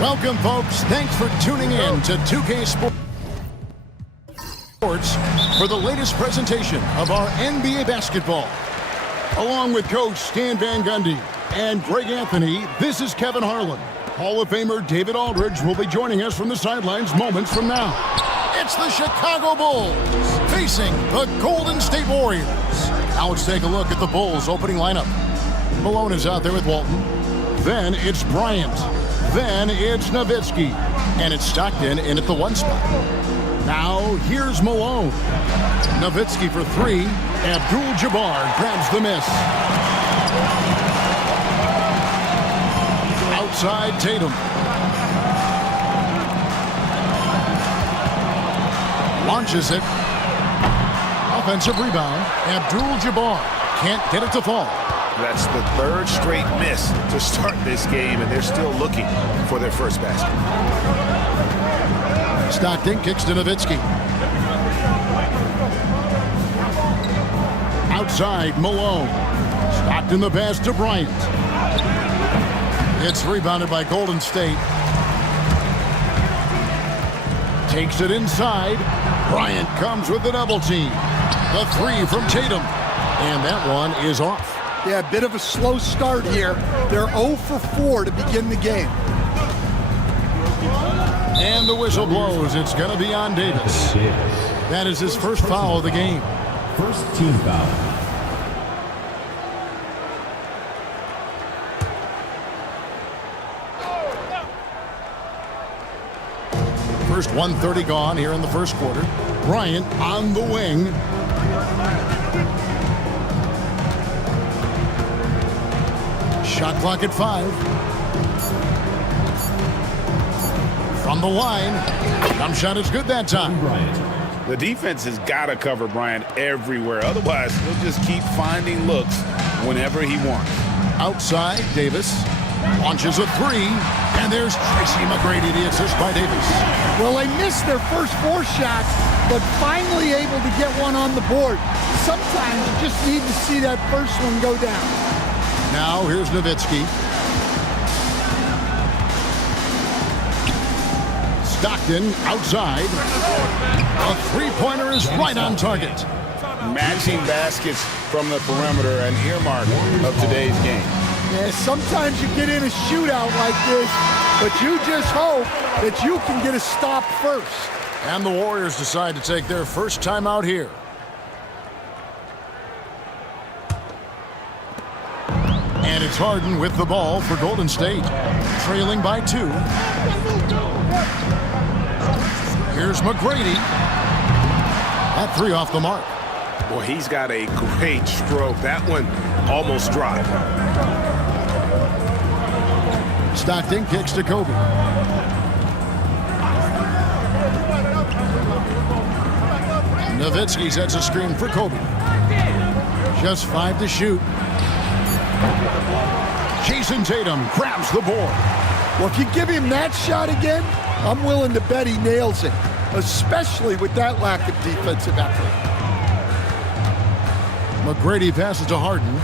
Welcome, folks. Thanks for tuning in to 2K Sports for the latest presentation of our NBA basketball. Along with Coach Stan Van Gundy and Greg Anthony, this is Kevin Harlan. Hall of Famer David Aldridge will be joining us from the sidelines moments from now. It's the Chicago Bulls facing the Golden State Warriors. Now let's take a look at the Bulls' opening lineup. Malone is out there with Walton. Then it's Bryant. Then it's Nowitzki. And it's Stockton in at the 1 spot. Now here's Malone. Nowitzki for 3. Abdul-Jabbar grabs the miss. Outside Tatum. Launches it. Offensive rebound. Abdul-Jabbar can't get it to fall. That's the 3rd straight miss to start this game, and they're still looking for their first basket. Stockton kicks to Nowitzki. Outside, Malone. Stockton the pass to Bryant. It's rebounded by Golden State. Takes it inside. Bryant comes with the double team. The 3 from Tatum. And that one is off. Yeah, a bit of a slow start here. They're 0 for 4 to begin the game. And the whistle blows. It's going to be on Davis. That is his first foul of the game. First team foul. First 1:30 gone here in the first quarter. Bryant on the wing. Shot clock at 5. From the line. Jump shot is good that time. The defense has got to cover Bryant everywhere. Otherwise, he'll just keep finding looks whenever he wants. Outside, Davis launches a 3. And there's Tracy McGrady, the assist by Davis. Well, they missed their first 4 shots, but finally able to get one on the board. Sometimes you just need to see that first one go down. Now here's Nowitzki. Stockton outside. A 3-pointer is right on target. Matching baskets from the perimeter, an earmark of today's game. Yeah, sometimes you get in a shootout like this, but you just hope that you can get a stop first. And the Warriors decide to take their first time out here. And it's Harden with the ball for Golden State, trailing by 2. Here's McGrady. That 3 off the mark. Boy, he's got a great stroke. That one almost dropped. Stockton kicks to Kobe. Nowitzki sets a screen for Kobe. Just 5 to shoot. Jason Tatum grabs the board. Well, if you give him that shot again, I'm willing to bet he nails it, especially with that lack of defensive effort. McGrady passes to Harden.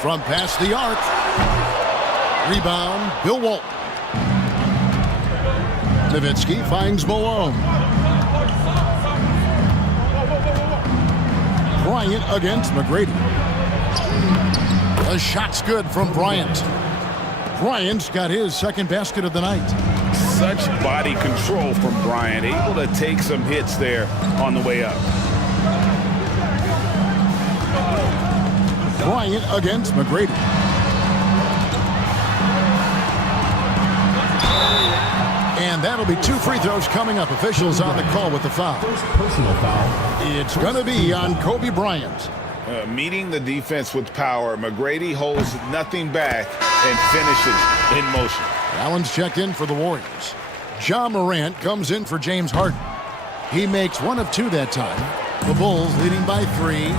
From past the arc. Rebound, Bill Walton. Nowitzki finds Malone. Bryant against McGrady. The shot's good from Bryant. Bryant's got his second basket of the night. Such body control from Bryant, able to take some hits there on the way up. Bryant against McGrady. And that'll be 2 free throws coming up. Officials on the call with the foul. First personal foul. It's going to be on Kobe Bryant. Meeting the defense with power, McGrady holds nothing back and finishes in motion. Allen's checked in for the Warriors. John Morant comes in for James Harden. He makes 1 of 2 that time. The Bulls leading by 3.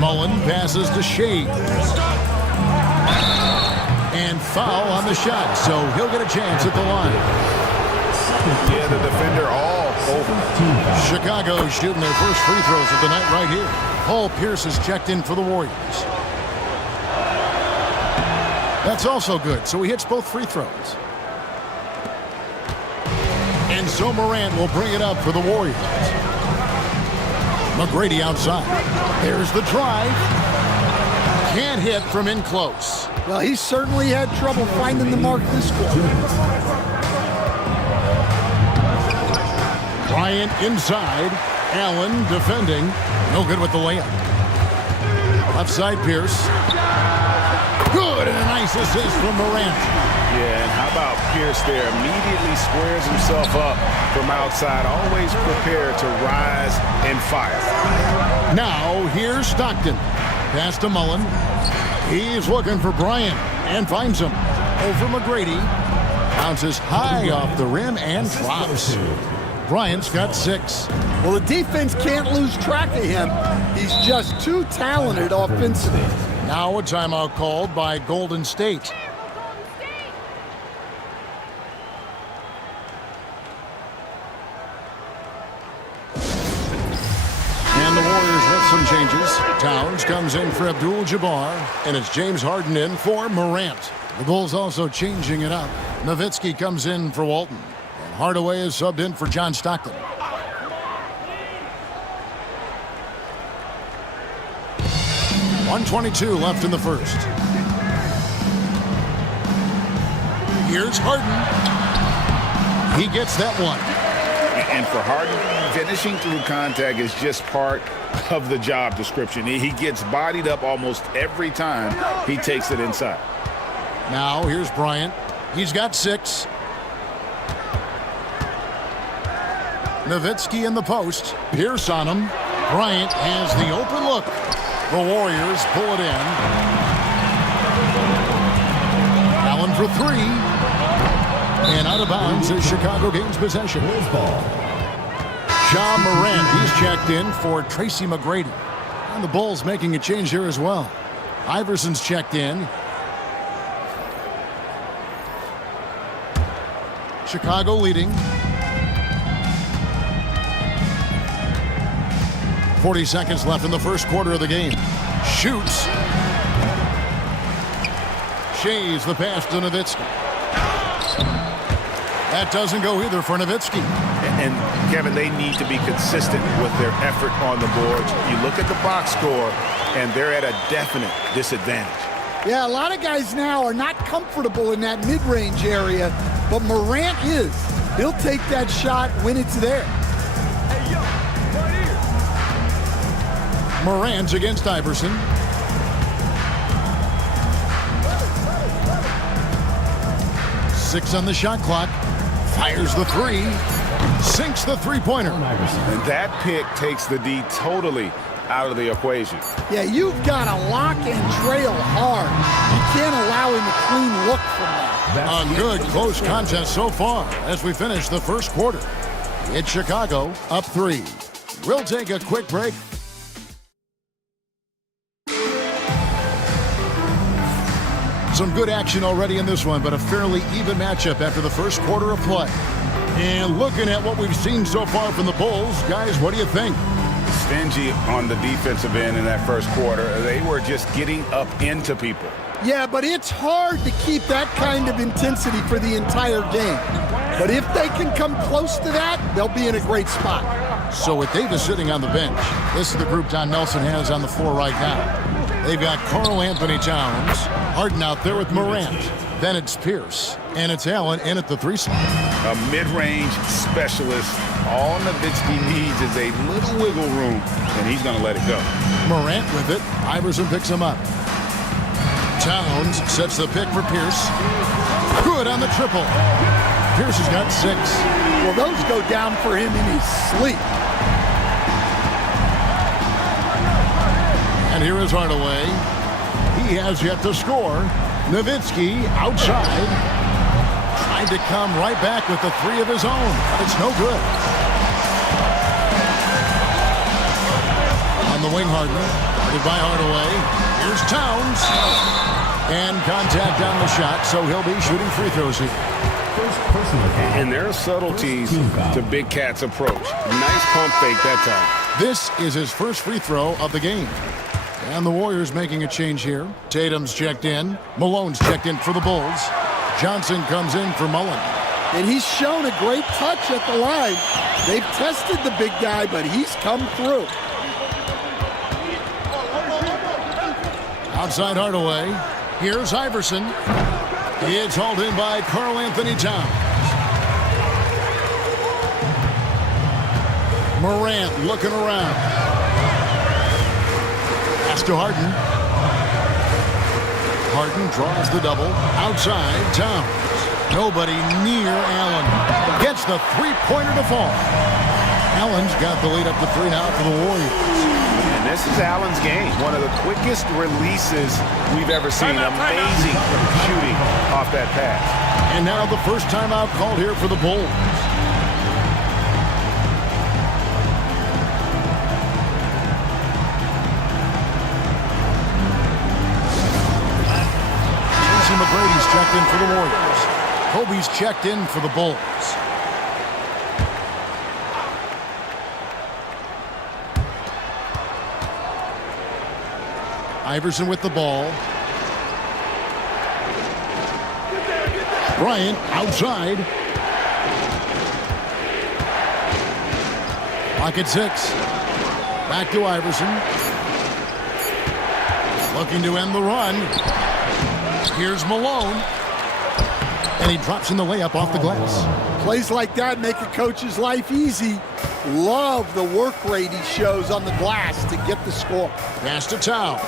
Mullen passes to Shea. And foul on the shot, so he'll get a chance at the line. Yeah, the defender all over. Chicago shooting their first free throws of the night right here. Paul Pierce has checked in for the Warriors. That's also good, so he hits both free throws. And so Morant will bring it up for the Warriors. McGrady outside. There's the drive. Can't hit from in close. Well, he certainly had trouble finding the mark this quarter. Bryant inside. Allen defending. No good with the layup. Left side Pierce. Good, and a nice assist from Morant. Yeah, and how about Pierce there? Immediately squares himself up from outside. Always prepared to rise and fire. Now, here's Stockton. Pass to Mullen. He's looking for Bryant and finds him. Over McGrady. Bounces high off the rim and drops. Bryant's got 6. Well, the defense can't lose track of him. He's just too talented offensively. Now a timeout called by Golden State. And the Warriors with some changes. Towns comes in for Abdul-Jabbar, and it's James Harden in for Morant. The Bulls also changing it up. Nowitzki comes in for Walton, and Hardaway is subbed in for John Stockton. .122 left in the first. Here's Harden. He gets that one. And for Harden, finishing through contact is just part of the job description. He gets bodied up almost every time he takes it inside. Now here's Bryant. He's got 6. Nowitzki in the post. Pierce on him. Bryant has the open look. The Warriors pull it in. Allen for 3. And out of bounds as Chicago gains possession. Ja Morant, he's checked in for Tracy McGrady. And the Bulls making a change here as well. Iverson's checked in. Chicago leading. 40 seconds left in the first quarter of the game. Shoots. Shays the pass to Nowitzki. That doesn't go either for Nowitzki. And Kevin, they need to be consistent with their effort on the boards. You look at the box score, and they're at a definite disadvantage. Yeah, a lot of guys now are not comfortable in that mid-range area, but Morant is. He'll take that shot when it's there. Morant against Iverson. Six on the shot clock. Fires the 3. Sinks the three-pointer. And that pick takes the D totally out of the equation. Yeah, you've got to lock and trail hard. You can't allow him a clean look from that. A good close contest so far as we finish the first quarter. It's Chicago up 3. We'll take a quick break. Some good action already in this one, but a fairly even matchup after the first quarter of play. And looking at what we've seen so far from the Bulls, guys, what do you think? Stingy on the defensive end in that first quarter. They were just getting up into people. Yeah, but it's hard to keep that kind of intensity for the entire game. But if they can come close to that, they'll be in a great spot. So with Davis sitting on the bench, this is the group Don Nelson has on the floor right now. They've got Karl Anthony Towns, Harden out there with Morant. Then it's Pierce, and it's Allen in at the 3 slot. A mid-range specialist. All Nowitzki needs is a little wiggle room, and he's going to let it go. Morant with it. Iverson picks him up. Towns sets the pick for Pierce. Good on the triple. Pierce has got 6. Well, those go down for him in his sleep. And here is Hardaway. He has yet to score. Nowitzki outside. Tried to come right back with the 3 of his own. It's no good. On the wing, Harden. Guarded by Hardaway. Here's Towns. And contact on the shot, so he'll be shooting free throws here. Personal foul. And there are subtleties First team foul. to Big Cat's approach. Nice pump fake that time. This is his first free throw of the game. And the Warriors making a change here. Tatum's checked in. Malone's checked in for the Bulls. Johnson comes in for Mullen. And he's shown a great touch at the line. They've tested the big guy, but he's come through. Outside Hardaway. Here's Iverson. It's hauled in by Karl Anthony Towns. Morant looking around. Pass to Harden. Harden draws the double. Outside, Towns. Nobody near Allen. Gets the three-pointer to fall. Allen's got the lead up to 3 now for the Warriors. And this is Allen's game. One of the quickest releases we've ever seen. Amazing shooting off that pass. And now the first timeout called here for the Bulls. McGrady's checked in for the Warriors. Kobe's checked in for the Bulls. Iverson with the ball. Bryant outside. Pocket 6. Back to Iverson. Looking to end the run. Here's Malone. And he drops in the layup off the glass. Plays like that make a coach's life easy. Love the work rate he shows on the glass to get the score. Pass to Towns.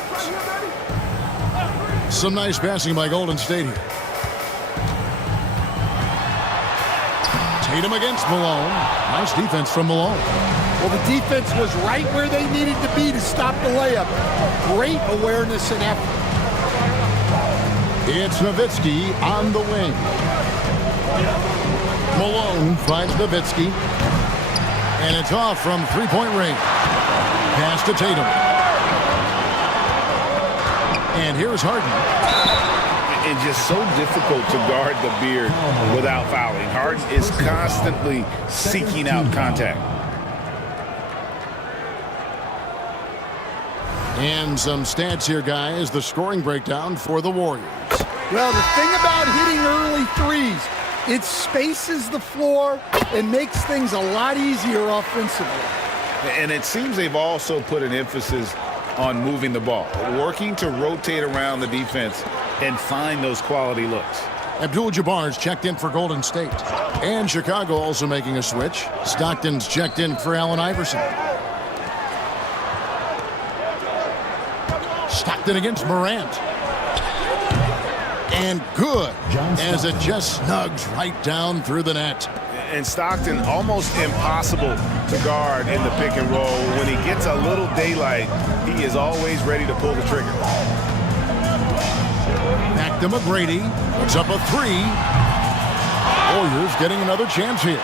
Some nice passing by Golden State here. Tatum against Malone. Nice defense from Malone. Well, the defense was right where they needed to be to stop the layup. Great awareness and effort. It's Nowitzki on the wing. Malone finds Nowitzki. And it's off from three-point range. Pass to Tatum. And here's Harden. And just so difficult to guard the beard without fouling. Harden is constantly seeking out contact. And some stats here, guys. The scoring breakdown for the Warriors. Well, the thing about hitting early threes, it spaces the floor and makes things a lot easier offensively. And it seems they've also put an emphasis on moving the ball, working to rotate around the defense and find those quality looks. Abdul-Jabbar's checked in for Golden State. And Chicago also making a switch. Stockton's checked in for Allen Iverson. Stockton against Morant. And good, as it just snugs right down through the net. And Stockton almost impossible to guard in the pick and roll. When he gets a little daylight, he is always ready to pull the trigger. Back to McGrady. Puts up a 3. Warriors getting another chance here.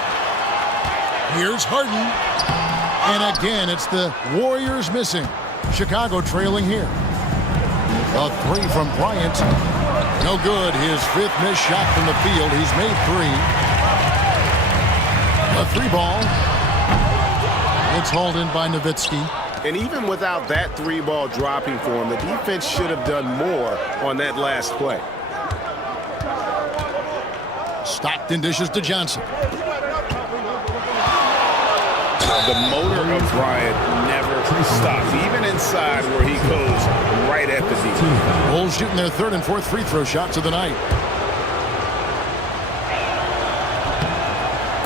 Here's Harden. And again, it's the Warriors missing. Chicago trailing here. A 3 from Bryant. No good. His 5th missed shot from the field. He's made 3. A 3-ball. It's hauled in by Nowitzki. And even without that 3-ball dropping for him, the defense should have done more on that last play. Stockton dishes to Johnson. The motor of Bryant never stops, even inside where he goes right at the defense. Bulls shooting their 3rd and 4th free throw shots of the night.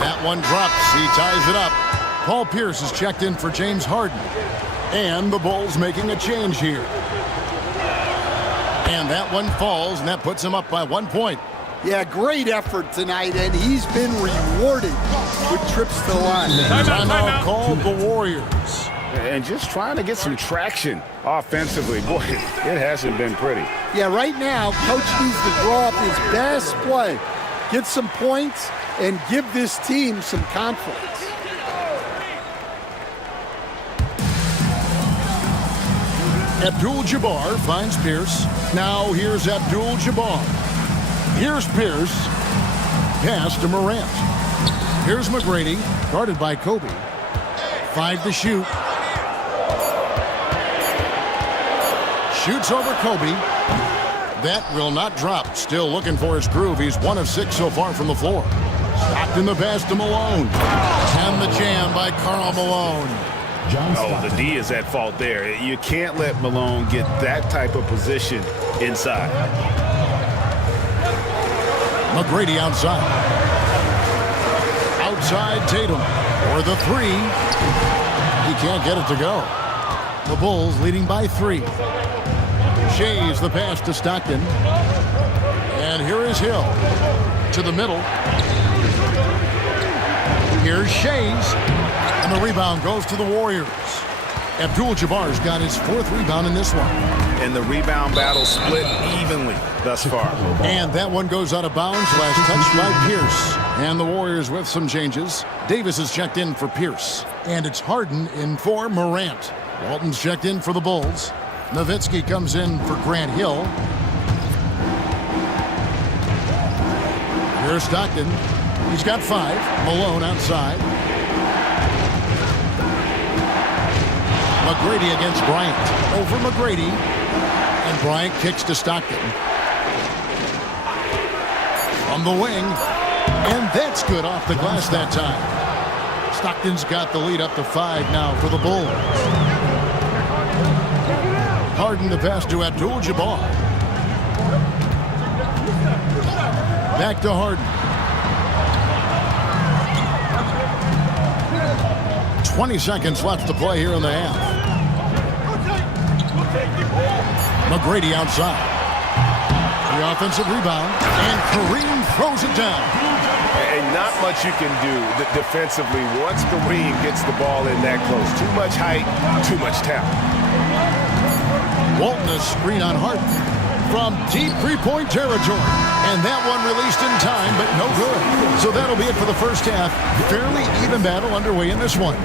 That one drops. He ties it up. Paul Pierce is checked in for James Harden. And the Bulls making a change here. And that one falls, and that puts him up by 1 point. Yeah, great effort tonight, and he's been rewarded with trips to the line. Timeout called the Warriors. And just trying to get some traction offensively. Boy, it hasn't been pretty. Yeah, right now, Coach needs to draw up his best play, get some points, and give this team some confidence. Abdul-Jabbar finds Pierce. Now here's Abdul-Jabbar. Here's Pierce. pass to Morant. Here's McGrady, guarded by Kobe. 5 to shoot. Shoots over Kobe. That will not drop. Still looking for his groove. He's 1 of 6 so far from the floor. Stockton the pass to Malone. And the jam by Karl Malone. Oh, the D is at fault there. You can't let Malone get that type of position inside. McGrady outside. Outside Tatum for the 3. He can't get it to go. The Bulls leading by 3. Shays the pass to Stockton. And here is Hill to the middle. Here's Shays. And the rebound goes to the Warriors. Abdul-Jabbar's got his 4th rebound in this one. And the rebound battle split evenly thus far. And that one goes out of bounds. Last touch by Pierce. And the Warriors with some changes. Davis is checked in for Pierce. And it's Harden in for Morant. Walton's checked in for the Bulls. Nowitzki comes in for Grant Hill. Here's Stockton. He's got 5. Malone outside. McGrady against Bryant. Over McGrady. And Bryant kicks to Stockton. On the wing. And that's good off the glass that time. Stockton's got the lead up to 5 now for the Bulls. Harden the pass to Abdul-Jabbar. Back to Harden. 20 seconds left to play here in the half. McGrady outside. The offensive rebound. And Kareem throws it down. And not much you can do defensively once Kareem gets the ball in that close. Too much height, too much talent. Walton a screen on Harden from deep 3-point territory. And that one released in time, but no good. So that'll be it for the first half. Fairly even battle underway in this one.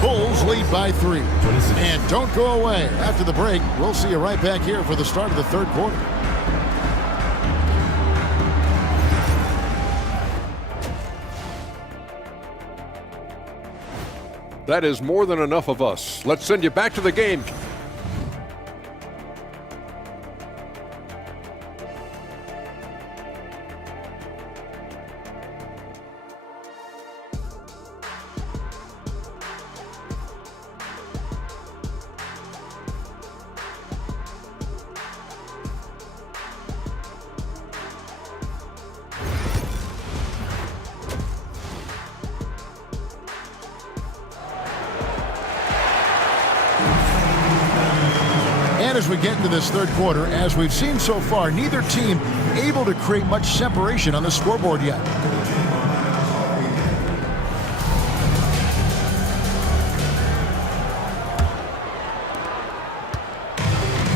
Bulls lead by 3. And don't go away. After the break, we'll see you right back here for the start of the 3rd quarter. That is more than enough of us. Let's send you back to the game. And as we get into this 3rd quarter, as we've seen so far, neither team able to create much separation on the scoreboard yet.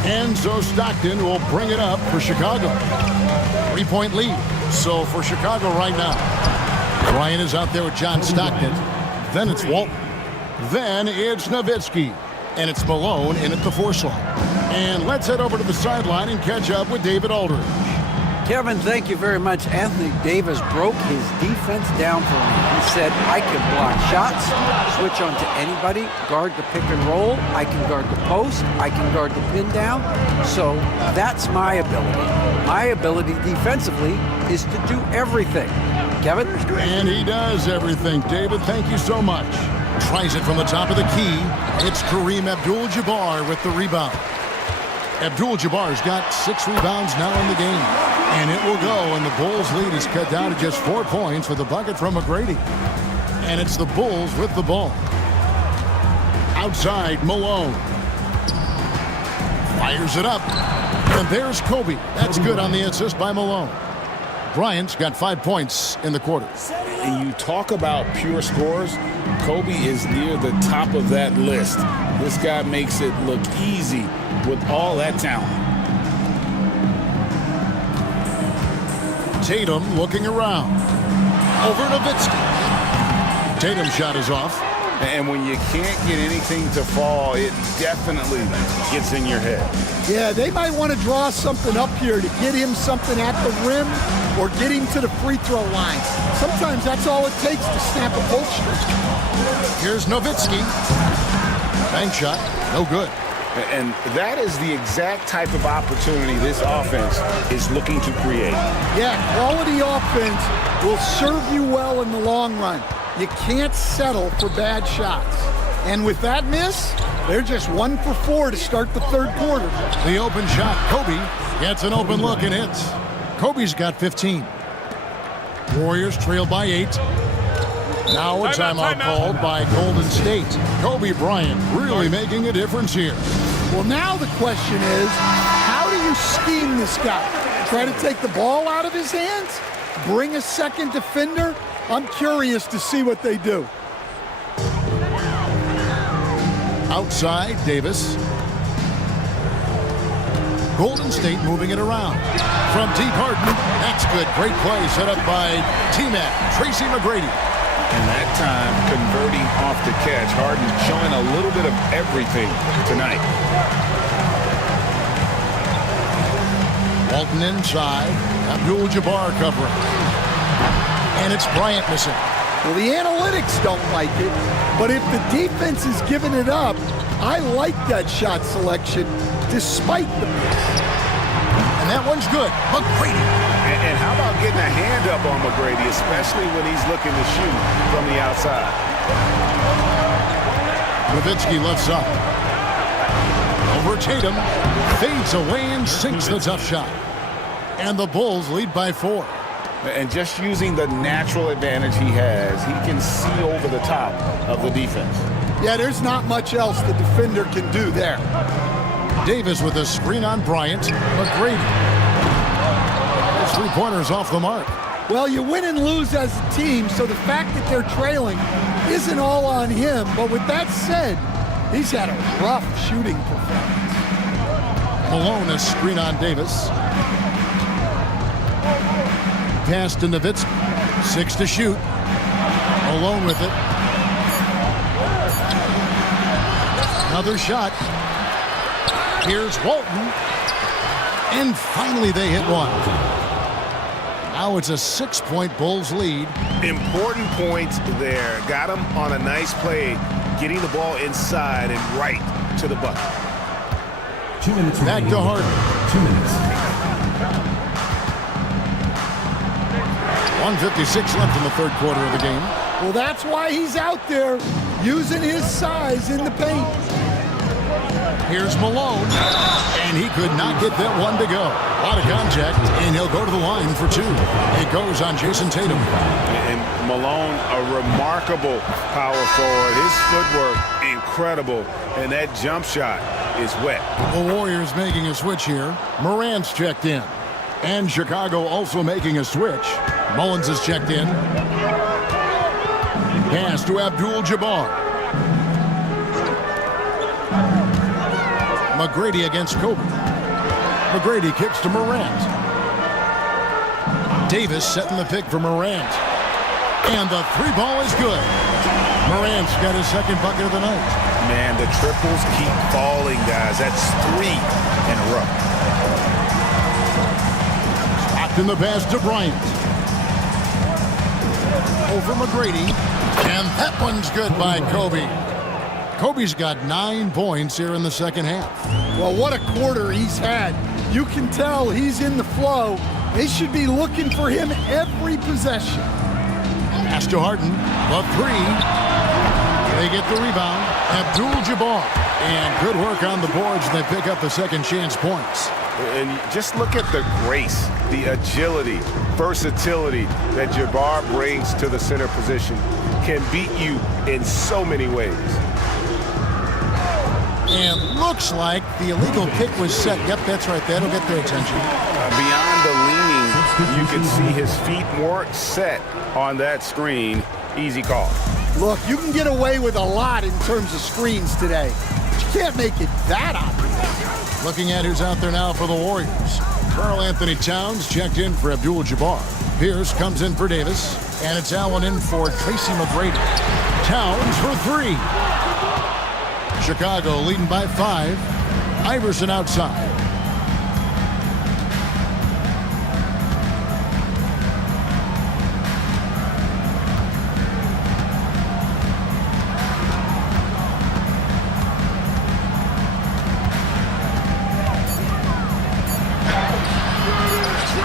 And so Stockton will bring it up for Chicago. 3-point lead. So for Chicago right now, Bryant is out there with John Stockton. Then it's Walton. Then it's Nowitzki. And it's Malone in at the 4 slot. And let's head over to the sideline and catch up with David Aldridge. Kevin, thank you very much. Anthony Davis broke his defense down for me. He said, I can block shots, switch on to anybody, guard the pick and roll, I can guard the post, I can guard the pin down. So that's my ability. My ability defensively is to do everything. Kevin? And he does everything. David, thank you so much. Tries it from the top of the key. It's Kareem Abdul-Jabbar with the rebound. Abdul-Jabbar's got 6 rebounds now in the game. And it will go, and the Bulls' lead is cut down to just 4 points with the bucket from McGrady. And it's the Bulls with the ball. Outside, Malone. Fires it up. And there's Kobe. That's good on the assist by Malone. Bryant's got 5 points in the quarter. And you talk about pure scores, Kobe is near the top of that list. This guy makes it look easy with all that talent. Tatum looking around. Over Nowitzki. Tatum's shot is off. And when you can't get anything to fall, it definitely gets in your head. Yeah, they might want to draw something up here to get him something at the rim. or get him to the free throw line. Sometimes that's all it takes to snap a cold streak. Here's Nowitzki. Bank shot, no good. And that is the exact type of opportunity this offense is looking to create. Yeah, quality offense will serve you well in the long run. You can't settle for bad shots. And with that miss, they're just 1 for 4 to start the third quarter. The open shot, Kobe gets an open look and hits. Kobe's got 15. Warriors trail by 8. Now a timeout called by Golden State. Kobe Bryant really making a difference here. Well, now the question is, how do you scheme this guy? Try to take the ball out of his hands? Bring a second defender? I'm curious to see what they do. Outside, Davis. Golden State moving it around. From deep, Harden. That's good. Great play set up by T-Mac, Tracy McGrady. And that time, converting off the catch. Harden showing a little bit of everything tonight. Walton inside. Abdul-Jabbar covering. And it's Bryant missing. Well, the analytics don't like it, but if the defense is giving it up, I like that shot selection despite the miss. And that one's good. McGrady. And how about getting a hand up on McGrady, especially when he's looking to shoot from the outside? Nowitzki left up. Over Tatum. Fades away and sinks the tough shot. And the Bulls lead by 4. And just using the natural advantage he has, he can see over the top of the defense. Yeah, there's not much else the defender can do there. Davis with a screen on Bryant. McGrady. His three-pointers off the mark. Well, you win and lose as a team, so the fact that they're trailing isn't all on him. But with that said, he's had a rough shooting performance. Malone a screen on Davis. Pass to Nowitzki. 6 to shoot. Malone with it. Another shot. Here's Walton. And finally they hit one. Now it's a 6-point Bulls lead. Important points there. Got him on a nice play, getting the ball inside and right to the bucket. 2 minutes Back to Harden. 2 minutes. 1:56 left in the third quarter of the game. Well, that's why he's out there using his size in the paint. Here's Malone, and he could not get that one to go. A lot of contact, and he'll go to the line for 2. It goes on Jason Tatum. And Malone, a remarkable power forward. His footwork, incredible. And that jump shot is wet. The Warriors making a switch here. Morant's checked in. And Chicago also making a switch. Mullins is checked in. Pass to Abdul-Jabbar. McGrady against Kobe. McGrady kicks to Morant. Davis setting the pick for Morant. And the 3-ball is good. Morant's got his second bucket of the night. Man, the triples keep falling, guys. That's 3 in a row. Stopped in the pass to Bryant. Over McGrady. And that one's good by Kobe. Kobe's got 9 points here in the second half. Well, what a quarter he's had. You can tell he's in the flow. They should be looking for him every possession. Pass to Harden. The 3. They get the rebound. Abdul-Jabbar. And good work on the boards. They pick up the second chance points. And just look at the grace, the agility, versatility that Jabbar brings to the center position. Can beat you in so many ways. And looks like the illegal kick was set. Yep, that's right. That'll get their attention. Beyond the leaning, you can see his feet weren't set on that screen. Easy call. Look, you can get away with a lot in terms of screens today, but you can't make it that obvious. Looking at who's out there now for the Warriors. Karl Anthony Towns checked in for Abdul-Jabbar. Pierce comes in for Davis. And it's Allen in for Tracy McGrady. Towns for 3. Chicago leading by 5. Iverson outside.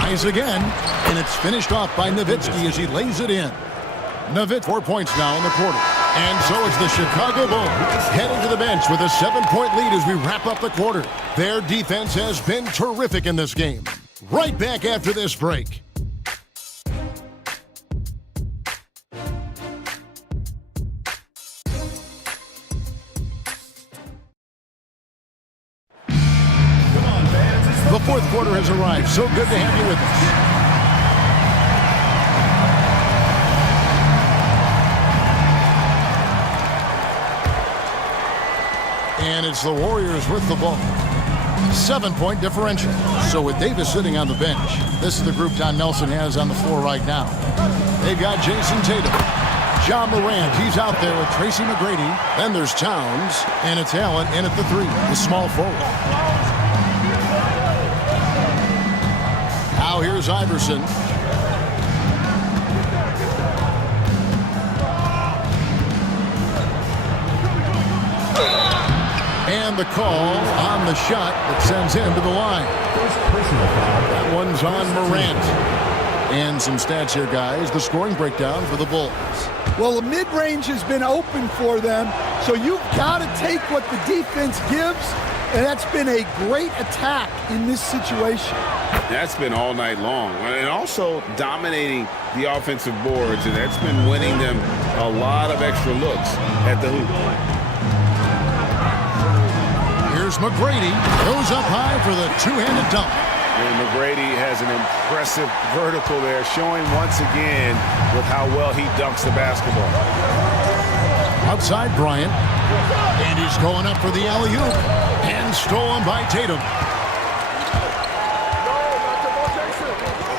Tries again, and it's finished off by Nowitzki as he lays it in. Nowitzki 4 points now in the quarter. And so it's the Chicago Bulls heading to the bench with a 7-point lead as we wrap up the quarter. Their defense has been terrific in this game. Right back after this break. The fourth quarter has arrived. So good to have you with us. And it's the Warriors with the ball. 7-point differential. So with Davis sitting on the bench, this is the group Don Nelson has on the floor right now. They've got Jason Tatum. John Morant, he's out there with Tracy McGrady. Then there's Towns, and it's Allen in at the 3, the small forward. Now here's Iverson. And the call on the shot that sends him to the line. That one's on Morant. And some stats here, guys. The scoring breakdown for the Bulls. Well, the mid-range has been open for them, so you've got to take what the defense gives, and that's been a great attack in this situation. That's been all night long. And also dominating the offensive boards, and that's been winning them a lot of extra looks at the hoop. Here's McGrady. Goes up high for the two-handed dunk. And McGrady has an impressive vertical there, showing once again with how well he dunks the basketball. Outside Bryant. And he's going up for the alley-oop. And stolen by Tatum.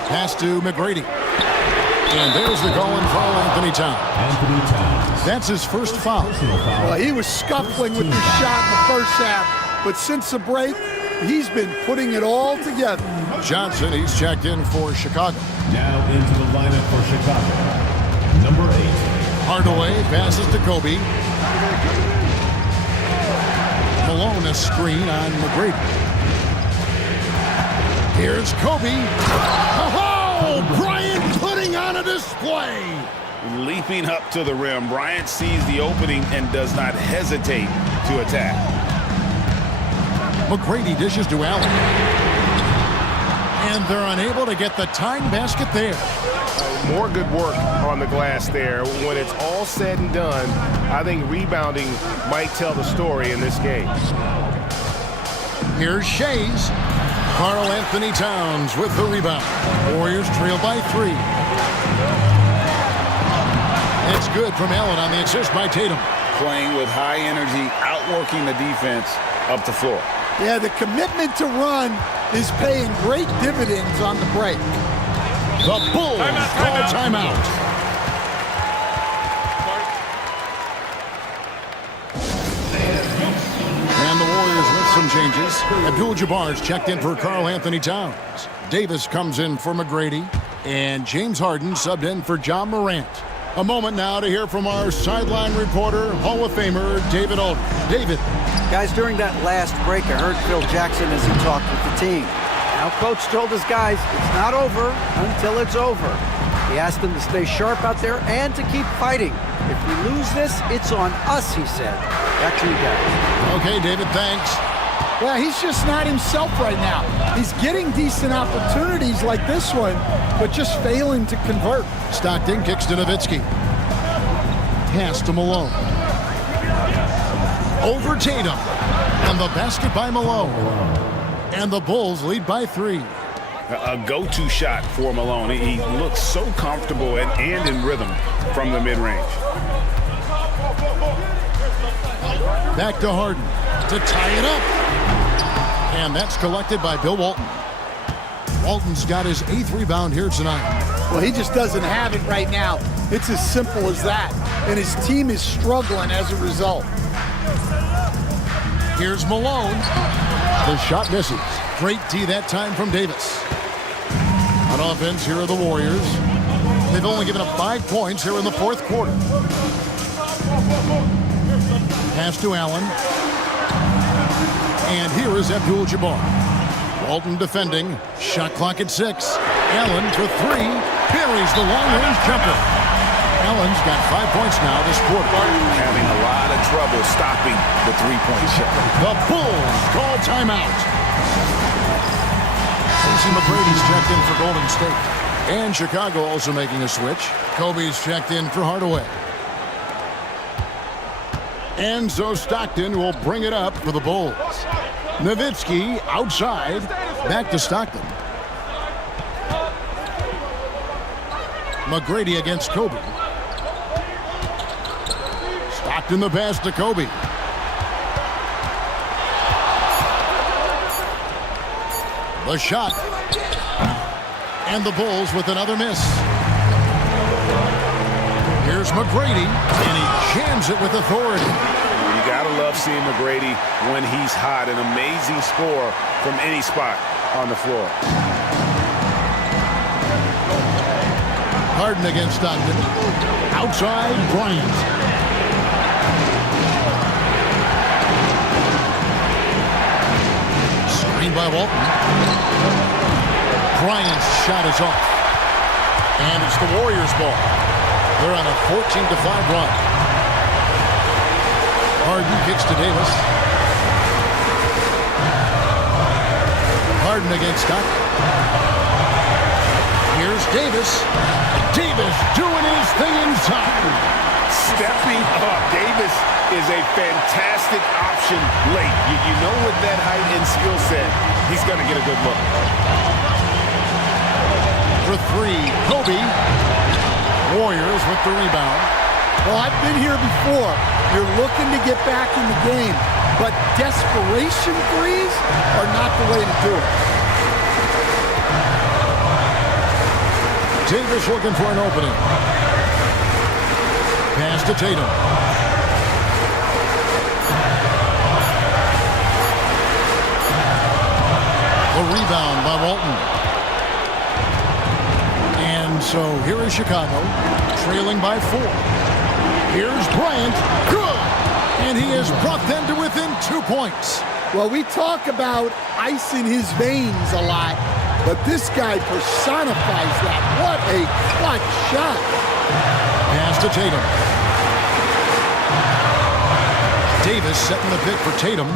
Pass to McGrady. And there's the call on foul, Anthony Towns. That's his first foul. Well, he was scuffling with the shot in the first half, but since the break, he's been putting it all together. Johnson, he's checked in for Chicago. Now into the lineup for Chicago. Number 8. Hardaway passes to Kobe. Malone a screen on McGrady. Here's Kobe. Oh, Bryant putting on a display. Leaping up to the rim, Bryant sees the opening and does not hesitate to attack. McGrady dishes to Allen. And they're unable to get the tying basket there. More good work on the glass there. When it's all said and done, I think rebounding might tell the story in this game. Here's Shays. Karl Anthony Towns with the rebound. Warriors trail by 3. It's good from Allen on the assist by Tatum. Playing with high energy, outworking the defense up the floor. Yeah, the commitment to run is paying great dividends on the break. The Bulls call timeout. And the Warriors with some changes. Abdul-Jabbar's checked in for Karl Anthony Towns. Davis comes in for McGrady. And James Harden subbed in for John Morant. A moment now to hear from our sideline reporter, Hall of Famer David Aldridge. David. Guys, during that last break, I heard Phil Jackson as he talked with the team. Now, Coach told his guys, it's not over until it's over. He asked them to stay sharp out there and to keep fighting. If we lose this, it's on us, he said. Back to you guys. Okay, David, thanks. Well, he's just not himself right now. He's getting decent opportunities like this one, but just failing to convert. Stockton kicks to Nowitzki. Pass to Malone. Over Tatum. And the basket by Malone. And the Bulls lead by 3. A go-to shot for Malone. He looks so comfortable and in rhythm from the mid-range. Back to Harden to tie it up. And that's collected by Bill Walton. Walton's got his 8th rebound here tonight. Well, he just doesn't have it right now. It's as simple as that. And his team is struggling as a result. Here's Malone. The shot misses. Great D that time from Davis. On offense, here are the Warriors. They've only given up 5 points here in the fourth quarter. Pass to Allen. And here is Abdul-Jabbar. Walton defending. Shot clock at 6. Allen for three. Buries the long-range jumper. Allen's got 5 points now this quarter. Having a lot of trouble stopping the three-point shot. The Bulls call timeout. Casey McGrady's checked in for Golden State. And Chicago also making a switch. Kobe's checked in for Hardaway. And so Stockton will bring it up for the Bulls. Nowitzki outside. Back to Stockton. McGrady against Kobe. Stockton the pass to Kobe. The shot. And the Bulls with another miss. Here's McGrady, and he jams it with authority. You gotta love seeing McGrady when he's hot. An amazing score from any spot on the floor. Harden against Stockton. Outside, Bryant. Screen by Walton. Bryant's shot is off. And it's the Warriors' ball. They're on a 14-5 run. Harden kicks to Davis. Harden against Stockton. Here's Davis. Davis doing his thing inside. Stepping up. Davis is a fantastic option late. You know with that height and skill set, he's going to get a good look. For three, Kobe. Warriors with the rebound. Well, I've been here before. You're looking to get back in the game, but desperation threes are not the way to do it. Davis looking for an opening. Pass to Tatum. The rebound by Walton. And so here is Chicago, trailing by 4. Here's Bryant. Good! And he has brought them to within 2 points. Well, we talk about ice in his veins a lot, but this guy personifies that. What a clutch shot. Pass to Tatum. Davis setting the pick for Tatum.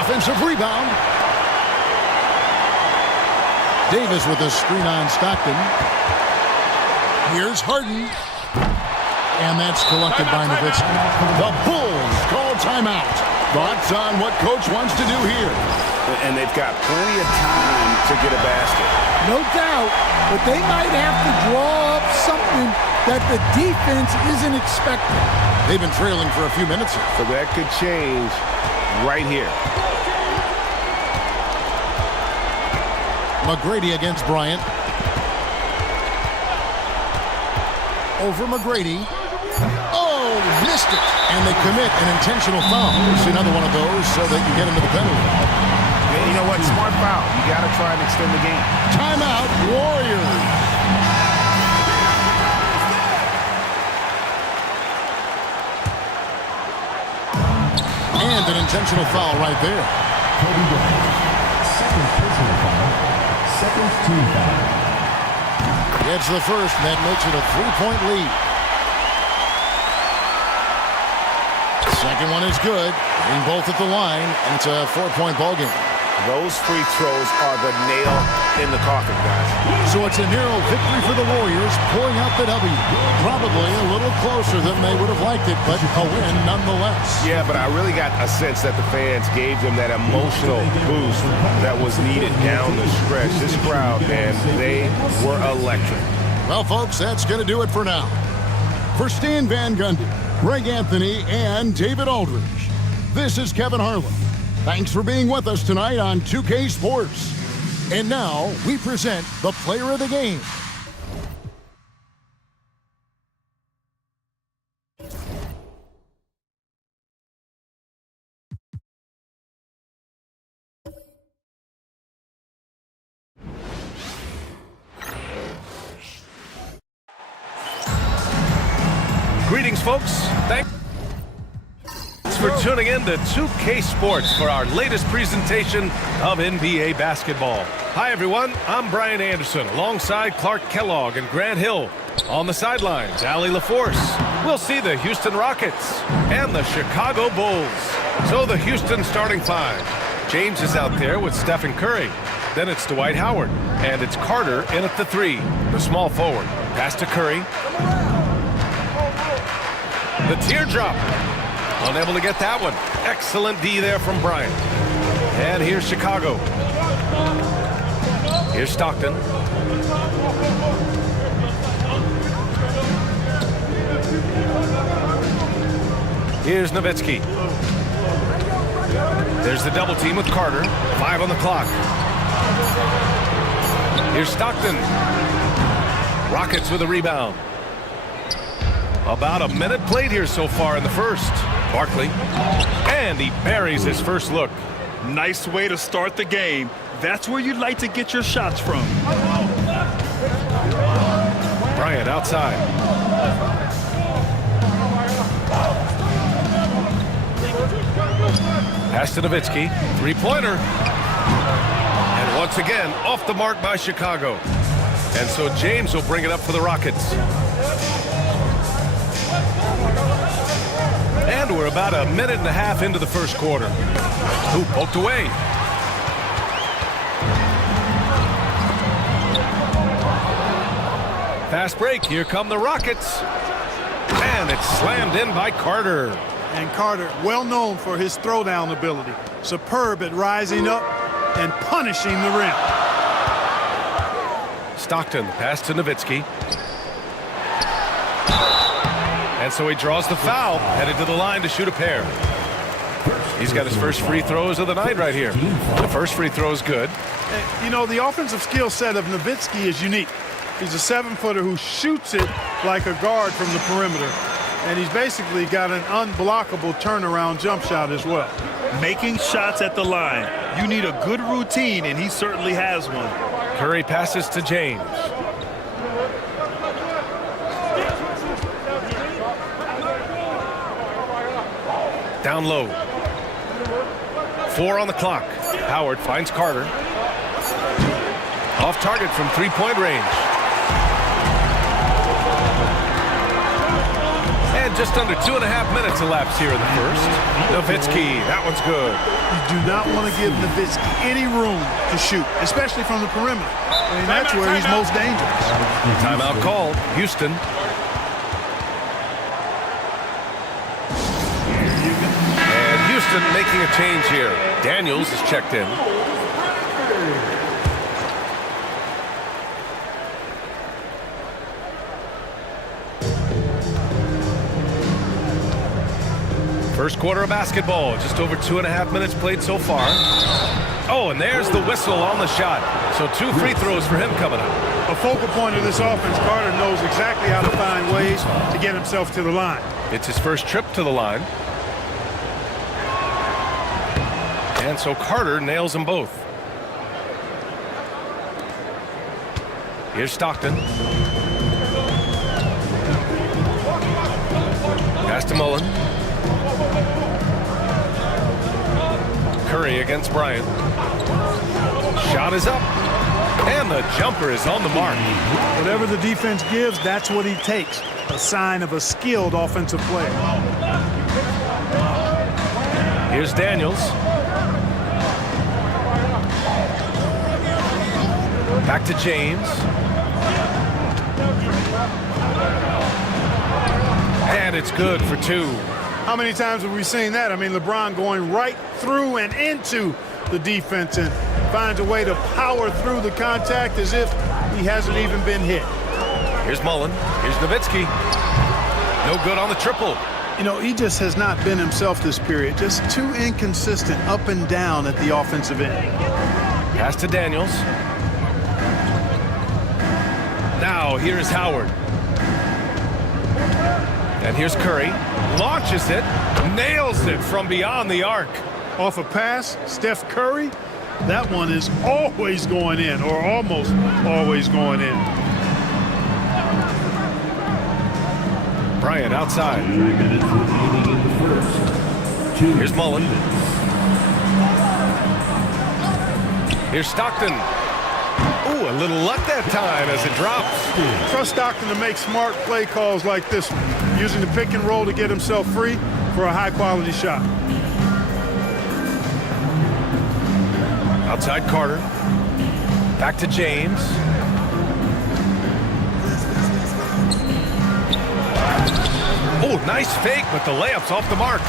Offensive rebound. Davis with a screen on Stockton. Here's Harden. And that's collected by Nowitzki. The Bulls call timeout. Thoughts on what coach wants to do here? And they've got plenty of time to get a basket. No doubt, but they might have to draw up something that the defense isn't expecting. They've been trailing for a few minutes here. So that could change right here. McGrady against Bryant. Over McGrady. Oh, missed it. And they commit an intentional foul. See another one of those so they can get into the penalty. Yeah, you know what? Smart foul. You got to try and extend the game. Timeout, Warriors. And an intentional foul right there. Kobe Bryant. Second personal foul. Second team foul. Gets the first, and that makes it a 3-point lead. Second one is good. Getting both at the line, and it's a 4-point ball game. Those free throws are the nail in the coffin, guys. So it's a narrow victory for the Warriors, pulling out the W. Probably a little closer than they would have liked it, but a win nonetheless. Yeah, but I really got a sense that the fans gave them that emotional boost that was needed down the stretch. This crowd, man, they were electric. Well, folks, that's going to do it for now. For Stan Van Gundy, Greg Anthony, and David Aldridge, this is Kevin Harlan. Thanks for being with us tonight on 2K Sports. And now we present the player of the game. Greetings, folks. Thanks for tuning in to 2K Sports for our latest presentation of NBA basketball. Hi, everyone. I'm Brian Anderson alongside Clark Kellogg and Grant Hill. On the sidelines, Allie LaForce. We'll see the Houston Rockets and the Chicago Bulls. So the Houston starting five. James is out there with Stephen Curry. Then it's Dwight Howard. And it's Carter in at the 3, the small forward. Pass to Curry. The teardrop. Unable to get that one. Excellent D there from Bryant. And here's Chicago. Here's Stockton. Here's Nowitzki. There's the double team with Carter. 5 on the clock. Here's Stockton. Rockets with a rebound. About a minute played here so far in the first. Barkley. And he buries his first look. Nice way to start the game. That's where you'd like to get your shots from. Bryant outside. Pass to Nowitzki. Three-pointer. And once again, off the mark by Chicago. And so James will bring it up for the Rockets. And we're about a minute and a half into the first quarter. Hoop poked away. Fast break. Here come the Rockets. And it's slammed in by Carter. And Carter, well known for his throwdown ability. Superb at rising up and punishing the rim. Stockton, pass to Nowitzki. And so he draws the foul, headed to the line to shoot a pair. He's got his first free throws of the night right here. The first free throw is good. And, you know, the offensive skill set of Nowitzki is unique. He's a 7-footer who shoots it like a guard from the perimeter. And he's basically got an unblockable turnaround jump shot as well. Making shots at the line. You need a good routine, and he certainly has one. Curry passes to James. Down low. 4 on the clock. Howard finds Carter. Off target from three-point range. And just under 2.5 minutes elapsed here in the first. Nowitzki, that one's good. You do not want to give Nowitzki any room to shoot, especially from the perimeter. I mean, that's where he's most dangerous. Timeout called. Houston. And Houston making a change here. Daniels is checked in. First quarter of basketball, just over 2.5 minutes played so far. Oh, and there's the whistle on the shot. So 2 free throws for him coming up. A focal point of this offense, Carter knows exactly how to find ways to get himself to the line. It's his first trip to the line. And so Carter nails them both. Here's Stockton. Pass to Mullen. Curry against Bryant. Shot is up. And the jumper is on the mark. Whatever the defense gives, that's what he takes. A sign of a skilled offensive player. Here's Daniels. Back to James. And it's good for 2. How many times have we seen that? I mean, LeBron going right through and into the defense and finds a way to power through the contact as if he hasn't even been hit. Here's Mullen. Here's Nowitzki. No good on the triple. You know, he just has not been himself this period. Just too inconsistent up and down at the offensive end. Pass to Daniels. Now here's Howard. And here's Curry. Launches it. Nails it from beyond the arc. Off a pass, Steph Curry. That one is always going in, or almost always going in. Bryant outside. Here's Mullen. Here's Stockton. Ooh, a little luck that time as it drops. Trust Stockton to make smart play calls like this one, using the pick and roll to get himself free for a high-quality shot. Outside Carter. Back to James. Oh, nice fake, but the layup's off the mark.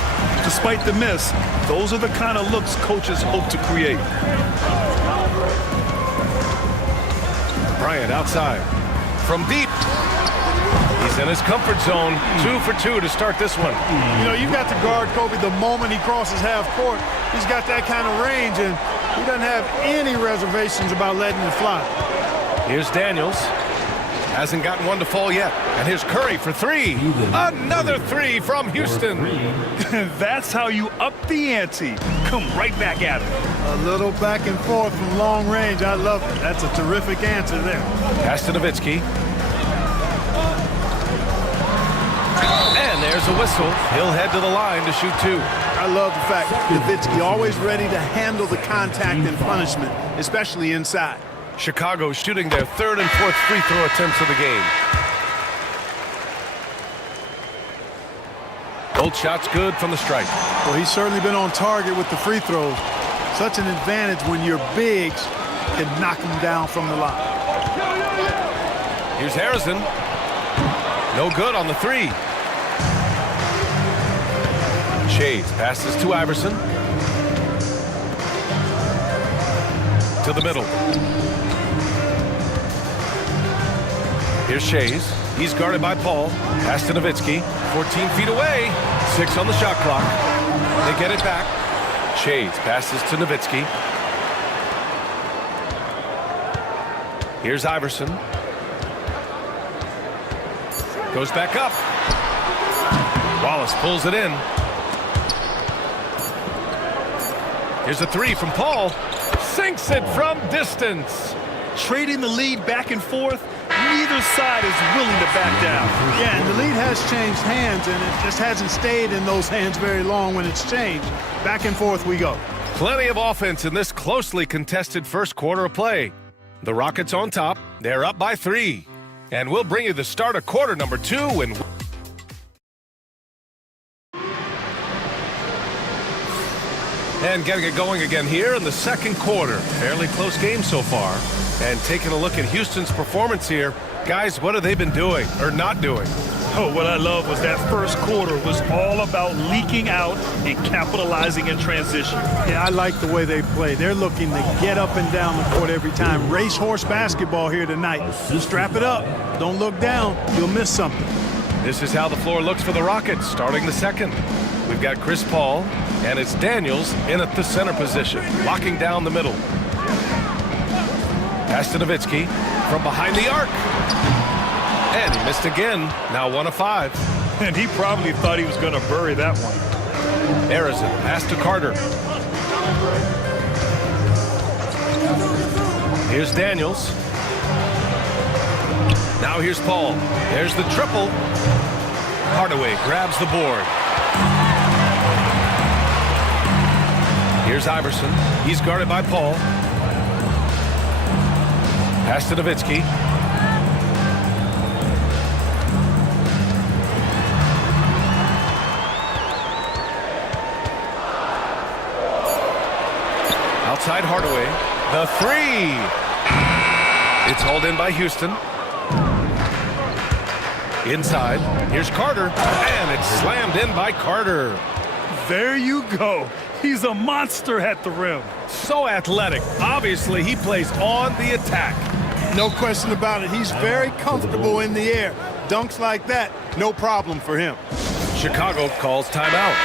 Despite the miss, those are the kind of looks coaches hope to create. Bryant outside. From deep. He's in his comfort zone. 2 for 2 to start this one. You know, you've got to guard Kobe the moment he crosses half court. He's got that kind of range, and he doesn't have any reservations about letting it fly. Here's Daniels. Hasn't gotten one to fall yet. And here's Curry for 3. Another 3 from Houston. That's how you up the ante. Come right back at it. A little back and forth from long range. I love it. That's a terrific answer there. Pass to Nowitzki. And there's a whistle. He'll head to the line to shoot 2. I love the fact Nowitzki always ready to handle the contact and punishment, especially inside. Chicago shooting their 3rd and 4th free throw attempts of the game. Both shots good from the stripe. Well, he's certainly been on target with the free throws. Such an advantage when your bigs can knock them down from the line. Here's Harrison. No good on the 3. Shades passes to Iverson. To the middle. Here's Shays. He's guarded by Paul. Pass to Nowitzki. 14 feet away. 6 on the shot clock. They get it back. Shays passes to Nowitzki. Here's Iverson. Goes back up. Wallace pulls it in. Here's a 3 from Paul. Sinks it from distance. Trading the lead back and forth, neither side is willing to back down. Yeah, and the lead has changed hands, and it just hasn't stayed in those hands very long when it's changed. Back and forth we go. Plenty of offense in this closely contested first quarter of play. The Rockets on top. They're up by 3. And we'll bring you the start of quarter number 2 and getting it going again here in the second quarter. Fairly close game so far. And taking a look at Houston's performance here. Guys, what have they been doing or not doing? Oh, what I love was that first quarter was all about leaking out and capitalizing in transition. Yeah, I like the way they play. They're looking to get up and down the court every time. Racehorse basketball here tonight. Strap it up. Don't look down. You'll miss something. This is how the floor looks for the Rockets starting the second. We've got Chris Paul, and it's Daniels in at the center position, locking down the middle. Pass to Nowitzki from behind the arc. And he missed again, now 1 of 5. And he probably thought he was going to bury that one. Harrison, pass to Carter. Here's Daniels. Now here's Paul. There's the triple. Hardaway grabs the board. Here's Iverson. He's guarded by Paul. Pass to Nowitzki. Outside Hardaway. The 3. It's hauled in by Houston. Inside. Here's Carter. And it's slammed in by Carter. There you go. He's a monster at the rim. So athletic. Obviously, he plays on the attack. No question about it. He's very comfortable in the air. Dunks like that, no problem for him. Chicago calls timeout.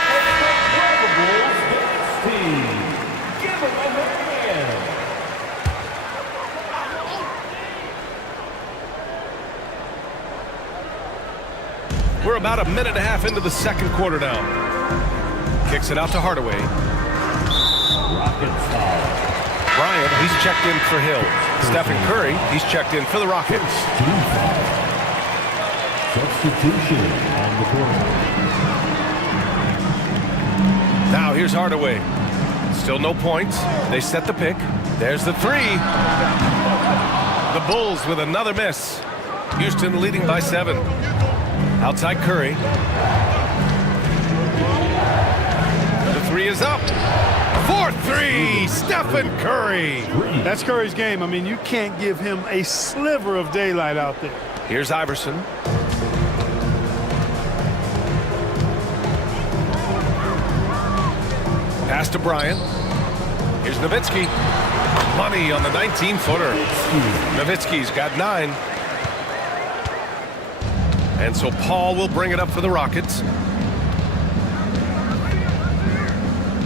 We're about a minute and a half into the second quarter now. Kicks it out to Hardaway. Bryant, he's checked in for Hill. Stephen Curry, he's checked in for the Rockets. Substitution on the court. Now here's Hardaway. Still no points. They set the pick. There's the 3. The Bulls with another miss. Houston leading by 7. Outside Curry. The 3 is up. 4-3, Stephen Curry. That's Curry's game. I mean, you can't give him a sliver of daylight out there. Here's Iverson. Pass to Bryant. Here's Nowitzki. Money on the 19-footer. Nowitzki's got 9. And so Paul will bring it up for the Rockets.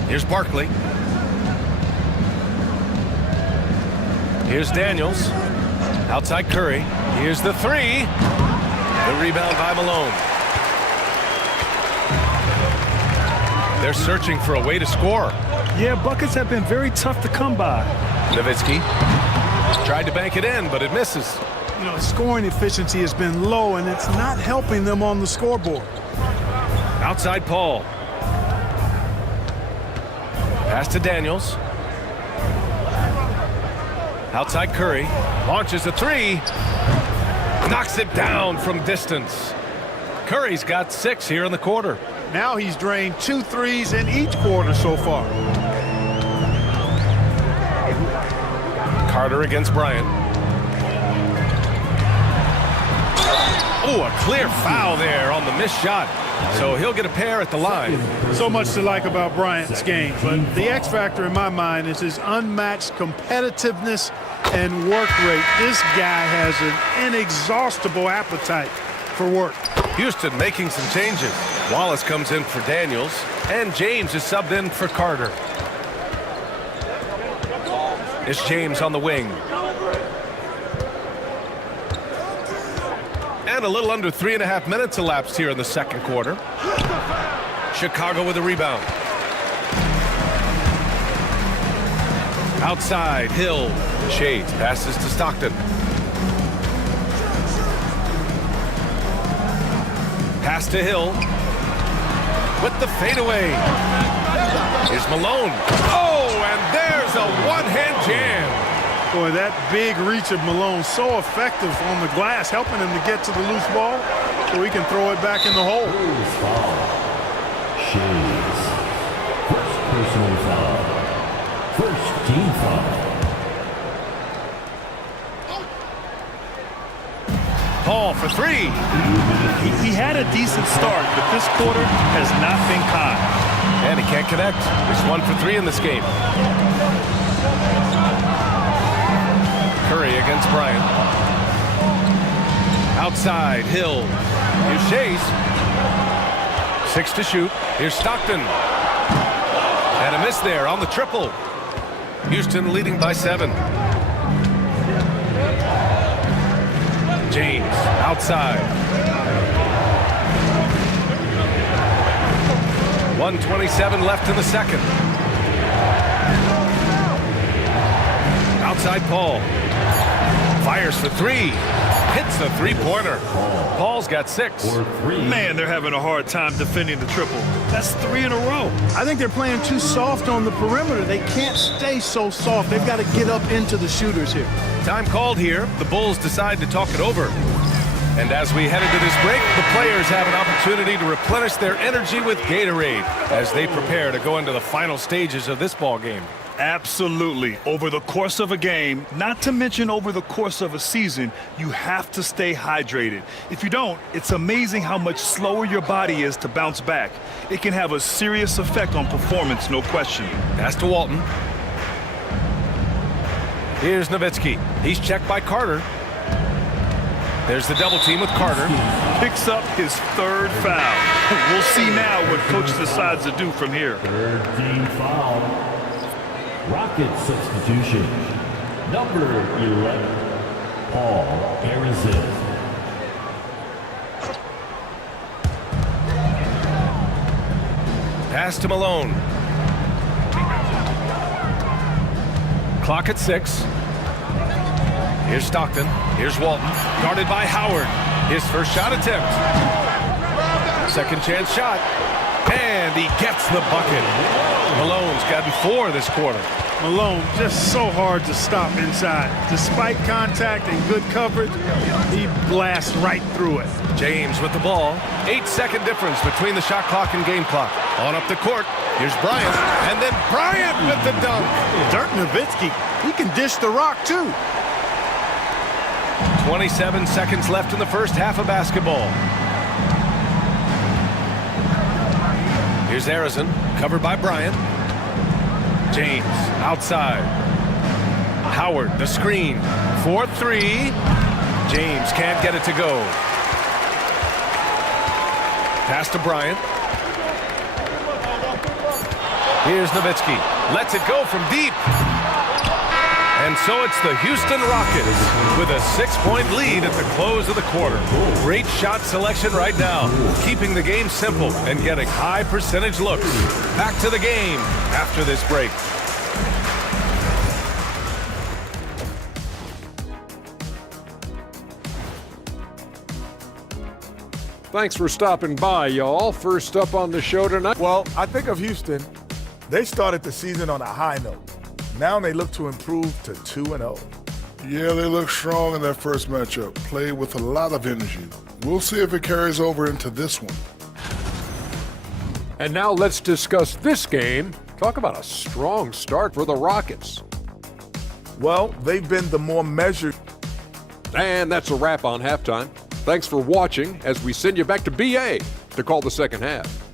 Here's Barkley. Here's Daniels. Outside Curry. Here's the 3. The rebound by Malone. They're searching for a way to score. Yeah, buckets have been very tough to come by. Nowitzki tried to bank it in, but it misses. You know, scoring efficiency has been low, and it's not helping them on the scoreboard. Outside Paul. Pass to Daniels. Outside Curry. Launches a 3. Knocks it down from distance. Curry's got 6 here in the quarter. Now he's drained 2 threes in each quarter so far. Carter against Bryant. Oh, a clear foul there on the missed shot. So he'll get a pair at the line. So much to like about Bryant's game, but the X factor in my mind is his unmatched competitiveness and work rate. This guy has an inexhaustible appetite for work. Houston making some changes. Wallace comes in for Daniels, and James is subbed in for Carter. It's James on the wing. And a little under 3.5 minutes elapsed here in the second quarter. Chicago with a rebound. Outside, Hill. Shades passes to Stockton. Pass to Hill. With the fadeaway. Here's Malone. Oh, and there's a one-hand jam. Boy, that big reach of Malone, so effective on the glass, helping him to get to the loose ball so he can throw it back in the hole. Foul. Shades. First personal foul. First team foul. Paul for 3. He had a decent start, but this quarter has not been kind. And he can't connect. He's 1 for 3 in this game. Curry against Bryant. Outside, Hill. Here's Shays. 6 to shoot. Here's Stockton. And a miss there on the triple. Houston leading by 7. James outside. 1:27 left in the second. Outside Paul. Fires for 3. Hits the three-pointer. Paul's got 6. Man, they're having a hard time defending the triple. That's 3 in a row. I think they're playing too soft on the perimeter. They can't stay so soft. They've got to get up into the shooters here. Time called here. The Bulls decide to talk it over. And as we head into this break, the players have an opportunity to replenish their energy with Gatorade as they prepare to go into the final stages of this ball game. Absolutely. Over the course of a game, not to mention over the course of a season, you have to stay hydrated. If you don't, it's amazing how much slower your body is to bounce back. It can have a serious effect on performance, no question. Pass to Walton. Here's Nowitzki. He's checked by Carter. There's the double team with Carter. Picks up his 3rd foul. We'll see now what coach decides to do from here. 3rd team foul. Rocket substitution. Number 11, Paul Harrison. Pass to Malone. Clock at 6. Here's Stockton. Here's Walton. Guarded by Howard. His first shot attempt. Second chance shot. And he gets the bucket. Malone's gotten 4 this quarter. Malone just so hard to stop inside. Despite contact and good coverage, he blasts right through it. James with the ball. 8-second difference between the shot clock and game clock. On up the court. Here's Bryant. And then Bryant with the dunk. Dirk Nowitzki, he can dish the rock too. 27 seconds left in the first half of basketball. Here's Arizin, covered by Bryant. James outside. Howard, the screen. 4-3. James can't get it to go. Pass to Bryant. Here's Nowitzki. Lets it go from deep. And so it's the Houston Rockets with a 6-point lead at the close of the quarter. Great shot selection right now, keeping the game simple and getting high percentage looks. Back to the game after this break. Thanks for stopping by, y'all. First up on the show tonight. Well, I think of Houston. They started the season on a high note. Now they look to improve to 2-0. Yeah, they look strong in their first matchup. Played with a lot of energy. We'll see if it carries over into this one. And now let's discuss this game. Talk about a strong start for the Rockets. Well, they've been the more measured. And that's a wrap on halftime. Thanks for watching as we send you back to BA to call the second half.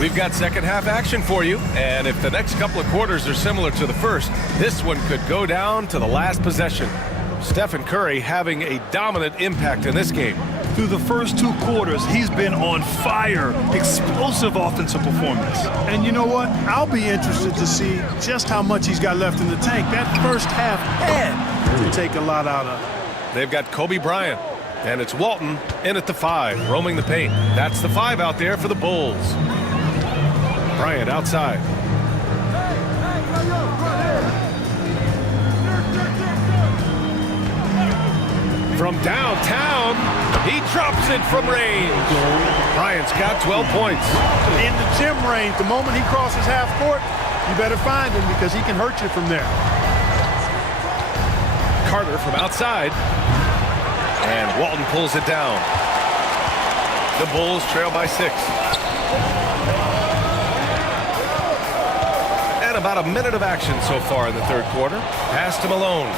We've got second half action for you, and if the next couple of quarters are similar to the first, this one could go down to the last possession. Stephen Curry having a dominant impact in this game. Through the first 2 quarters, he's been on fire. Explosive offensive performance. And you know what? I'll be interested to see just how much he's got left in the tank. That first half had to take a lot out of it. They've got Kobe Bryant, and it's Walton in at the 5, roaming the paint. That's the 5 out there for the Bulls. Bryant outside. From downtown, he drops it from range. Bryant's got 12 points. In the gym range, the moment he crosses half court, you better find him because he can hurt you from there. Carter from outside. And Walton pulls it down. The Bulls trail by 6. And about a minute of action so far in the third quarter. Pass to Malone.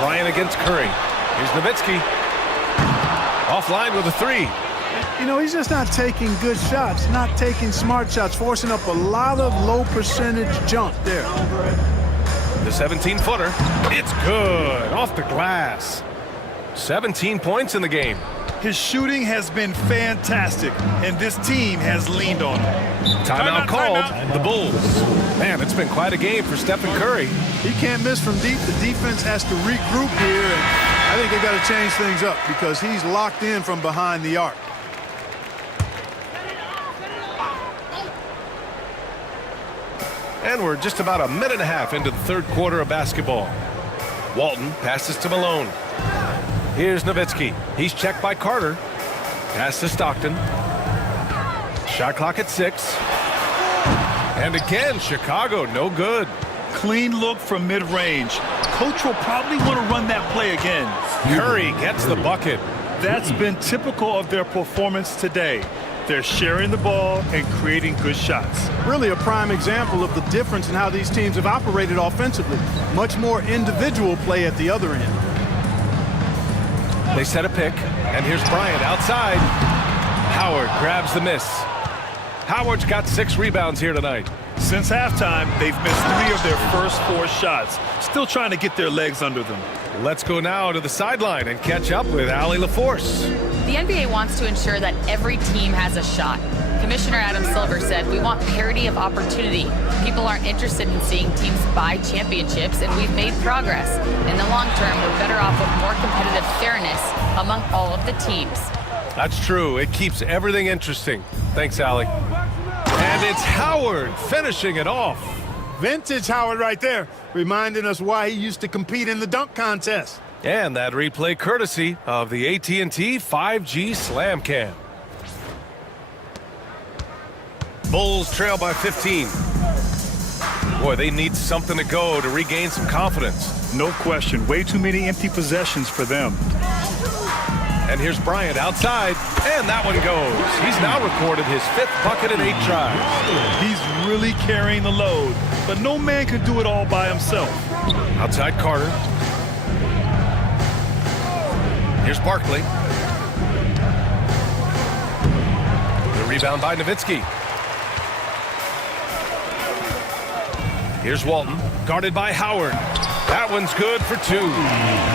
Bryant against Curry. Here's Nowitzki. Offline with a 3. You know, he's just not taking good shots, not taking smart shots, forcing up a lot of low percentage jump there. The 17-footer. It's good. Off the glass. 17 points in the game. His shooting has been fantastic, and this team has leaned on him. Timeout called. The Bulls. Man, it's been quite a game for Stephen Curry. He can't miss from deep. The defense has to regroup here, and I think they've got to change things up because he's locked in from behind the arc. And we're just about a minute and a half into the third quarter of basketball. Walton passes to Malone. Here's Nowitzki. He's checked by Carter. Pass to Stockton. Shot clock at 6. And again, Chicago, no good. Clean look from mid-range. Coach will probably want to run that play again. Curry gets the bucket. That's been typical of their performance today. They're sharing the ball and creating good shots. Really a prime example of the difference in how these teams have operated offensively. Much more individual play at the other end. They set a pick, and here's Bryant outside. Howard grabs the miss. Howard's got 6 rebounds here tonight. Since halftime, they've missed 3 of their first 4 shots. Still trying to get their legs under them. Let's go now to the sideline and catch up with Allie LaForce. The NBA wants to ensure that every team has a shot. Commissioner Adam Silver said, "We want parity of opportunity. People aren't interested in seeing teams buy championships, and we've made progress. In the long term, we're better off with more competitive fairness among all of the teams." That's true. It keeps everything interesting. Thanks, Allie. And it's Howard finishing it off. Vintage Howard right there, reminding us why he used to compete in the dunk contest. And that replay courtesy of the AT&T 5G Slam Cam. Bulls trail by 15. Boy, they need something to go to regain some confidence. No question. Way too many empty possessions for them. And here's Bryant outside, and that one goes. He's now recorded his 5th bucket in 8 tries. He's really carrying the load, but no man could do it all by himself. Outside Carter. Here's Barkley. The rebound by Nowitzki. Here's Walton, guarded by Howard. That one's good for 2.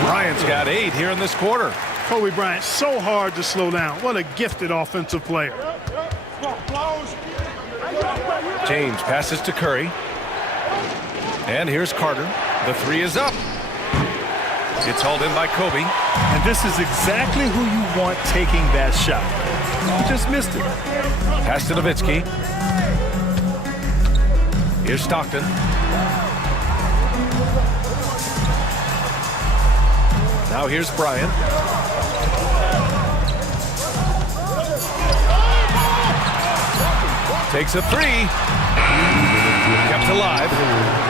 Bryant's got 8 here in this quarter. Kobe Bryant, so hard to slow down. What a gifted offensive player. James passes to Curry. And here's Carter. The 3 is up. It's hauled in by Kobe. And this is exactly who you want taking that shot. You just missed it. Pass to Nowitzki. Here's Stockton. Now here's Bryant. Takes a 3. Kept alive.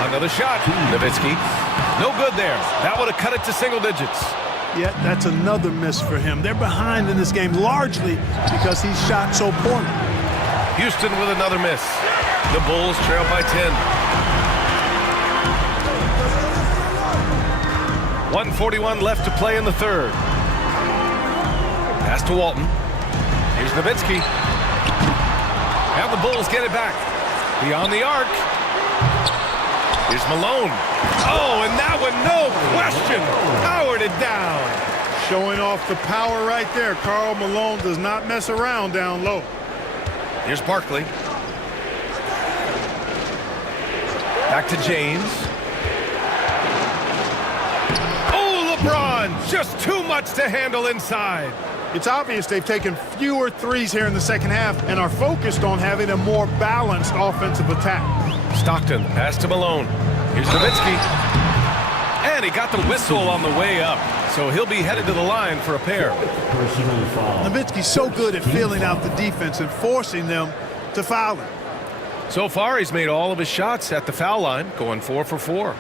Another shot. Nowitzki. No good there. That would have cut it to single digits. Yeah, that's another miss for him. They're behind in this game largely because he shot so poorly. Houston with another miss. The Bulls trail by 10. 1:41 left to play in the 3rd. Pass to Walton. Here's Nowitzki. And the Bulls get it back. Beyond the arc. Here's Malone. Oh, and that one, no question. Powered it down. Showing off the power right there. Karl Malone does not mess around down low. Here's Barkley. Back to James. Oh, LeBron, just too much to handle inside. It's obvious they've taken fewer threes here in the second half and are focused on having a more balanced offensive attack. Stockton, pass to Malone. Here's Nowitzki. And he got the whistle on the way up, so he'll be headed to the line for a pair. Nowitzki's so good at feeling out the defense and forcing them to foul him. So far, he's made all of his shots at the foul line, going 4 for 4.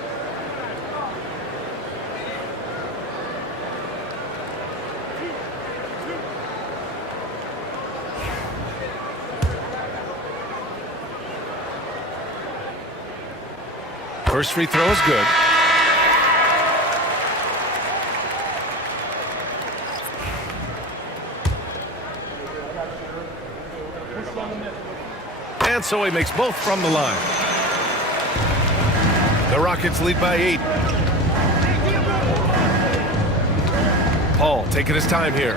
First free throw is good. And so he makes both from the line. The Rockets lead by 8. Paul taking his time here.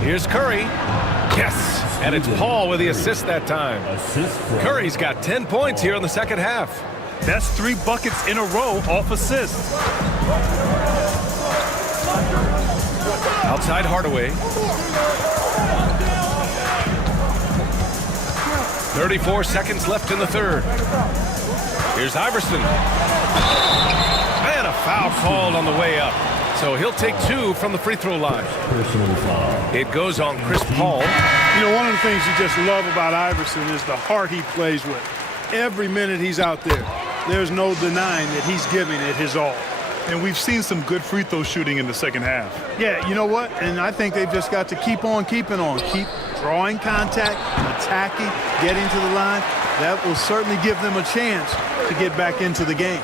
Here's Curry. Yes, and it's Paul with the assist that time. Curry's got 10 points here in the second half. That's 3 buckets in a row off assists. Outside Hardaway. 34 seconds left in the 3rd. Here's Iverson. And a foul called on the way up. So he'll take 2 from the free throw line. It goes on Chris Paul. You know, one of the things you just love about Iverson is the heart he plays with. Every minute he's out there, there's no denying that he's giving it his all. And we've seen some good free throw shooting in the second half. Yeah, you know what? And I think they've just got to keep on keeping on. Keep drawing contact, attacking, getting to the line. That will certainly give them a chance to get back into the game.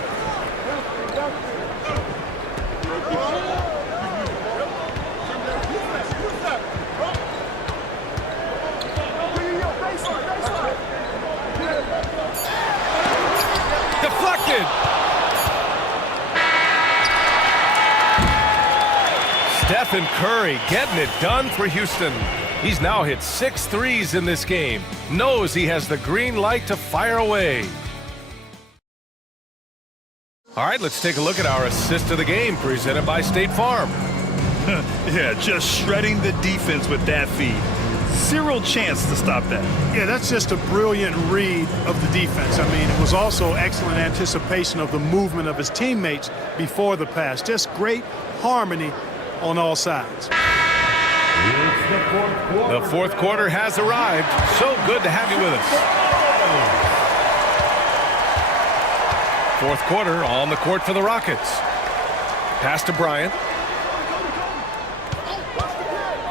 Deflected. Stephen Curry getting it done for Houston. He's now hit 6 threes in this game. Knows he has the green light to fire away. All right, let's take a look at our assist of the game presented by State Farm. Yeah, just shredding the defense with that feed. Zero chance to stop that. Yeah, that's just a brilliant read of the defense. I mean, it was also excellent anticipation of the movement of his teammates before the pass. Just great harmony on all sides. The fourth quarter has arrived. So good to have you with us. Fourth quarter on the court for the Rockets. Pass to Bryant.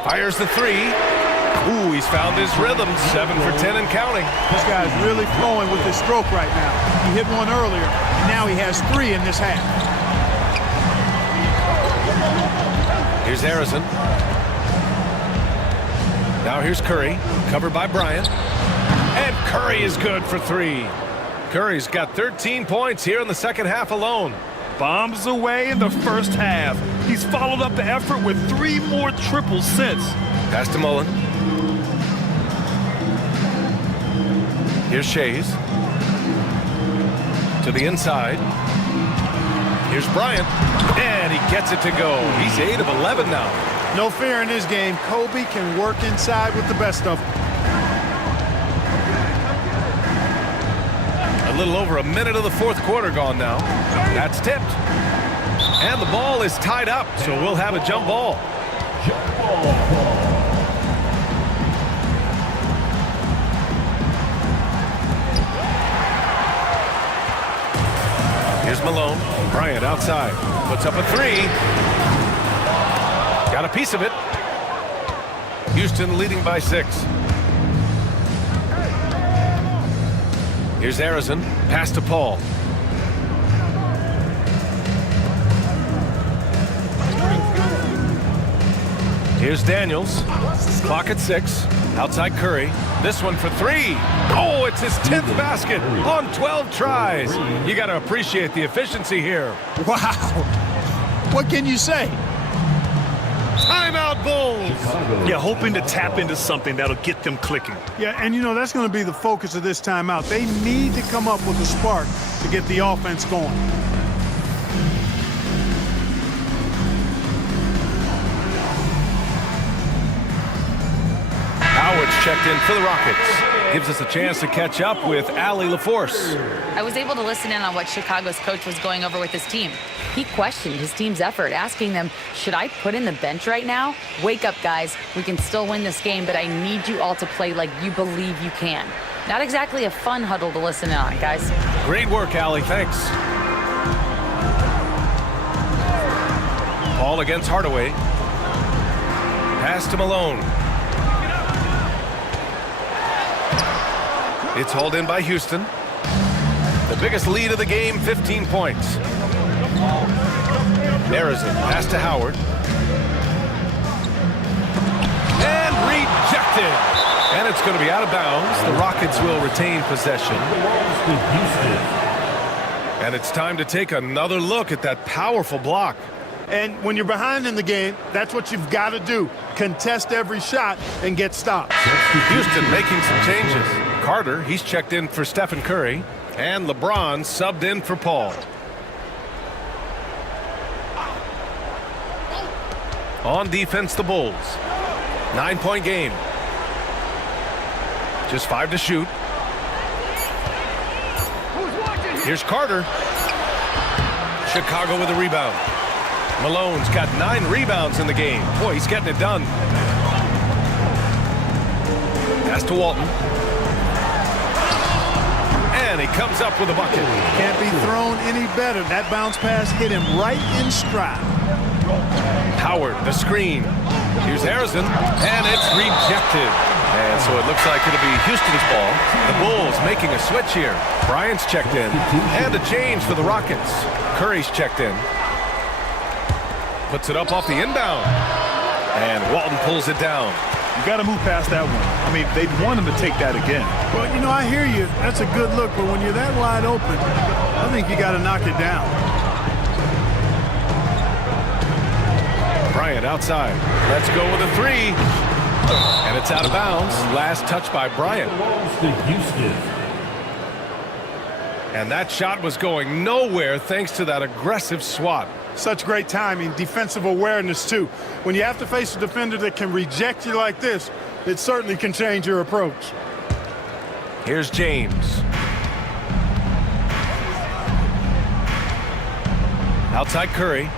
Fires the three. Ooh, he's found his rhythm. 7 for 10 and counting. This guy's really flowing with his stroke right now. He hit one earlier, and now he has 3 in this half. Here's Harrison. Now here's Curry, covered by Bryant. And Curry is good for 3. Curry's got 13 points here in the second half alone. Bombs away in the first half. He's followed up the effort with 3 more triples since. Pass to Mullen. Here's Shays. To the inside. Here's Bryant. And he gets it to go. He's 8 of 11 now. No fear in this game. Kobe can work inside with the best of them. A little over a minute of the fourth quarter gone now. That's tipped. And the ball is tied up, so we'll have a jump ball. Here's Malone. Bryant outside. Puts up a 3. Got a piece of it. Houston leading by 6. Here's Harrison. Pass to Paul. Here's Daniels. Clock at 6. Outside Curry. This one for 3. Oh, it's his 10th basket on 12 tries. You got to appreciate the efficiency here. Wow. What can you say? Timeout Bulls. Yeah, hoping to tap into something that'll get them clicking. Yeah, and you know, that's going to be the focus of this timeout. They need to come up with a spark to get the offense going. Howard's checked in for the Rockets. Gives us a chance to catch up with Allie LaForce. I was able to listen in on what Chicago's coach was going over with his team. He questioned his team's effort, asking them, should I put in the bench right now? Wake up, guys. We can still win this game, but I need you all to play like you believe you can. Not exactly a fun huddle to listen in on, guys. Great work, Allie. Thanks. Paul against Hardaway. Pass to Malone. It's hauled in by Houston. The biggest lead of the game, 15 points. Harrison, pass to Howard. And rejected. And it's going to be out of bounds. The Rockets will retain possession. And it's time to take another look at that powerful block. And when you're behind in the game, that's what you've got to do. Contest every shot and get stops. Houston making some changes. Carter, he's checked in for Stephen Curry. And LeBron subbed in for Paul. On defense, the Bulls. 9-point game. Just 5 to shoot. Here's Carter. Chicago with a rebound. Malone's got 9 rebounds in the game. Boy, he's getting it done. Pass to Walton. And he comes up with a bucket. Can't be thrown any better. That bounce pass hit him right in stride. Howard, the screen. Here's Harrison, and it's rejected. And so it looks like it'll be Houston's ball. The Bulls making a switch here. Bryant's checked in, and a change for the Rockets. Curry's checked in. Puts it up off the inbound. And Walton pulls it down. You got to move past that one. I mean, they'd want him to take that again. Well, you know, I hear you. That's a good look, but when you're that wide open, I think you got to knock it down. Bryant outside. Let's go with a 3. And it's out of bounds. Last touch by Bryant. And that shot was going nowhere thanks to that aggressive swat. Such great timing, defensive awareness too. When you have to face a defender that can reject you like this, it certainly can change your approach. Here's James. Outside Curry.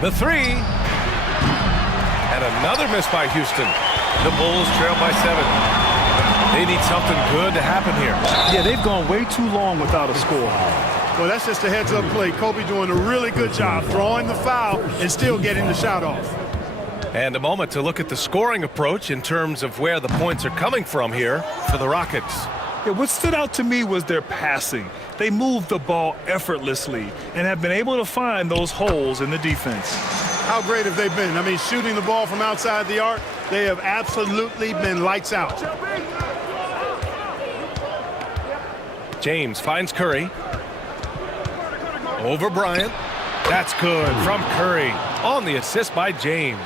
The three. And another miss by Houston. The Bulls trail by 7. They need something good to happen here. Yeah, they've gone way too long without a score. Well, that's just a heads-up play. Kobe doing a really good job throwing the foul and still getting the shot off. And a moment to look at the scoring approach in terms of where the points are coming from here for the Rockets. Yeah, what stood out to me was their passing. They moved the ball effortlessly and have been able to find those holes in the defense. How great have they been? I mean, shooting the ball from outside the arc, they have absolutely been lights out. James finds Curry. Over Bryant. That's good from Curry on the assist by James.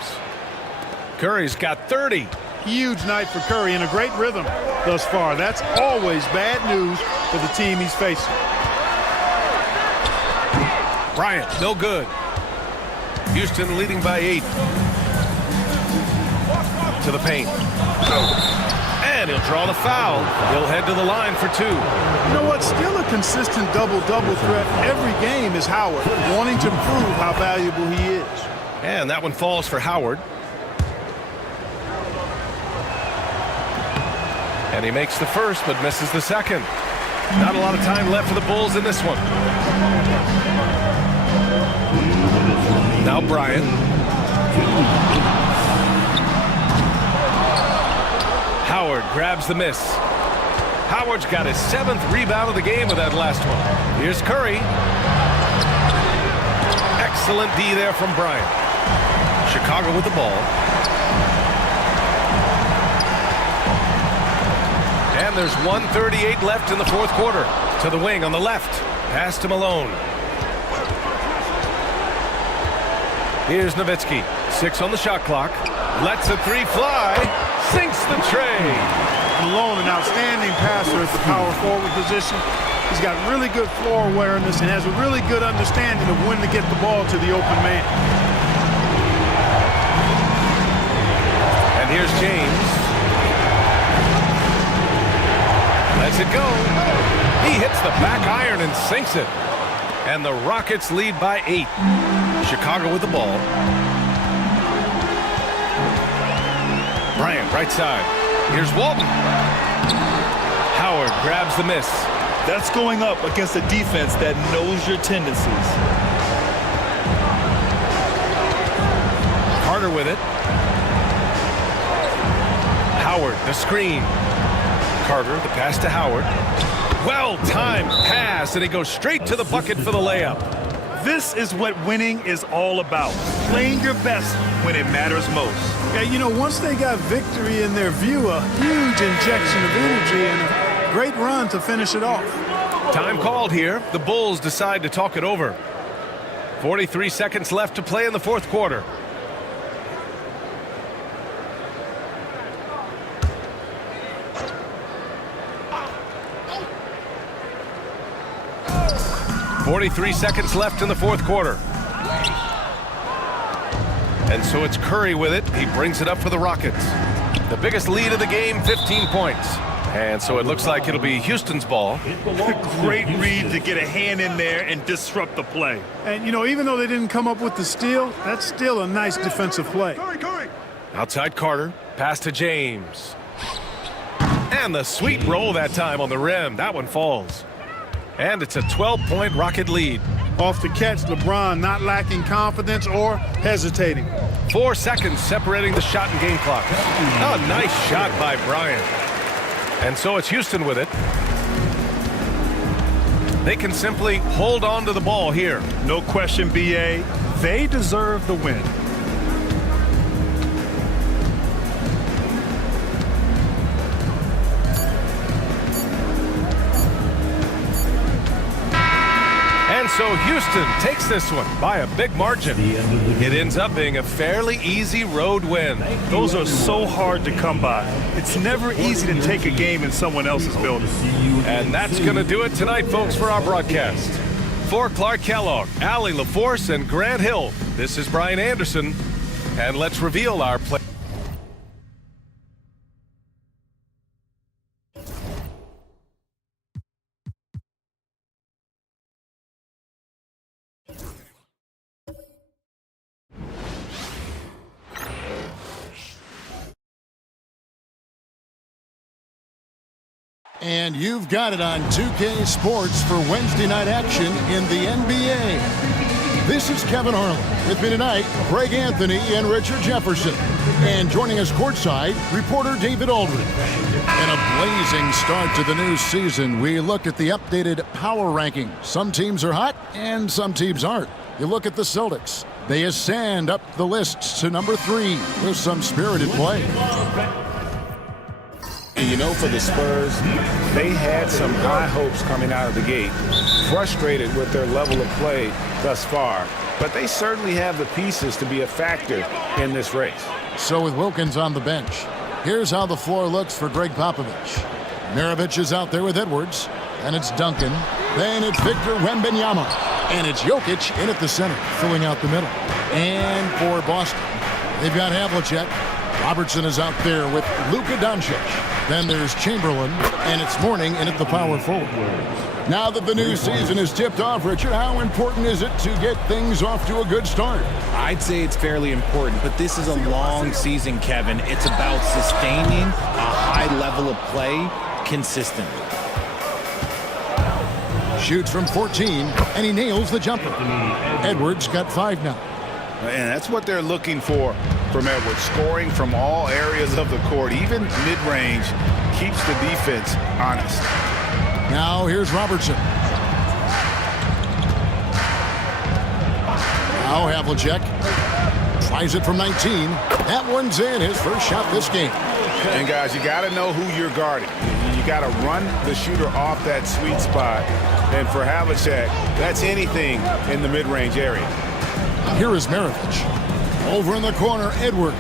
Curry's got 30. Huge night for Curry and a great rhythm thus far. That's always bad news for the team he's facing. Bryant, no good. Houston leading by 8. To the paint. And he'll draw the foul. He'll head to the line for 2. You know what? Still a consistent double-double threat every game is Howard, wanting to prove how valuable he is. And that one falls for Howard. And he makes the first, but misses the second. Not a lot of time left for the Bulls in this one. Now Bryant. Howard grabs the miss. Howard's got his 7th rebound of the game with that last one. Here's Curry. Excellent D there from Bryant. Chicago with the ball. And there's 1:38 left in the 4th quarter. To the wing on the left. Pass to Malone. Here's Nowitzki. 6 on the shot clock. Lets the 3 fly. Sinks the tray. Malone, an outstanding passer at the power forward position. He's got really good floor awareness and has a really good understanding of when to get the ball to the open man. And here's James. Lets it go. He hits the back iron and sinks it. And the Rockets lead by 8. Chicago with the ball. Bryant, right side. Here's Walton. Howard grabs the miss. That's going up against a defense that knows your tendencies. Carter with it. Howard, the screen. Carter, the pass to Howard. Well-timed pass, and he goes straight to the bucket for the layup. This is what winning is all about. Playing your best when it matters most. Yeah, you know, once they got victory in their view, a huge injection of energy and a great run to finish it off. Time called here. The Bulls decide to talk it over. 43 seconds left to play in the 4th quarter. .43 seconds left in the 4th quarter. And so it's Curry with it. He brings it up for the Rockets. The biggest lead of the game, 15 points. And so it looks like it'll be Houston's ball. Great read to get a hand in there and disrupt the play. And, you know, even though they didn't come up with the steal, that's still a nice defensive play. Outside Carter. Pass to James. And the sweet roll that time on the rim. That one falls. And it's a 12-point Rocket lead. Off the catch, LeBron not lacking confidence or hesitating. 4 seconds separating the shot and game clock. Oh, nice shot by Bryant. And so it's Houston with it. They can simply hold on to the ball here. No question, B.A. They deserve the win. And so Houston takes this one by a big margin. It ends up being a fairly easy road win. Those are so hard to come by. It's never easy to take a game in someone else's building. And that's going to do it tonight, folks, for our broadcast. For Clark Kellogg, Allie LaForce, and Grant Hill, this is Brian Anderson, and let's reveal our play. And you've got it on 2K Sports for Wednesday night action in the NBA. This is Kevin Harlan. With me tonight, Greg Anthony and Richard Jefferson. And joining us courtside, reporter David Aldridge. And a blazing start to the new season. We look at the updated power ranking. Some teams are hot and some teams aren't. You look at the Celtics. They ascend up the list to number 3 with some spirited play. And you know, for the Spurs, they had some high hopes coming out of the gate, frustrated with their level of play thus far. But they certainly have the pieces to be a factor in this race. So with Wilkins on the bench, here's how the floor looks for Greg Popovich. Maravich is out there with Edwards, and it's Duncan. Then it's Victor Wembanyama, and it's Jokic in at the center, filling out the middle. And for Boston, they've got Havlicek. Robertson is out there with Luka Doncic. Then there's Chamberlain, and it's Mourning in at the power forward. Now that the new season is tipped off, Richard, how important is it to get things off to a good start? I'd say it's fairly important, but this is a long season, Kevin. It's about sustaining a high level of play consistently. Shoots from 14, and he nails the jumper. Edwards got 5 now. And that's what they're looking for from Edwards, scoring from all areas of the court, even mid-range, keeps the defense honest. Now here's Robertson. Now Havlicek tries it from 19. That one's in, his first shot this game. And guys, you got to know who you're guarding. You got to run the shooter off that sweet spot. And for Havlicek, that's anything in the mid-range area. Here is Maravich. Over in the corner, Edwards.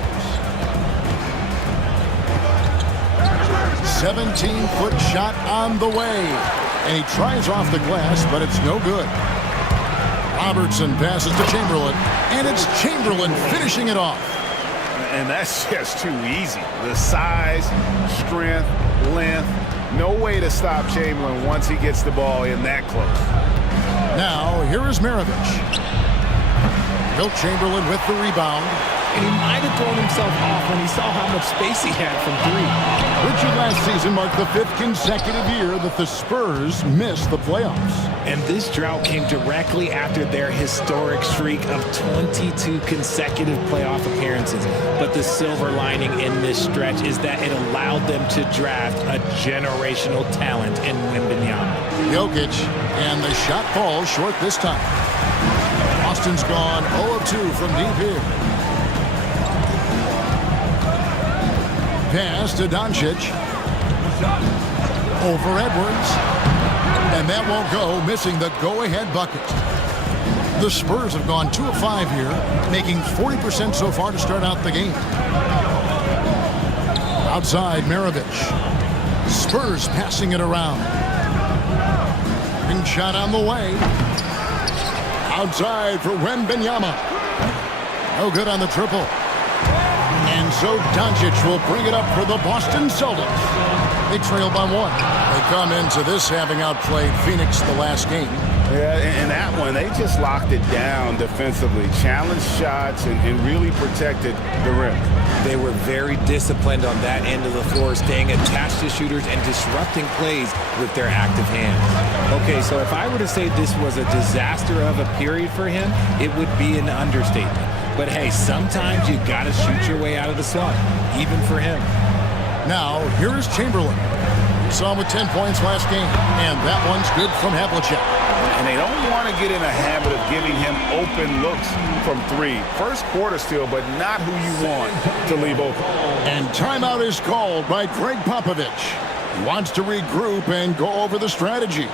17-foot shot on the way. And he tries off the glass, but it's no good. Robertson passes to Chamberlain, and it's Chamberlain finishing it off. And that's just too easy. The size, strength, length, no way to stop Chamberlain once he gets the ball in that close. Now, here is Maravich. Wilt Chamberlain with the rebound. And he might have thrown himself off when he saw how much space he had from 3. Richard, last season marked the 5th consecutive year that the Spurs missed the playoffs. And this drought came directly after their historic streak of 22 consecutive playoff appearances. But the silver lining in this stretch is that it allowed them to draft a generational talent in Wembanyama. Jokic, and the shot falls short this time. Boston's gone 0 of 2 from deep here. Pass to Doncic. Over Edwards. And that won't go, missing the go-ahead bucket. The Spurs have gone 2 of 5 here, making 40% so far to start out the game. Outside, Maravich. Spurs passing it around. Ring shot on the way. Outside for Wembanyama. No good on the triple. And so Doncic will bring it up for the Boston Celtics. They trail by 1. They come into this having outplayed Phoenix the last game. Yeah, and that one, they just locked it down defensively, challenged shots, and really protected the rim. They were very disciplined on that end of the floor, staying attached to shooters and disrupting plays with their active hands. Okay, so if I were to say this was a disaster of a period for him, it would be an understatement. But hey, sometimes you gotta shoot your way out of the slump, even for him. Now, here's Chamberlain. We saw him with 10 points last game, and that one's good from Havlicek. And they don't want to get in a habit of giving him open looks from 3. First quarter still, but not who you want to leave open. And timeout is called by Greg Popovich. He wants to regroup and go over the strategy.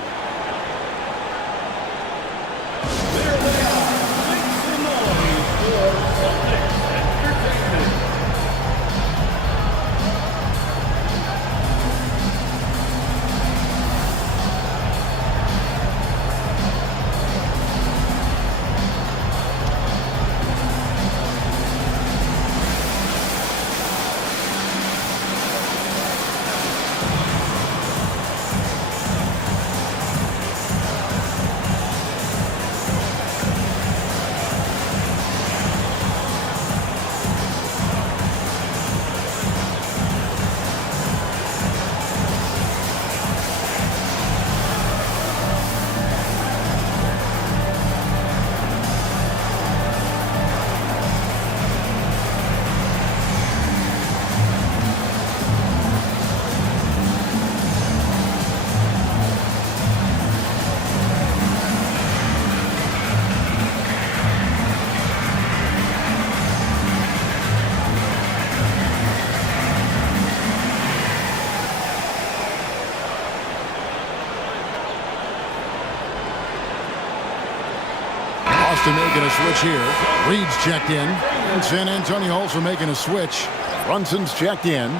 Boston making a switch here. Reed's checked in. And San Antonio also making a switch. Brunson's checked in.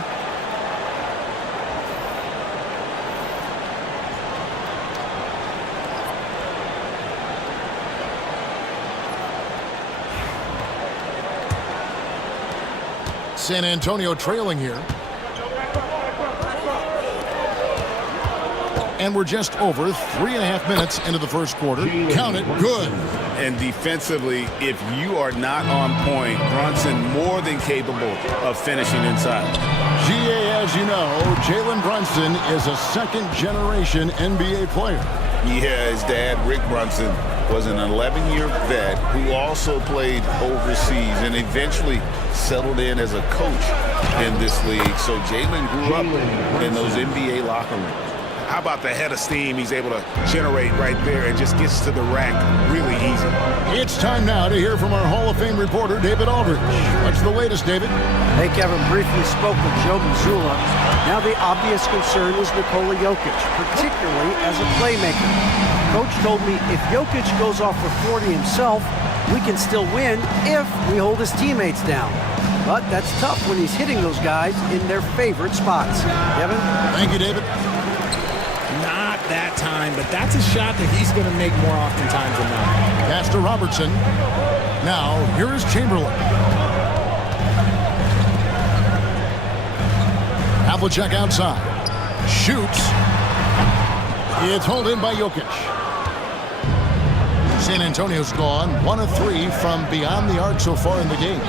San Antonio trailing here. And we're just over 3.5 minutes into the first quarter. Count it, good. And defensively, if you are not on point, Brunson more than capable of finishing inside. GA, as you know, Jalen Brunson is a second-generation NBA player. Yeah, his dad, Rick Brunson, was an 11-year vet who also played overseas and eventually settled in as a coach in this league. So Jalen grew up in those NBA locker rooms. How about the head of steam he's able to generate right there and just gets to the rack really easy. It's time now to hear from our Hall of Fame reporter, David Aldridge. What's the latest, David? Hey, Kevin, briefly spoke with Joe Mazzulla. Now the obvious concern is Nikola Jokic, particularly as a playmaker. Coach told me if Jokic goes off for 40 himself, we can still win if we hold his teammates down. But that's tough when he's hitting those guys in their favorite spots. Kevin? Thank you, David. Not that time, but that's a shot that he's going to make more oftentimes than not. Pass to Robertson. Now, here is Chamberlain. Havlicek outside. Shoots. It's hauled in by Jokic. San Antonio's gone 1 of 3 from beyond the arc so far in the game.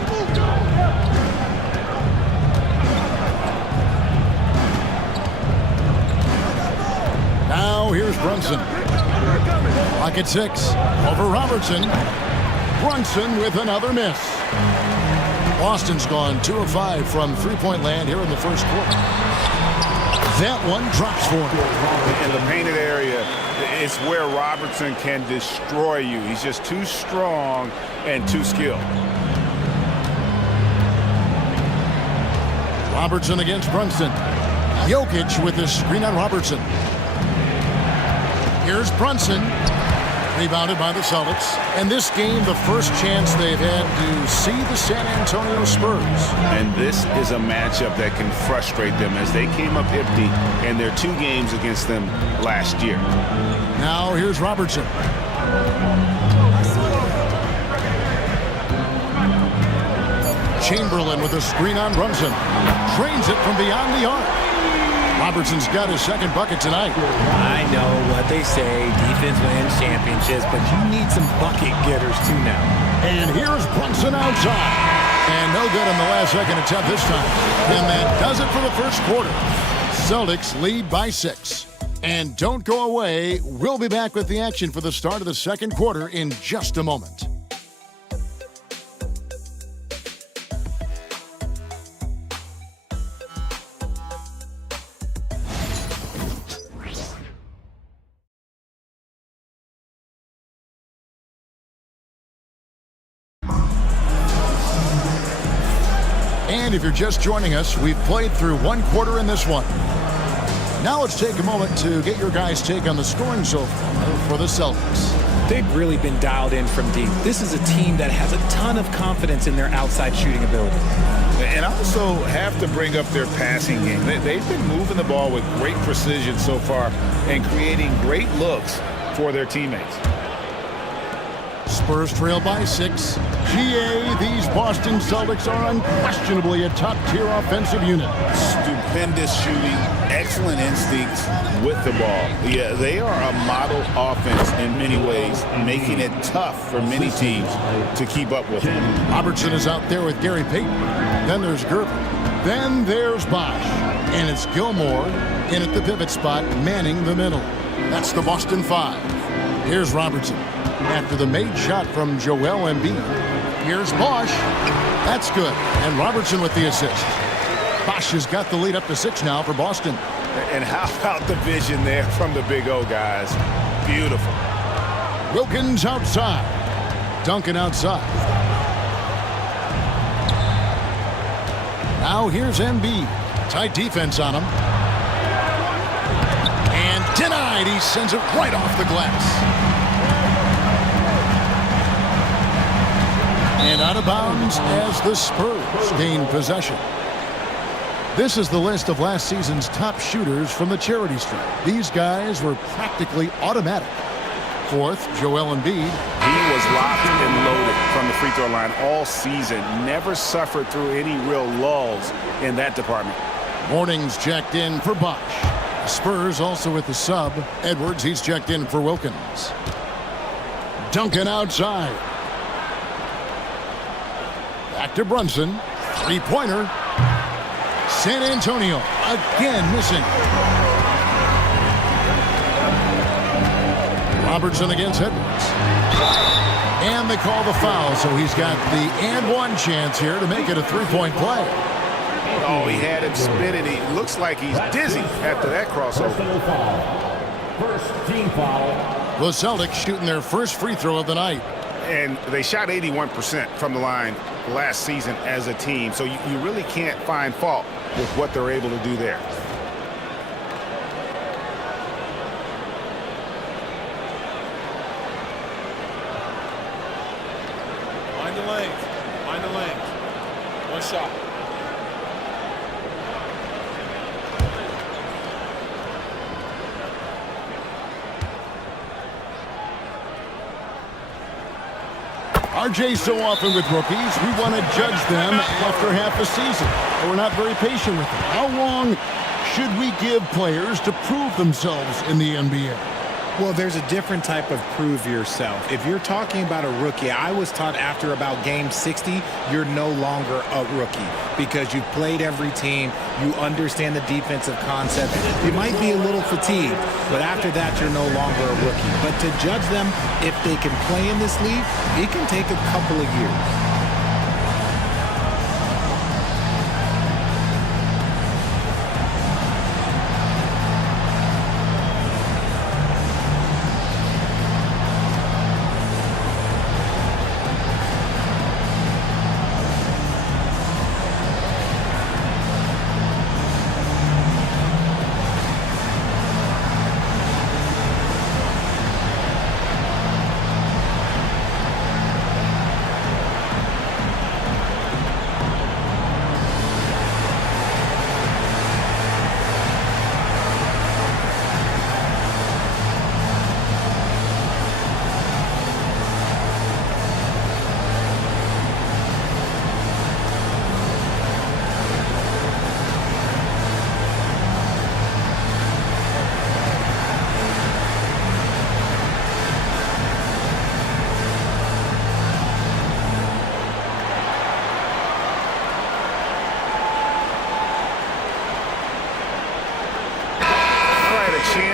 Now here's Brunson. Clock at 6. Over Robertson. Brunson with another miss. Boston's gone 2 of 5 from three-point land here in the first quarter. That one drops for him. In the painted area, it's where Robertson can destroy you. He's just too strong and too skilled. Robertson against Brunson. Jokic with the screen on Robertson. Here's Brunson. Rebounded by the Celtics. And this game, the first chance they've had to see the San Antonio Spurs. And this is a matchup that can frustrate them as they came up empty in their 2 games against them last year. Now here's Robertson. Chamberlain with a screen on Brunson. Drains it from beyond the arc. Robertson's got his second bucket tonight. I know what they say, defense wins championships, but you need some bucket getters too now. And here's Brunson outside. And no good on the last second attempt this time. And that does it for the first quarter. Celtics lead by 6. And don't go away. We'll be back with the action for the start of the second quarter in just a moment. And if you're just joining us, we've played through 1 quarter in this one. Now let's take a moment to get your guys' take on the scoring so far for the Celtics. They've really been dialed in from deep. This is a team that has a ton of confidence in their outside shooting ability. And also have to bring up their passing game. They've been moving the ball with great precision so far and creating great looks for their teammates. Spurs trail by 6. GA, these Boston Celtics are unquestionably a top-tier offensive unit. Stupendous shooting, excellent instincts with the ball. Yeah, they are a model offense in many ways, making it tough for many teams to keep up with them. Robertson is out there with Gary Payton. Then there's Gervin. Then there's Bosch. And it's Gilmore in at the pivot spot, manning the middle. That's the Boston 5. Here's Robertson. After the made shot from Joel Embiid. Here's Bosch. That's good. And Robertson with the assist. Bosch has got the lead up to 6 now for Boston. And how about the vision there from the Big O guys? Beautiful. Wilkins outside. Duncan outside. Now here's Embiid. Tight defense on him. And denied. He sends it right off the glass. And out of bounds as the Spurs gain possession. This is the list of last season's top shooters from the charity stripe. These guys were practically automatic. Fourth, Joel Embiid. He was locked and loaded from the free throw line all season. Never suffered through any real lulls in that department. Mornings checked in for Bosch. The Spurs also with the sub. Edwards, he's checked in for Wilkins. Duncan outside. Back to Brunson. Three-pointer. San Antonio again missing. Robertson against Edwards. And they call the foul, so he's got the and one chance here to make it a three-point play. Oh, he had him spinning. He looks like he's dizzy after that crossover. First team foul. The Celtics shooting their first free throw of the night. And they shot 81% from the line last season as a team, so you really can't find fault with what they're able to do there. Find the lanes. Find the lanes. One shot. RJ, so often with rookies, we want to judge them after half a season. We're not very patient with them. How long should we give players to prove themselves in the NBA? Well, there's a different type of prove yourself. If you're talking about a rookie, I was taught after about game 60, you're no longer a rookie because you've played every team, you understand the defensive concept. You might be a little fatigued, but after that, you're no longer a rookie. But to judge them, if they can play in this league, it can take a couple of years.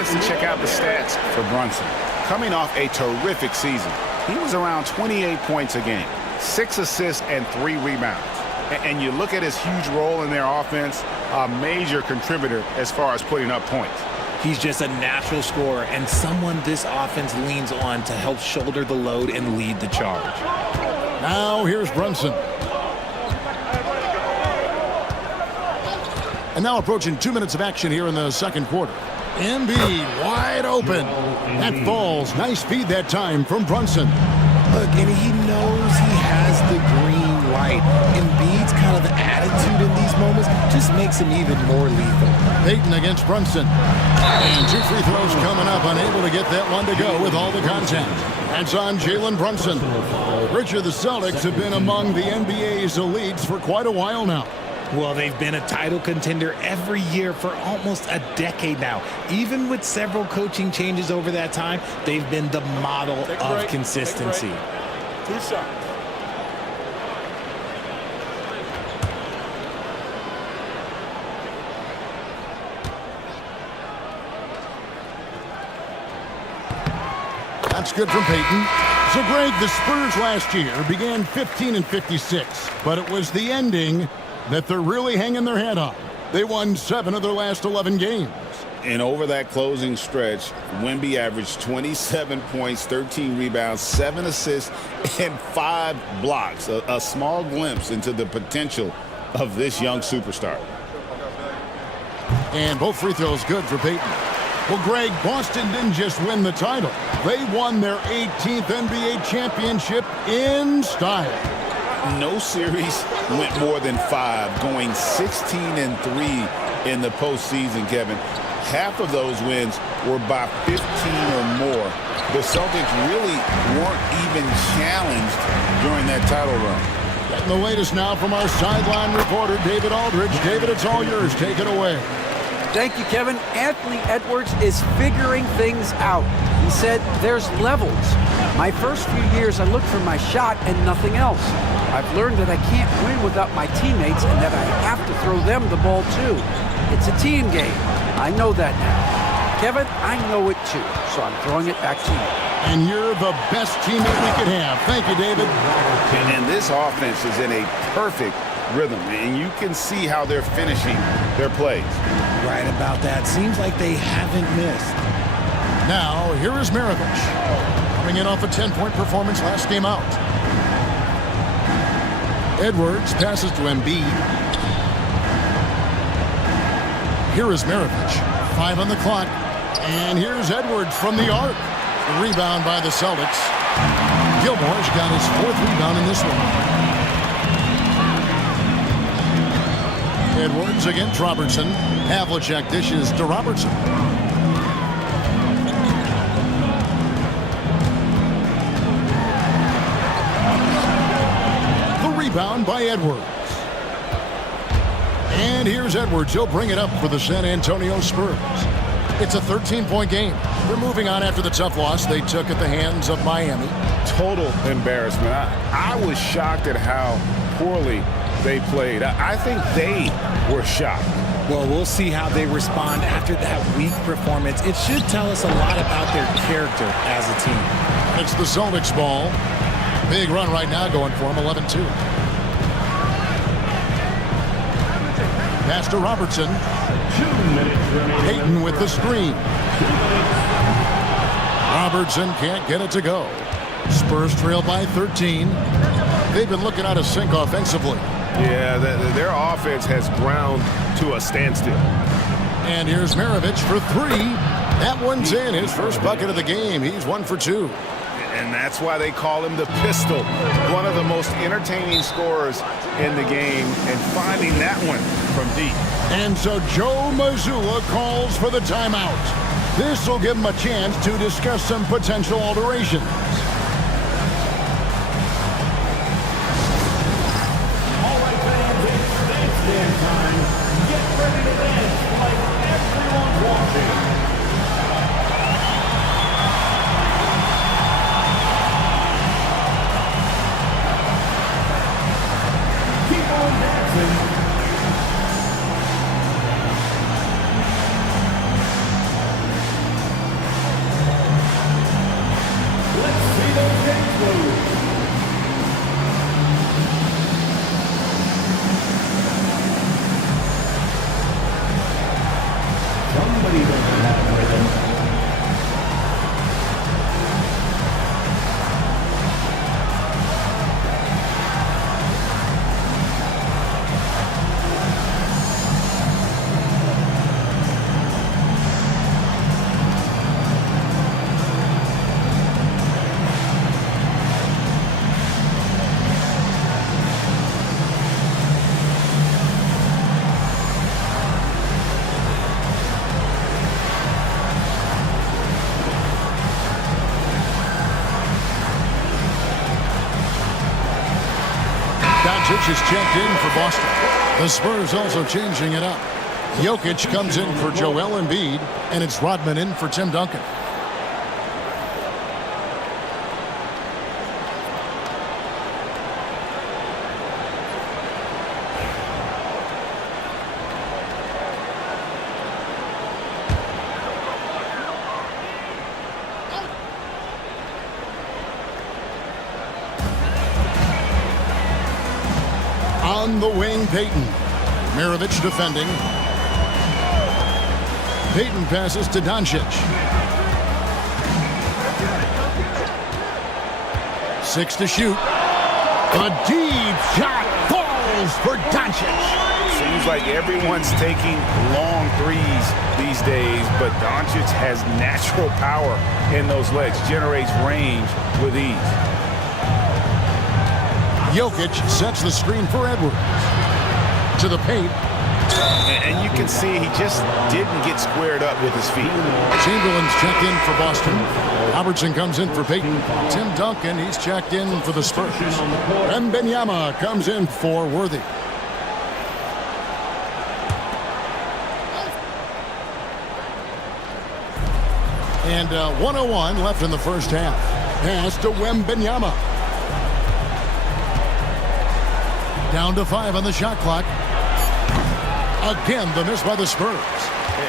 To check out the stats for Brunson. Coming off a terrific season, he was around 28 points a game, 6 assists and 3 rebounds. And you look at his huge role in their offense, a major contributor as far as putting up points. He's just a natural scorer and someone this offense leans on to help shoulder the load and lead the charge. Now here's Brunson. And now approaching 2 minutes of action here in the second quarter. Embiid wide open. That falls. Nice feed that time from Brunson. Look, and he knows he has the green light. Embiid's kind of attitude in these moments just makes him even more lethal. Payton against Brunson. And 2 free throws coming up. Unable to get that one to go with all the contact. That's on Jalen Brunson. Richard, the Celtics have been among the NBA's elites for quite a while now. Well, they've been a title contender every year for almost a decade now. Even with several coaching changes over that time, they've been the model of consistency. 2 shots. That's good from Payton. So, Greg, the Spurs last year began 15-56, but it was the ending that they're really hanging their head on. They won 7 of their last 11 games. And over that closing stretch, Wemby averaged 27 points, 13 rebounds, 7 assists, and 5 blocks. A small glimpse into the potential of this young superstar. And both free throws good for Payton. Well, Greg, Boston didn't just win the title. They won their 18th NBA championship in style. No series went more than 5, going 16-3 in the postseason, Kevin. Half of those wins were by 15 or more. The Celtics really weren't even challenged during that title run. Getting the latest now from our sideline reporter, David Aldridge. David, it's all yours. Take it away. Thank you, Kevin. Anthony Edwards is figuring things out. He said there's levels. My first few years, I looked for my shot and nothing else. I've learned that I can't win without my teammates and that I have to throw them the ball too. It's a team game. I know that now. Kevin, I know it too, so I'm throwing it back to you. And you're the best teammate we could have. Thank you, David. And this offense is in a perfect rhythm, and you can see how they're finishing their plays. Right about that. Seems like they haven't missed. Now, here is Maravich, coming in off a 10-point performance last game out. Edwards passes to Embiid. Here is Maravich, 5 on the clock. And here's Edwards from the arc. The rebound by the Celtics. Gilmore's got his 4th rebound in this one. Edwards against Robertson. Havlicek dishes to Robertson. The rebound by Edwards. And here's Edwards. He'll bring it up for the San Antonio Spurs. It's a 13-point game. They're moving on after the tough loss they took at the hands of Miami. Total embarrassment. I was shocked at how poorly they played. I think they were shocked. Well, we'll see how they respond after that weak performance. It should tell us a lot about their character as a team. It's the Celtics ball. Big run right now going for them, 11-2. Pass to Robertson. 2 minutes remaining. Payton with the screen. Robertson can't get it to go. Spurs trail by 13. They've been looking out of sync offensively. Yeah, their offense has ground to a standstill. And here's Maravich for 3. That one's in. His first bucket of the game. He's 1 for 2. And that's why they call him the pistol. One of the most entertaining scorers in the game, and finding that one from deep. And so Joe Mazzulla calls for the timeout. This will give him a chance to discuss some potential alterations. All right, fans, it's dance time. Get ready to dance like everyone's watching. Keep on dancing. Let's see those dance moves. Somebody doesn't have rhythm. Doncic is checked in for Boston. The Spurs also changing it up. Jokic comes in for Joel Embiid, and it's Rodman in for Tim Duncan. On the wing, Payton. Maravich defending. Payton passes to Doncic. 6 to shoot. A deep shot falls for Doncic. Seems like everyone's taking long threes these days, but Doncic has natural power in those legs, generates range with ease. Jokic sets the screen for Edwards. To the paint. And you can see he just didn't get squared up with his feet. Chamberlain's checked in for Boston. Robertson comes in for Peyton. Tim Duncan, he's checked in for the Spurs. Wembanyama comes in for Worthy. And 1:01 left in the first half. Pass to Wembanyama. Down to 5 on the shot clock. Again, the miss by the Spurs.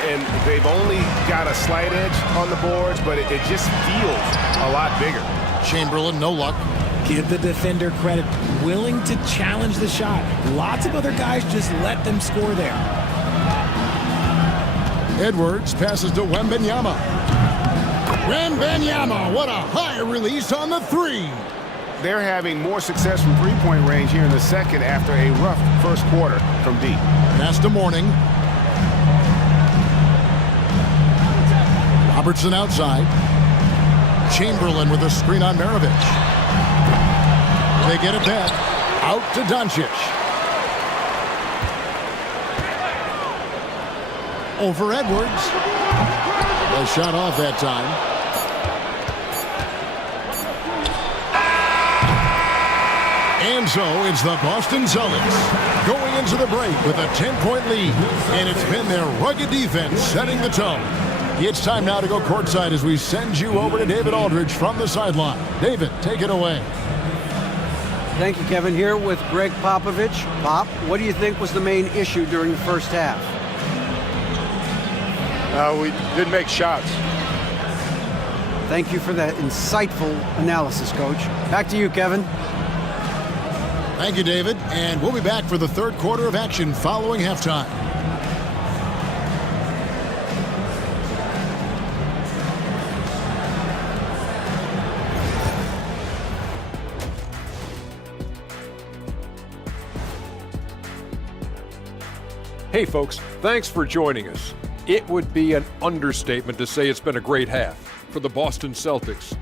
And they've only got a slight edge on the boards, but it just feels a lot bigger. Chamberlain, no luck. Give the defender credit. Willing to challenge the shot. Lots of other guys just let them score there. Edwards passes to Wembanyama. Wembanyama, what a high release on the 3. They're having more success from three-point range here in the second after a rough first quarter from deep. Pass to Mourning. Robertson outside. Chamberlain with a screen on Maravich. They get it back. Out to Doncic. Over Edwards. A shot off that time. And so it's the Boston Celtics going into the break with a 10-point lead. And it's been their rugged defense setting the tone. It's time now to go courtside as we send you over to David Aldridge from the sideline. David, take it away. Thank you, Kevin. Here with Greg Popovich. Pop, what do you think was the main issue during the first half? We didn't make shots. Thank you for that insightful analysis, Coach. Back to you, Kevin. Thank you, David. And we'll be back for the third quarter of action following halftime. Hey folks, thanks for joining us. It would be an understatement to say it's been a great half for the Boston Celtics.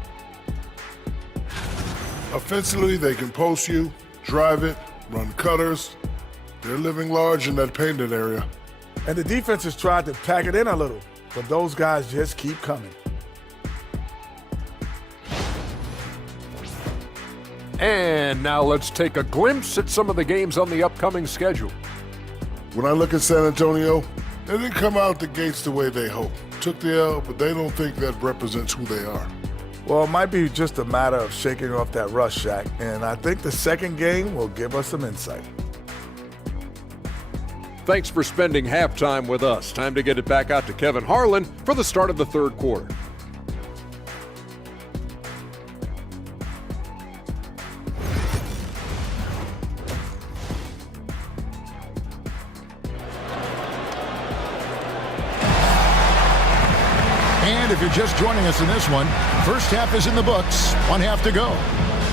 Offensively, they can post you, drive it, run cutters. They're living large in that painted area. And the defense has tried to pack it in a little, but those guys just keep coming. And now let's take a glimpse at some of the games on the upcoming schedule. When I look at San Antonio, they didn't come out the gates the way they hoped. Took the L, but they don't think that represents who they are. Well, it might be just a matter of shaking off that rust, Shaq, and I think the second game will give us some insight. Thanks for spending halftime with us. Time to get it back out to Kevin Harlan for the start of the third quarter. And if you're just joining us in this one, first half is in the books, 1 half to go.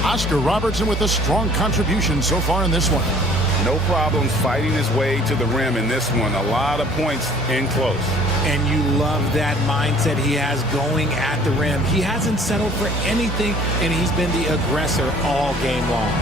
Oscar Robertson with a strong contribution so far in this one. No problems fighting his way to the rim in this one. A lot of points in close. And you love that mindset he has going at the rim. He hasn't settled for anything, and he's been the aggressor all game long.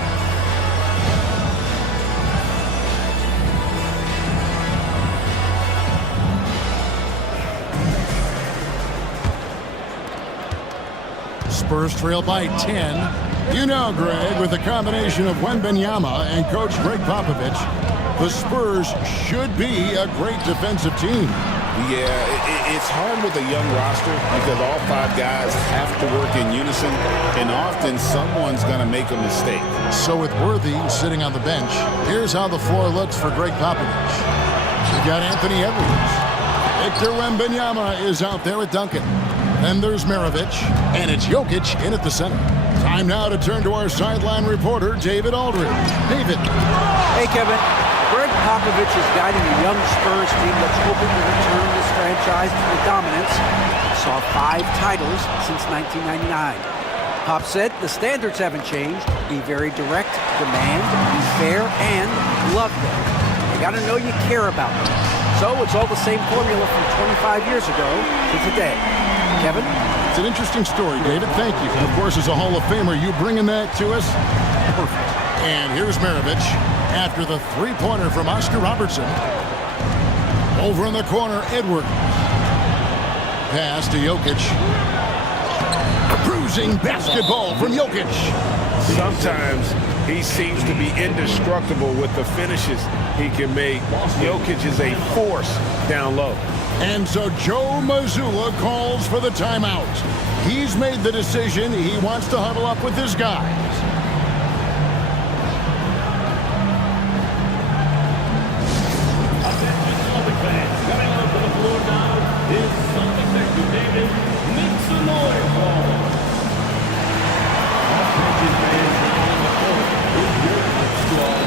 Spurs trail by 10. You know, Greg, with the combination of Wembanyama and Coach Greg Popovich, the Spurs should be a great defensive team. Yeah, it's hard with a young roster because all 5 guys have to work in unison, and often someone's going to make a mistake. So with Worthy sitting on the bench, here's how the floor looks for Greg Popovich. You got Anthony Edwards. Victor Wembanyama is out there with Duncan. Then there's Maravich, and it's Jokic in at the center. Time now to turn to our sideline reporter, David Aldridge. David. Hey, Kevin. Greg Popovich is guiding a young Spurs team that's hoping to return this franchise to the dominance that saw 5 titles since 1999. Pop said the standards haven't changed. Be very direct, demand, be fair, and love them. You got to know you care about them. So it's all the same formula from 25 years ago to today. Kevin? It's an interesting story, David. Thank you. And of course, as a Hall of Famer, you bringing that to us? Perfect. And here's Maravich after the three-pointer from Oscar Robertson. Over in the corner, Edwards. Pass to Jokic. Bruising basketball from Jokic. Sometimes he seems to be indestructible with the finishes he can make. Jokic is a force down low. And so Joe Mazzulla calls for the timeout. He's made the decision. He wants to huddle up with his guys. Coming up to the floor now is Celtics executive David. Make some noise for him. Attention fans now on the court with your hot squad.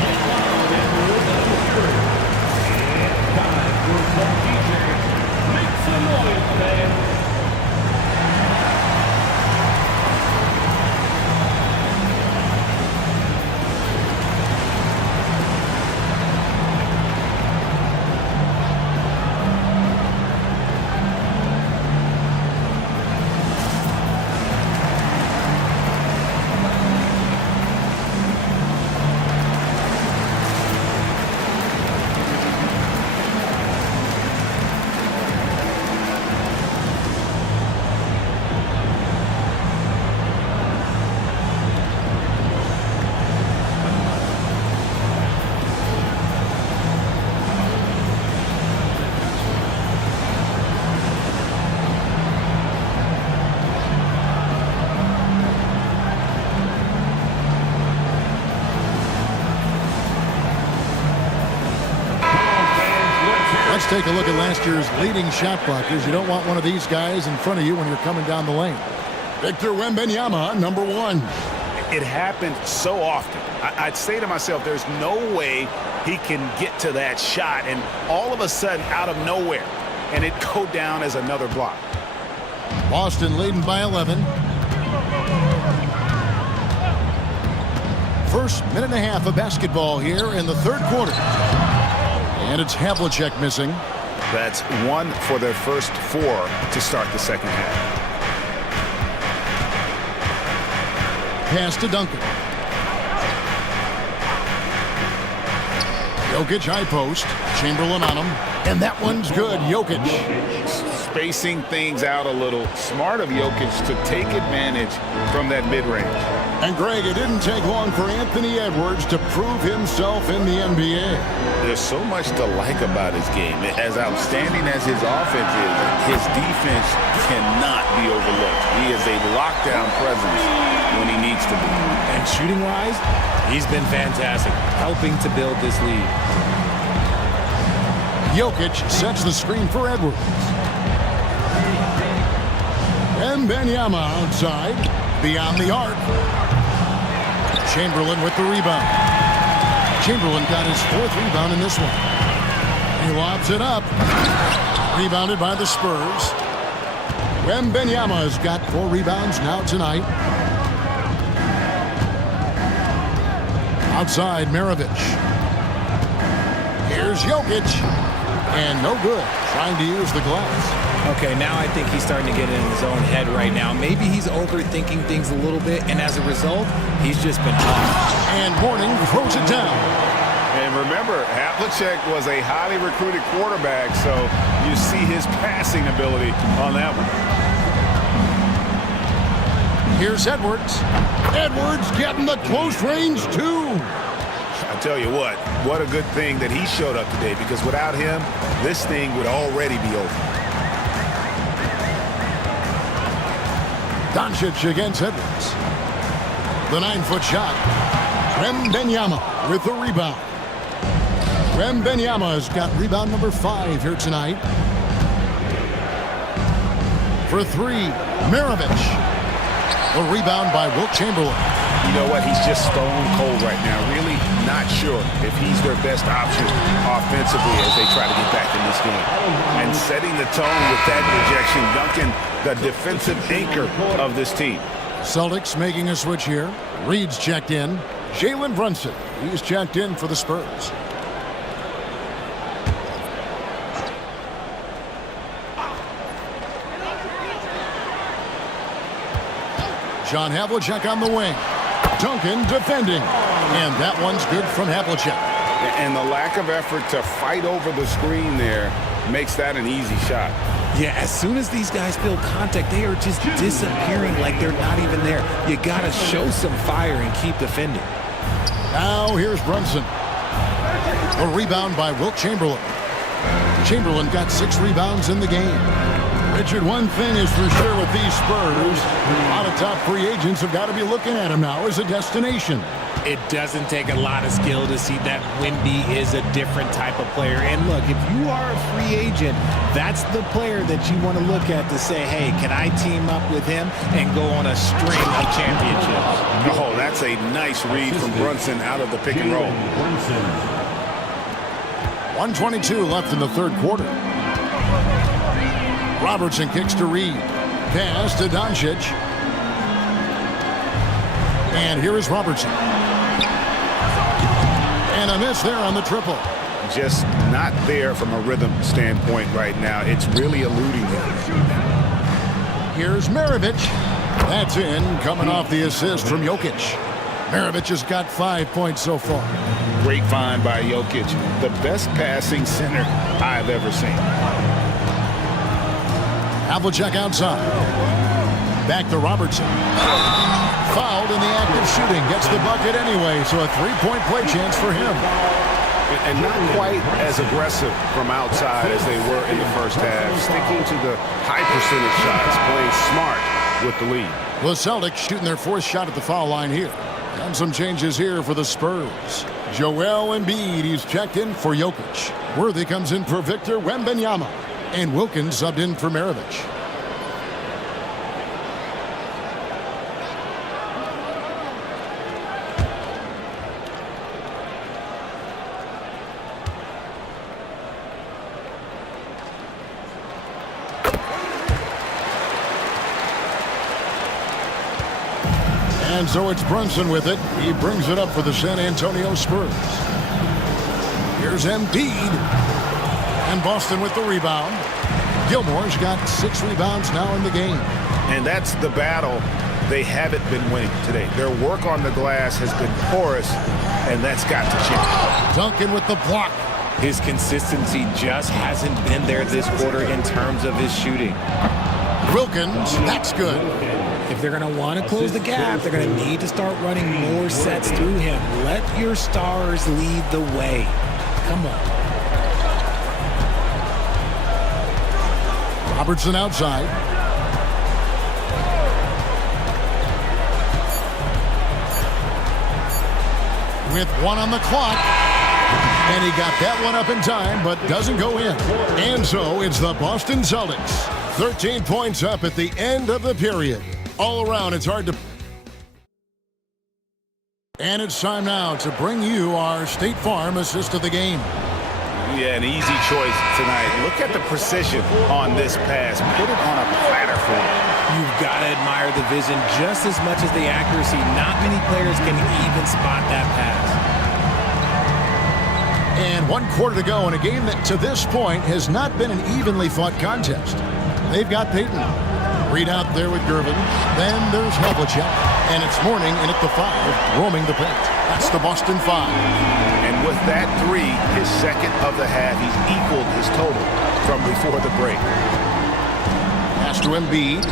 Get loud and roll down the street. It's time for some DJs. Make some noise, fans. Let's take a look at last year's leading shot blockers. You don't want one of these guys in front of you when you're coming down the lane. Victor Wembanyama, number 1. It happened so often. I'd say to myself, there's no way he can get to that shot, and all of a sudden, out of nowhere, and it go down as another block. Boston leading by 11. First minute and a half of basketball here in the third quarter. And it's Havlicek missing. That's 1 for their first 4 to start the second half. Pass to Duncan. Jokic high post. Chamberlain on him. And that one's good. Jokic. Spacing things out a little. Smart of Jokic to take advantage from that mid-range. And Greg, it didn't take long for Anthony Edwards to prove himself in the NBA. There's so much to like about his game. As outstanding as his offense is, his defense cannot be overlooked. He is a lockdown presence when he needs to be. And shooting-wise, he's been fantastic, helping to build this lead. Jokic sets the screen for Edwards. Wembanyama outside, beyond the arc. Chamberlain with the rebound. Chamberlain got his 4th rebound in this one. He lobs it up. Rebounded by the Spurs. Wembanyama's got 4 rebounds now tonight. Outside, Maravich. Here's Jokic. And no good. Trying to use the glass. Okay, now I think he's starting to get in his own head right now. Maybe he's overthinking things a little bit, and as a result, he's just been off. And Mourning throws it down. And remember, Havlicek was a highly recruited quarterback, so you see his passing ability on that one. Here's Edwards. Edwards getting the close range, too. I tell you what a good thing that he showed up today, because without him, this thing would already be over. Doncic against Edwards. The 9-foot shot. Wembanyama with the rebound. Wembanyama's got rebound number 5 here tonight. For 3, Maravich. The rebound by Wilt Chamberlain. You know what? He's just stone cold right now. Really not sure if he's their best option offensively as they try to get back in this game. And setting the tone with that rejection, Duncan, the defensive anchor of this team. Celtics making a switch here. Reed's checked in. Jalen Brunson, he's checked in for the Spurs. John Havlicek on the wing. Duncan defending. And that one's good from Havlicek. And the lack of effort to fight over the screen there makes that an easy shot. Yeah, as soon as these guys feel contact, they are just disappearing like they're not even there. You got to show some fire and keep defending. Now here's Brunson. A rebound by Wilt Chamberlain. Chamberlain got 6 rebounds in the game. Richard, one thing is for sure with these Spurs, a lot of top free agents have got to be looking at him now as a destination. It doesn't take a lot of skill to see that Wemby is a different type of player. And look, if you are a free agent, that's the player that you want to look at to say, hey, can I team up with him and go on a string of championships? Oh, that's a nice read from Brunson out of the pick and roll. 1:22 left in the third quarter. Robertson kicks to Reed. Pass to Doncic. And here is Robertson. And a miss there on the triple. Just not there from a rhythm standpoint right now. It's really eluding him. Here's Maravich. That's in, coming off the assist from Jokic. Maravich has got 5 points so far. Great find by Jokic. The best passing center I've ever seen. Havlicek outside. Back to Robertson. Fouled in the act of shooting. Gets the bucket anyway, so a 3-point play chance for him. And not quite as aggressive from outside as they were in the first half. Sticking to the high percentage shots, playing smart with the lead. The Celtics shooting their 4th shot at the foul line here. And some changes here for the Spurs. Joel Embiid, he's checked in for Jokic. Worthy comes in for Victor Wembanyama. And Wilkins subbed in for Maravich. And so it's Brunson with it. He brings it up for the San Antonio Spurs. Here's Embiid. And Boston with the rebound. Gilmore's got 6 rebounds now in the game. And that's the battle they haven't been winning today. Their work on the glass has been porous, and that's got to change. Duncan with the block. His consistency just hasn't been there this quarter in terms of his shooting. Wilkins, that's good. If they're going to want to close the gap, they're going to need to start running more sets through him. Let your stars lead the way. Come on. Robertson outside. With 1 on the clock. And he got that one up in time, but doesn't go in. And so it's the Boston Celtics. 13 points up at the end of the period. All around, it's hard to... And it's time now to bring you our State Farm assist of the game. Yeah, an easy choice tonight. Look at the precision on this pass. Put it on a platter for him. You've got to admire the vision just as much as the accuracy. Not many players can even spot that pass. And 1 quarter to go in a game that to this point has not been an evenly fought contest. They've got Payton. Reed out there with Gervin. Then there's Havlicek. And it's Mourning in at the 5, roaming the paint. That's the Boston 5. And with that 3, his second of the half, he's equaled his total from before the break. Pass to Embiid.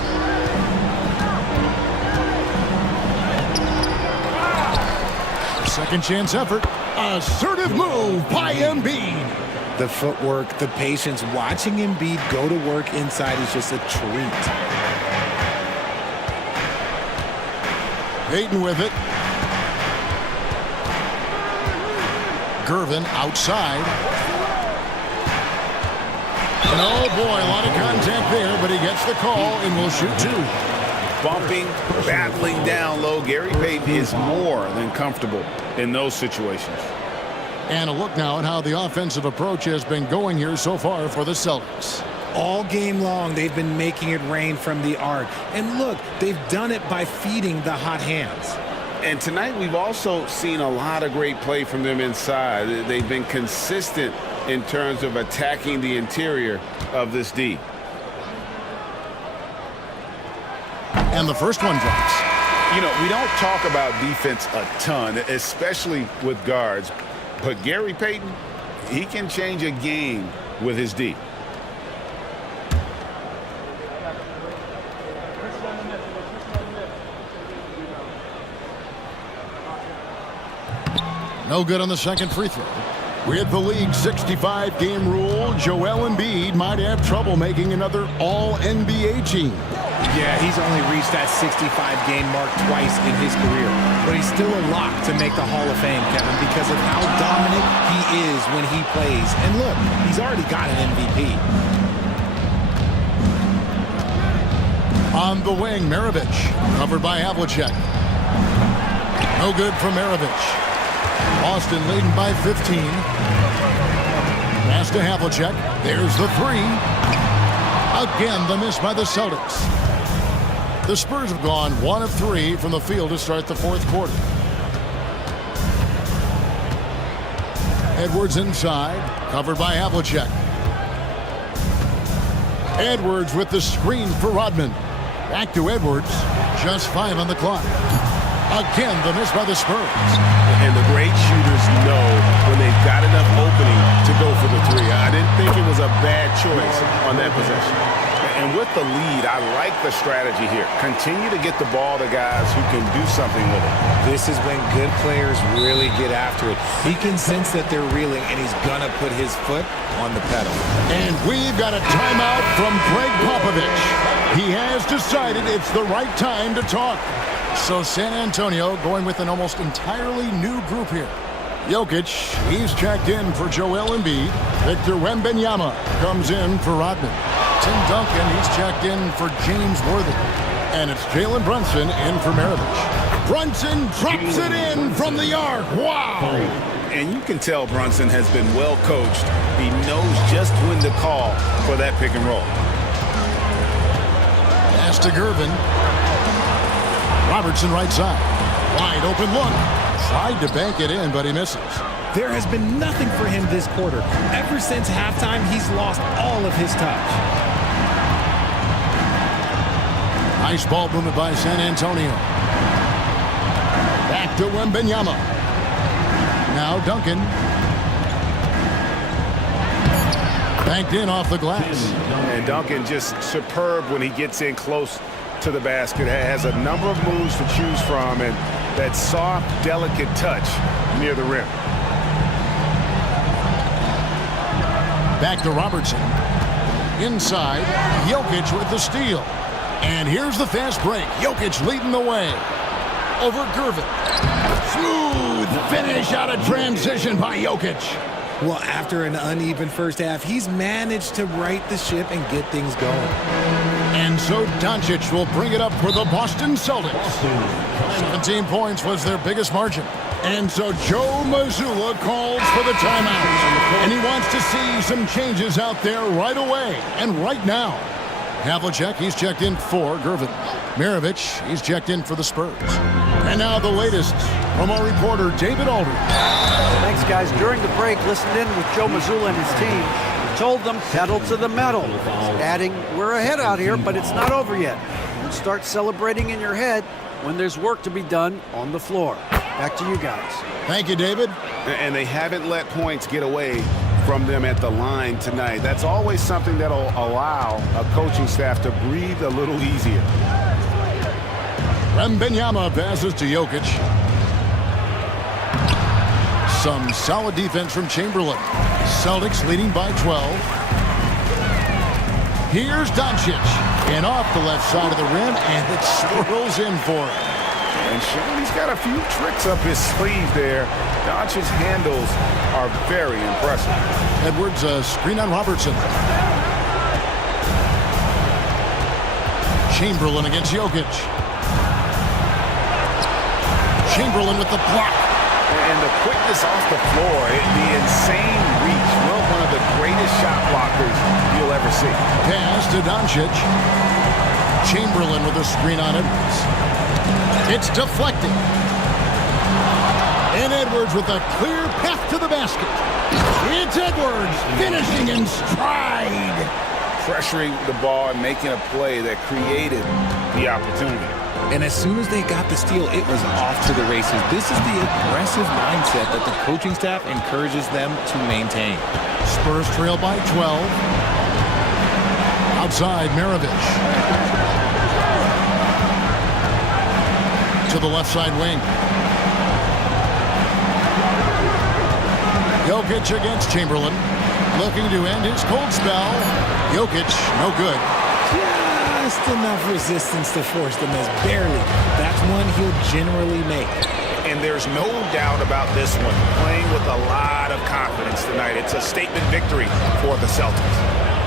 Second chance effort. Assertive move by Embiid. The footwork, the patience, watching Embiid go to work inside is just a treat. Payton with it. Gervin outside. And oh boy, a lot of contact there, but he gets the call and will shoot 2. Bumping, battling down low. Gary Payton is more than comfortable in those situations. And a look now at how the offensive approach has been going here so far for the Celtics. All game long, they've been making it rain from the arc. And look, they've done it by feeding the hot hands. And tonight we've also seen a lot of great play from them inside. They've been consistent in terms of attacking the interior of this D. And the first one drops. You know, we don't talk about defense a ton, especially with guards. But Gary Payton, he can change a game with his D. No good on the second free throw. With the league's 65-game rule, Joel Embiid might have trouble making another All-NBA team. Yeah, he's only reached that 65-game mark twice in his career. But he's still a lock to make the Hall of Fame, Kevin, because of how dominant he is when he plays. And look, he's already got an MVP. On the wing, Maravich, covered by Havlicek. No good from Maravich. Boston leading by 15. Pass to Havlicek. There's the three. Again, the miss by the Celtics. The Spurs have gone 1 of 3 from the field to start the fourth quarter. Edwards inside, covered by Havlicek. Edwards with the screen for Rodman. Back to Edwards. Just 5 on the clock. Again, the miss by the Spurs. And the great shooters know when they've got enough opening to go for the three. I didn't think it was a bad choice on that possession. And with the lead, I like the strategy here. Continue to get the ball to guys who can do something with it. This is when good players really get after it. He can sense that they're reeling, and he's going to put his foot on the pedal. And we've got a timeout from Greg Popovich. He has decided it's the right time to talk. So San Antonio going with an almost entirely new group here. Jokic, he's checked in for Joel Embiid. Victor Wembanyama comes in for Rodman. Tim Duncan, he's checked in for James Worthy. And it's Jalen Brunson in for Maravich. Brunson drops it in from the arc. Wow! And you can tell Brunson has been well coached. He knows just when to call for that pick and roll. Pass to Gervin. Robertson right side. Wide open look. Tried to bank it in, but he misses. There has been nothing for him this quarter. Ever since halftime, he's lost all of his touch. Nice ball movement by San Antonio. Back to Wembanyama. Now Duncan. Banked in off the glass. And Duncan just superb when he gets in close to the basket. Has a number of moves to choose from, and that soft, delicate touch near the rim. Back to Robertson. Inside, Jokic with the steal. And here's the fast break. Jokic leading the way. Over Gervin. Smooth finish out of transition by Jokic. Well, after an uneven first half, he's managed to right the ship and get things going. And so Doncic will bring it up for the Boston Celtics. 17 points was their biggest margin. And so Joe Mazzulla calls for the timeout. And he wants to see some changes out there right away and right now. Havlicek, he's checked in for Gervin. Maravich, he's checked in for the Spurs. And now the latest from our reporter, David Aldridge. Thanks, guys. During the break, listened in with Joe Mazzulla and his team. He told them pedal to the metal, adding, we're ahead out here, but it's not over yet. Don't start celebrating in your head when there's work to be done on the floor. Back to you guys. Thank you, David. And they haven't let points get away from them at the line tonight. That's always something that'll allow a coaching staff to breathe a little easier. Wembanyama passes to Jokic. Some solid defense from Chamberlain. Celtics leading by 12. Here's Doncic. And off the left side of the rim, and it swirls in for him. And Sean, he's got a few tricks up his sleeve there. Doncic's handles are very impressive. Edwards, a screen on Robertson. Chamberlain against Jokic. Chamberlain with the block. And the quickness off the floor, the insane reach. Well, one of the greatest shot blockers you'll ever see. Pass to Doncic. Chamberlain with a screen on Edwards. It's deflecting. And Edwards with a clear path to the basket. It's Edwards finishing in stride. Pressuring the ball and making a play that created the opportunity. And as soon as they got the steal, it was off to the races. This is the aggressive mindset that the coaching staff encourages them to maintain. Spurs trail by 12. Outside, Maravich. To the left side wing. Jokic against Chamberlain. Looking to end his cold spell. Jokic, no good. Just enough resistance to force the miss. Barely. That's one he'll generally make. And there's no doubt about this one. Playing with a lot of confidence tonight. It's a statement victory for the Celtics.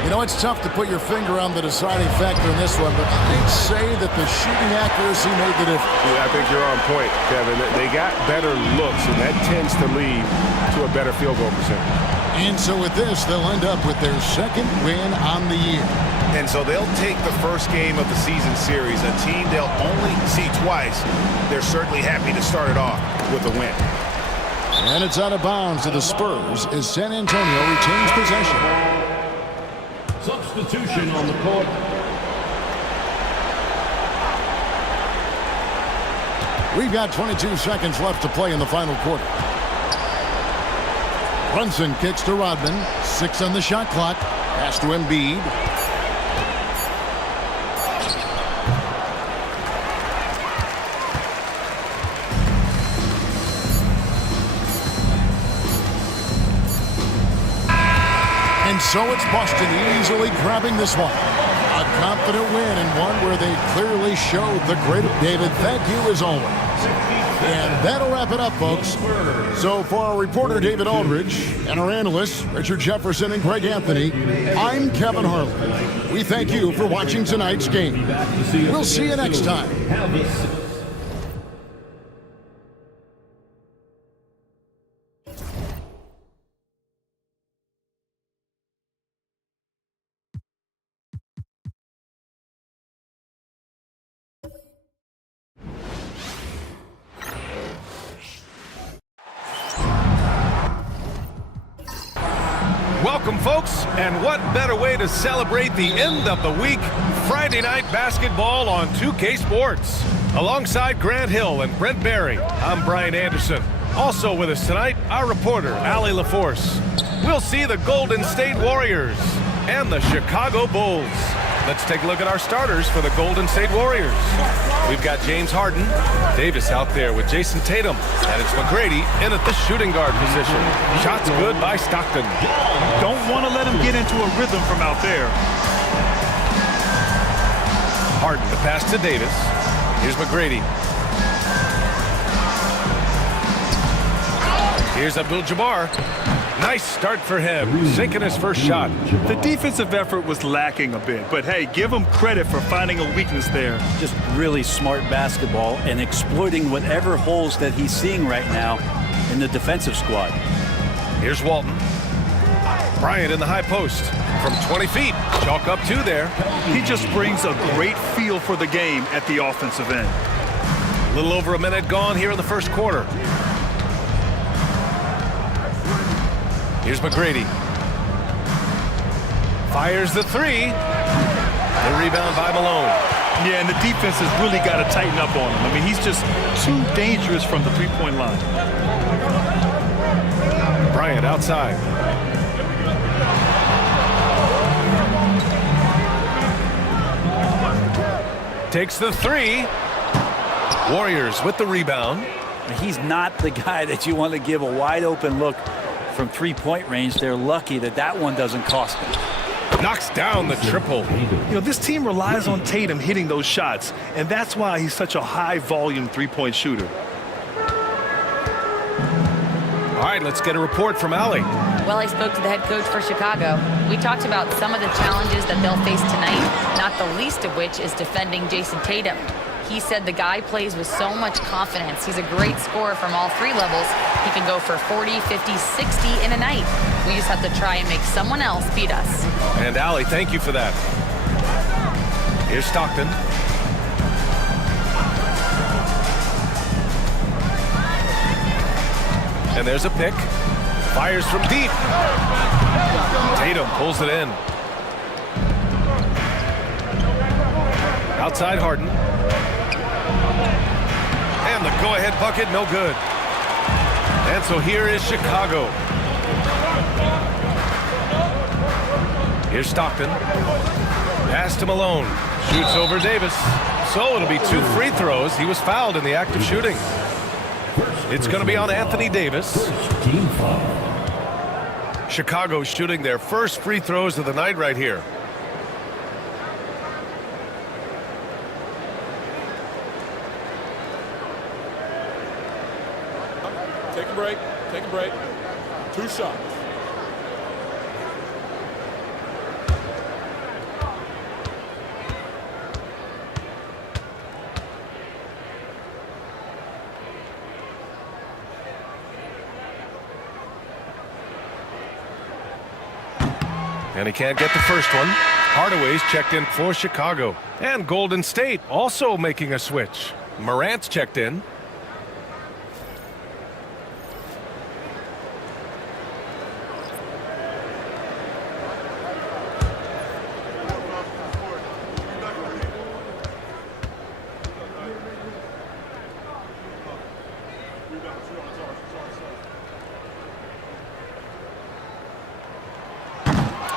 You know, it's tough to put your finger on the deciding factor in this one, but I'd say that the shooting accuracy made the difference. Yeah, I think you're on point, Kevin. They got better looks, and that tends to lead to a better field goal percentage. And so with this, they'll end up with their second win on the year. And so they'll take the first game of the season series, a team they'll only see twice. They're certainly happy to start it off with a win. And it's out of bounds to the Spurs as San Antonio retains possession. Substitution on the court. We've got 22 seconds left to play in the final quarter. Brunson kicks to Rodman. 6 on the shot clock. Pass to Embiid. And so it's Boston easily grabbing this one. A confident win and one where they clearly showed the great David. Thank you as always. And that'll wrap it up, folks. So for our reporter, David Aldridge, and our analysts, Richard Jefferson and Greg Anthony, I'm Kevin Harlan. We thank you for watching tonight's game. We'll see you next time. Welcome, folks, and what better way to celebrate the end of the week? Friday night basketball on 2K Sports. Alongside Grant Hill and Brent Barry, I'm Brian Anderson. Also with us tonight, our reporter, Allie LaForce. We'll see the Golden State Warriors and the Chicago Bulls. Let's take a look at our starters for the Golden State Warriors. We've got James Harden, Davis out there with Jason Tatum, and it's McGrady in at the shooting guard position. Shots good by Stockton. Don't want to let him get into a rhythm from out there. Harden to pass to Davis. Here's McGrady. Here's Abdul-Jabbar. Nice start for him, sinking his first shot. The defensive effort was lacking a bit, but hey, give him credit for finding a weakness there. Just really smart basketball and exploiting whatever holes that he's seeing right now in the defensive squad. Here's Walton. Bryant in the high post from 20 feet. Chalk up 2 there. He just brings a great feel for the game at the offensive end. A little over a minute gone here in the first quarter. Here's McGrady. Fires the 3. The rebound by Malone. Yeah, and the defense has really got to tighten up on him. I mean, he's just too dangerous from the three-point line. Bryant outside. Takes the 3. Warriors with the rebound. He's not the guy that you want to give a wide open look from three-point range. They're lucky that that one doesn't cost them. Knocks down the triple. You know, this team relies on Tatum hitting those shots, and that's why he's such a high-volume three-point shooter. All right, let's get a report from Allie. Well, I spoke to the head coach for Chicago. We talked about some of the challenges that they'll face tonight, not the least of which is defending Jason Tatum. He said the guy plays with so much confidence. He's a great scorer from all 3 levels. He can go for 40, 50, 60 in a night. We just have to try and make someone else beat us. And Allie, thank you for that. Here's Stockton. And there's a pick. Fires from deep. Tatum pulls it in. Outside Harden. And the go-ahead bucket, no good. And so here is Chicago. Here's Stockton. Pass to Malone. Shoots over Davis. So it'll be 2 free throws. He was fouled in the act of shooting. It's going to be on Anthony Davis. Chicago shooting their first free throws of the night right here. Take a break. Take a break. 2 shots. And he can't get the first one. Hardaway's checked in for Chicago. And Golden State also making a switch. Morant's checked in.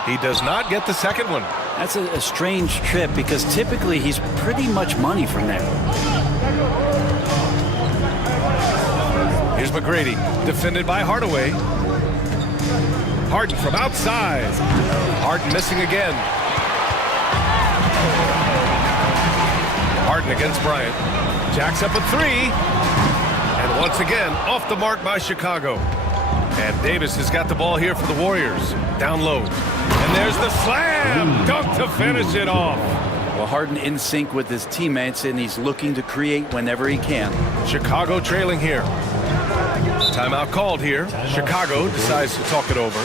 He does not get the second one. That's a strange trip because typically he's pretty much money from there. Here's McGrady, defended by Hardaway. Harden from outside. Harden missing again. Harden against Bryant. Jacks up a 3. And once again, off the mark by Chicago. And Davis has got the ball here for the Warriors. Down low. And there's the slam dunk to finish it off. Well, Harden in sync with his teammates, and he's looking to create whenever he can. Chicago trailing here. Timeout called here. Chicago decides to talk it over.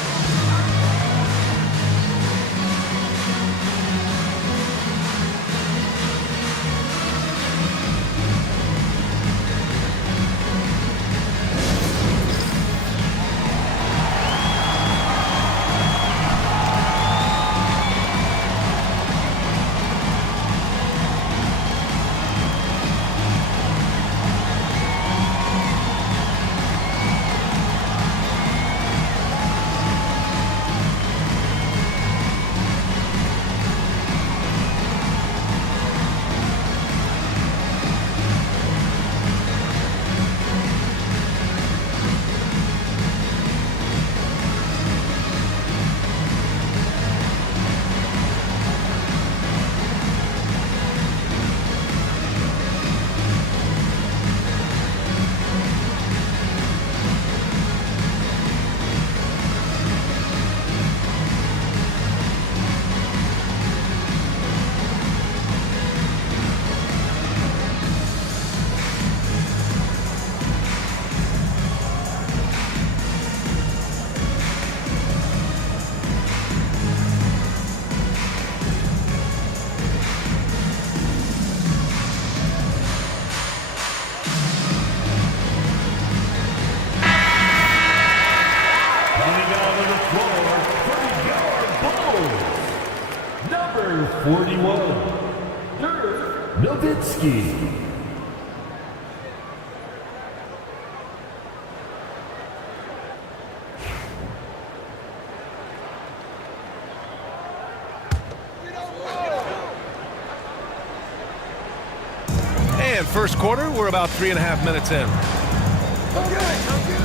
Number 41, Dirk Nowitzki. And first quarter, we're about 3.5 minutes in.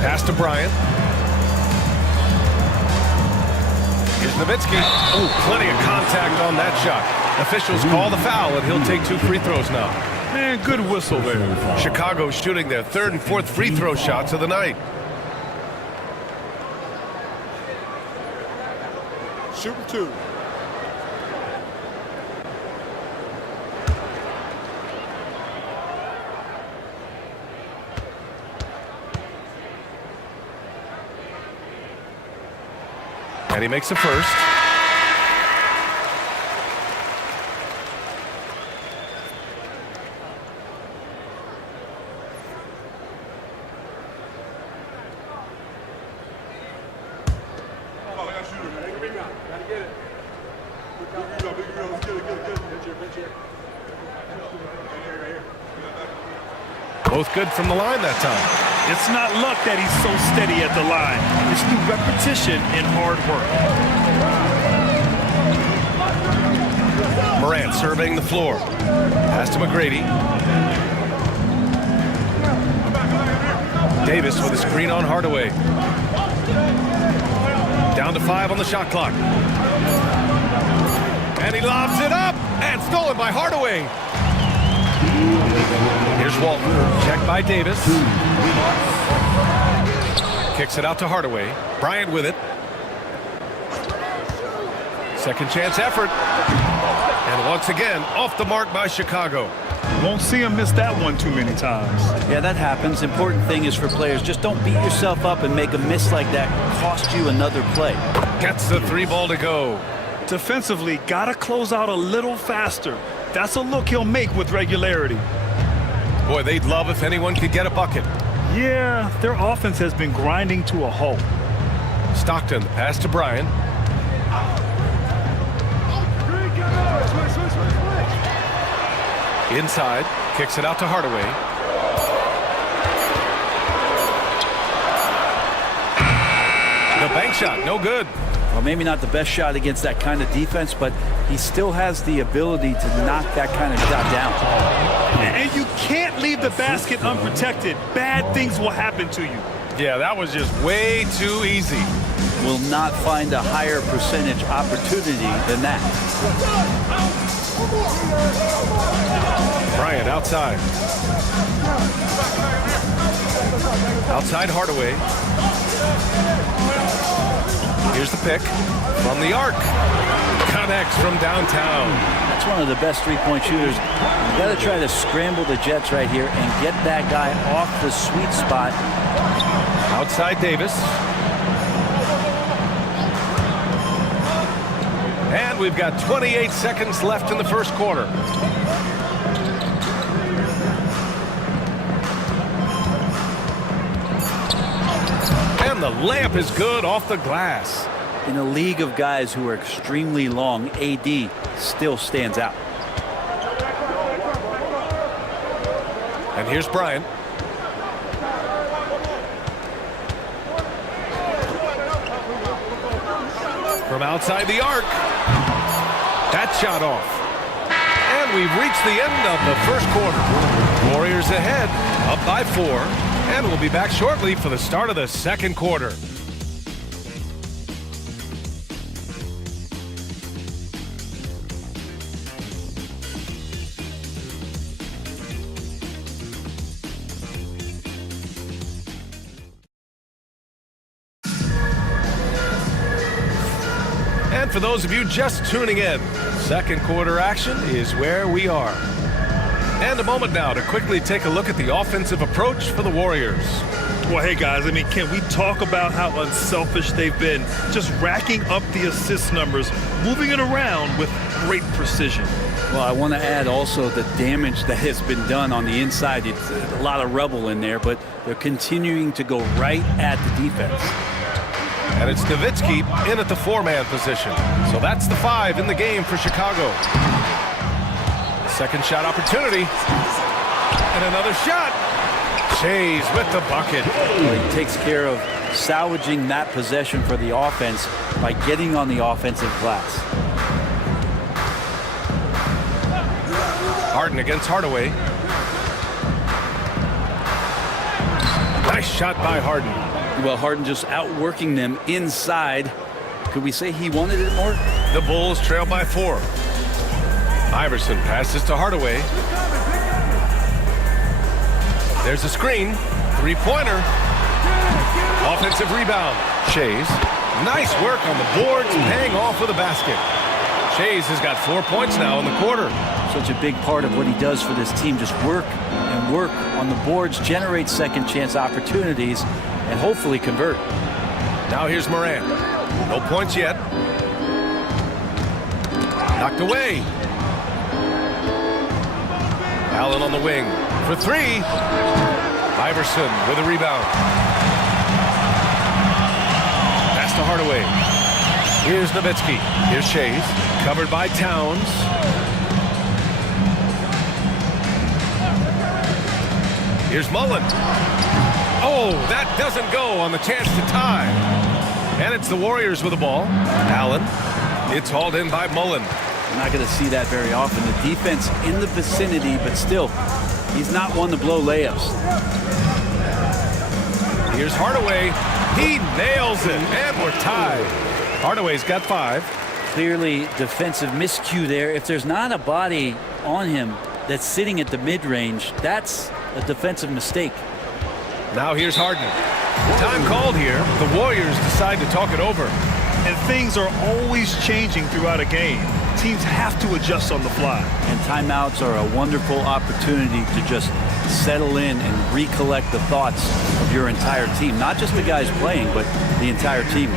Pass to Bryant. Here's Nowitzki. Oh, plenty of contact on that shot. Officials call the foul, and he'll take 2 free throws now. Man, good whistle there. Chicago shooting their 3rd and 4th free throw shots of the night. Shooting 2. And he makes the first. Both good from the line that time. It's not luck that he's so steady at the line. It's through repetition and hard work. Morant surveying the floor. Pass to McGrady. Davis with a screen on Hardaway. Down to 5 on the shot clock. And he lobs it up, and stolen by Hardaway. Here's Walton, checked by Davis. Kicks it out to Hardaway. Bryant with it. Second chance effort. And once again, off the mark by Chicago. Won't see him miss that one too many times. Yeah, that happens. Important thing is for players, just don't beat yourself up and make a miss like that cost you another play. Gets the 3 ball to go. Defensively, gotta close out a little faster. That's a look he'll make with regularity. Boy, they'd love if anyone could get a bucket. Yeah, their offense has been grinding to a halt. Stockton, pass to Bryant. Inside, kicks it out to Hardaway. The bank shot, no good. Well, maybe not the best shot against that kind of defense, but he still has the ability to knock that kind of shot down. And you can't leave the basket unprotected. Bad things will happen to you. Yeah, that was just way too easy. Will not find a higher percentage opportunity than that. Bryant outside. Outside Hardaway. Here's the pick from the arc. Connects from downtown. That's one of the best three-point shooters. You got to try to scramble the Jets right here and get that guy off the sweet spot. Outside Davis. And we've got 28 seconds left in the first quarter. And the layup is good off the glass. In a league of guys who are extremely long, AD still stands out. And here's Bryant. From outside the arc. That shot off. And we've reached the end of the first quarter. Warriors ahead, up by 4. And we'll be back shortly for the start of the second quarter. And for those of you just tuning in, second quarter action is where we are. And a moment now to quickly take a look at the offensive approach for the Warriors. Well, hey, guys, I mean, can we talk about how unselfish they've been? Just racking up the assist numbers, moving it around with great precision. Well, I want to add also the damage that has been done on the inside. It's a lot of rubble in there, but they're continuing to go right at the defense. And it's Nowitzki in at the 4-man position. So that's the 5 in the game for Chicago. Second shot opportunity. And another shot. Shays with the bucket. Well, he takes care of salvaging that possession for the offense by getting on the offensive glass. Harden against Hardaway. Nice shot by Harden. Well, Harden just outworking them inside. Could we say he wanted it more? The Bulls trail by 4. Iverson passes to Hardaway. There's a screen. 3-pointer. Offensive rebound. Shays. Nice work on the boards, paying off with a basket. Shays has got 4 points now in the quarter. Such a big part of what he does for this team. Just work and work on the boards, generate second chance opportunities, and hopefully convert. Now here's Morant. No points yet. Knocked away. Allen on the wing for 3. Iverson with a rebound. Pass to Hardaway. Here's Nowitzki. Here's Shays. Covered by Towns. Here's Mullen. Oh, that doesn't go on the chance to tie. And it's the Warriors with the ball. Allen. It's hauled in by Mullen. You're not going to see that very often. The defense in the vicinity, but still, he's not one to blow layups. Here's Hardaway. He nails it, and we're tied. Hardaway's got 5. Clearly defensive miscue there. If there's not a body on him that's sitting at the mid-range, that's a defensive mistake. Now here's Harden. Time called here. The Warriors decide to talk it over. And things are always changing throughout a game. Teams have to adjust on the fly. And timeouts are a wonderful opportunity to just settle in and recollect the thoughts of your entire team. Not just the guys playing, but the entire team.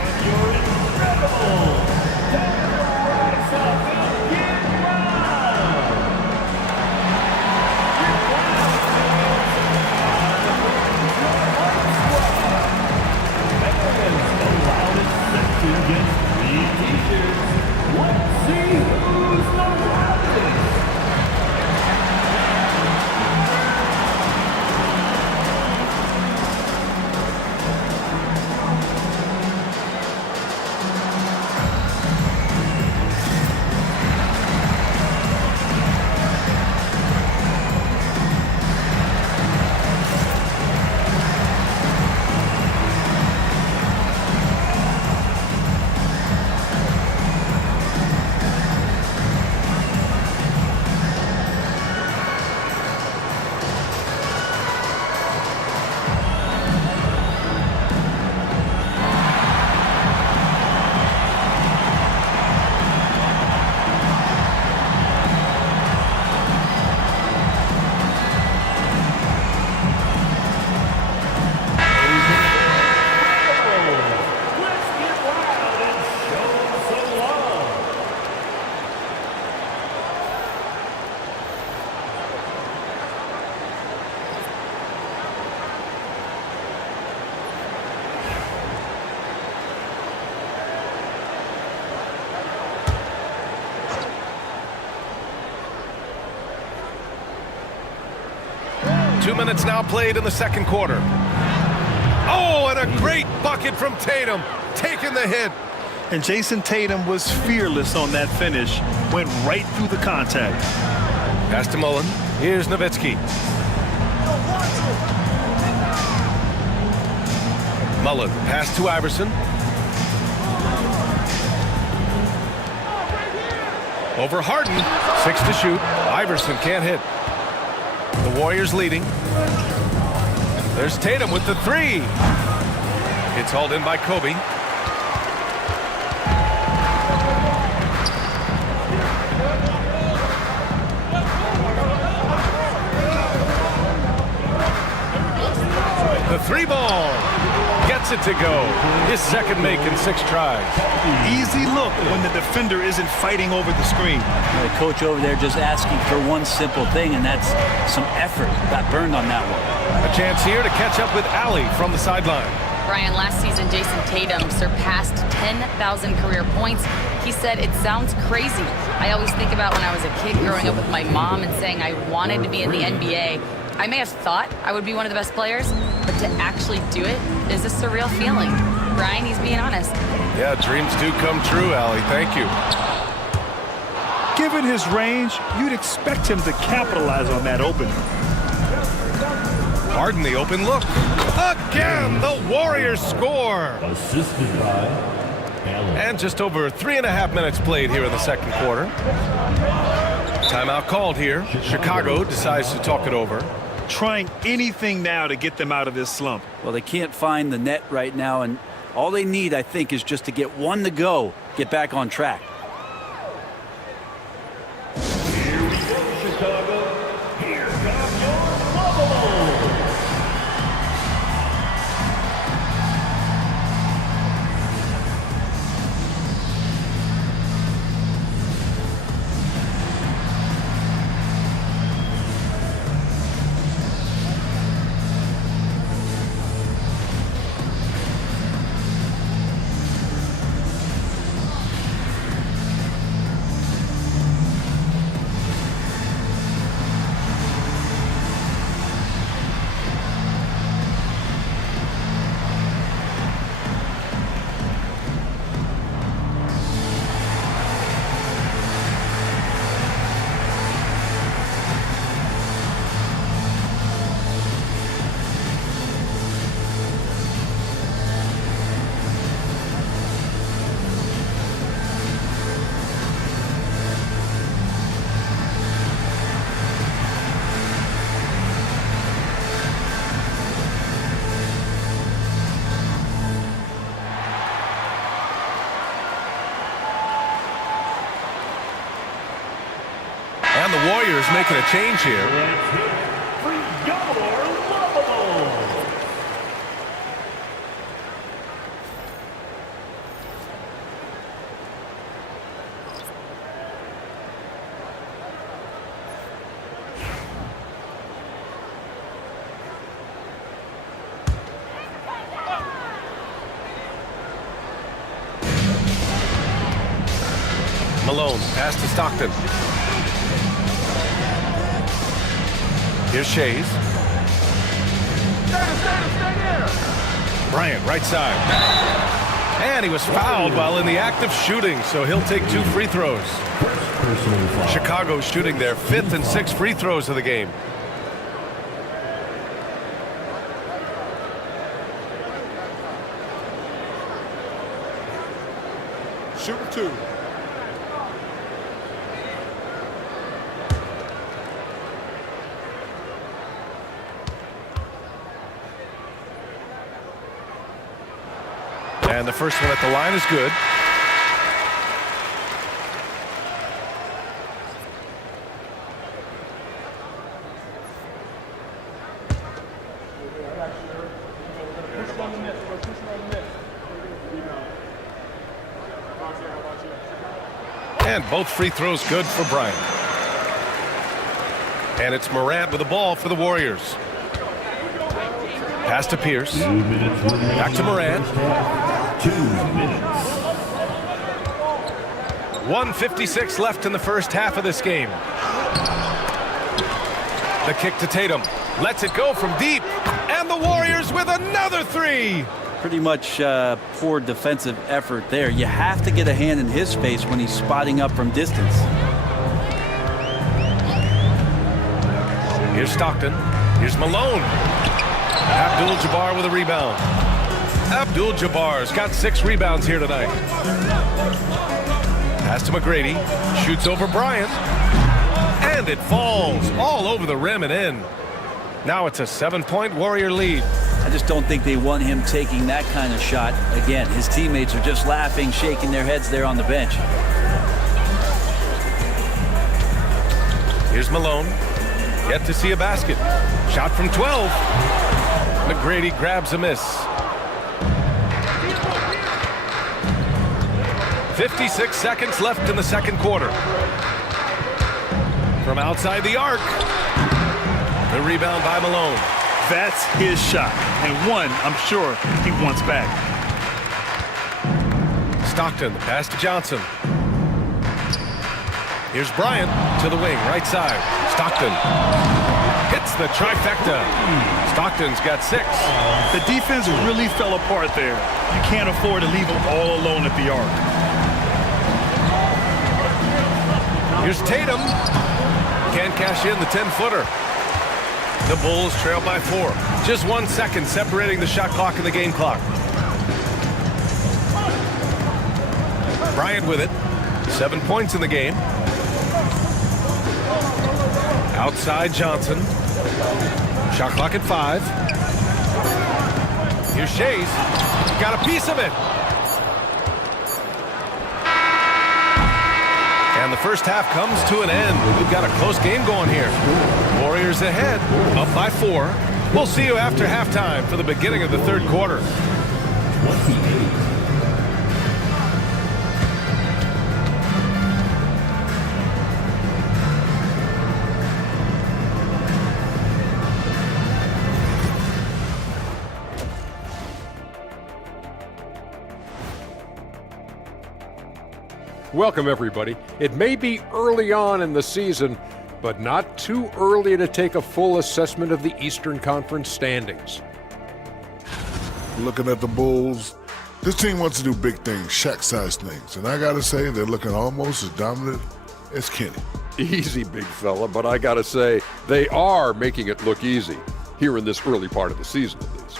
2 minutes now played in the second quarter. Oh, and a great bucket from Tatum, taking the hit. And Jason Tatum was fearless on that finish, went right through the contact. Pass to Mullen. Here's Nowitzki. Mullen, pass to Iverson. Over Harden, 6 to shoot. Iverson can't hit. The Warriors leading. There's Tatum with the 3. It's hauled in by Kobe. The 3 ball gets it to go. His second make in 6 tries. Easy look when the defender isn't fighting over the screen. The coach over there just asking for one simple thing, and that's some effort. Got burned on that one. A chance here to catch up with Allie from the sideline. Brian, last season, Jason Tatum surpassed 10,000 career points. He said, "It sounds crazy. I always think about when I was a kid growing up with my mom and saying I wanted to be in the NBA. I may have thought I would be one of the best players, but to actually do it is a surreal feeling." Brian, he's being honest. Yeah, dreams do come true, Allie. Thank you. Given his range, you'd expect him to capitalize on that opening. Harden the open look. Again, the Warriors score. Assisted by Allen. And just over 3.5 minutes played here in the second quarter. Timeout called here. Chicago decides to talk it over. Trying anything now to get them out of this slump. Well, they can't find the net right now, and all they need, I think, is just to get one to go, get back on track. Here we go, Chicago. Here comes your Bubble. Warriors making a change here. Malone, pass to Stockton. Here's Shays. Bryant, right side. And he was fouled while in the act of shooting, so he'll take 2 free throws. Chicago shooting their 5th and 6th free throws of the game. Shooting 2. And the first one at the line is good. And both free throws good for Bryant. And it's Morant with the ball for the Warriors. Pass to Pierce. Back to Morant. 2 minutes. 1:56 left in the first half of this game. The kick to Tatum. Lets it go from deep. And the Warriors with another 3. Pretty much poor defensive effort there. You have to get a hand in his face when he's spotting up from distance. Here's Stockton. Here's Malone. Abdul-Jabbar with a rebound. Abdul-Jabbar's got 6 rebounds here tonight. Pass to McGrady. Shoots over Bryant. And it falls all over the rim and in. Now it's a 7-point Warrior lead. I just don't think they want him taking that kind of shot. Again, his teammates are just laughing, shaking their heads there on the bench. Here's Malone. Yet to see a basket. Shot from 12. McGrady grabs a miss. 56 seconds left in the second quarter. From outside the arc. The rebound by Malone. That's his shot, and one I'm sure he wants back. Stockton, the pass to Johnson. Here's Bryant to the wing, right side. Stockton hits the trifecta. Stockton's got 6. The defense really fell apart there. You can't afford to leave him all alone at the arc. Here's Tatum. Can't cash in the 10-footer. The Bulls trail by 4. Just 1 second separating the shot clock and the game clock. Bryant with it. 7 points in the game. Outside Johnson. Shot clock at 5. Here's Shays. Got a piece of it. And the first half comes to an end. We've got a close game going here. Warriors ahead, up by 4. We'll see you after halftime for the beginning of the third quarter. 28. Welcome, everybody. It may be early on in the season, but not too early to take a full assessment of the Eastern Conference standings. Looking at the Bulls, this team wants to do big things, Shaq-sized things, and I gotta say they're looking almost as dominant as Kenny. Easy, big fella, but I gotta say, they are making it look easy, here in this early part of the season at least.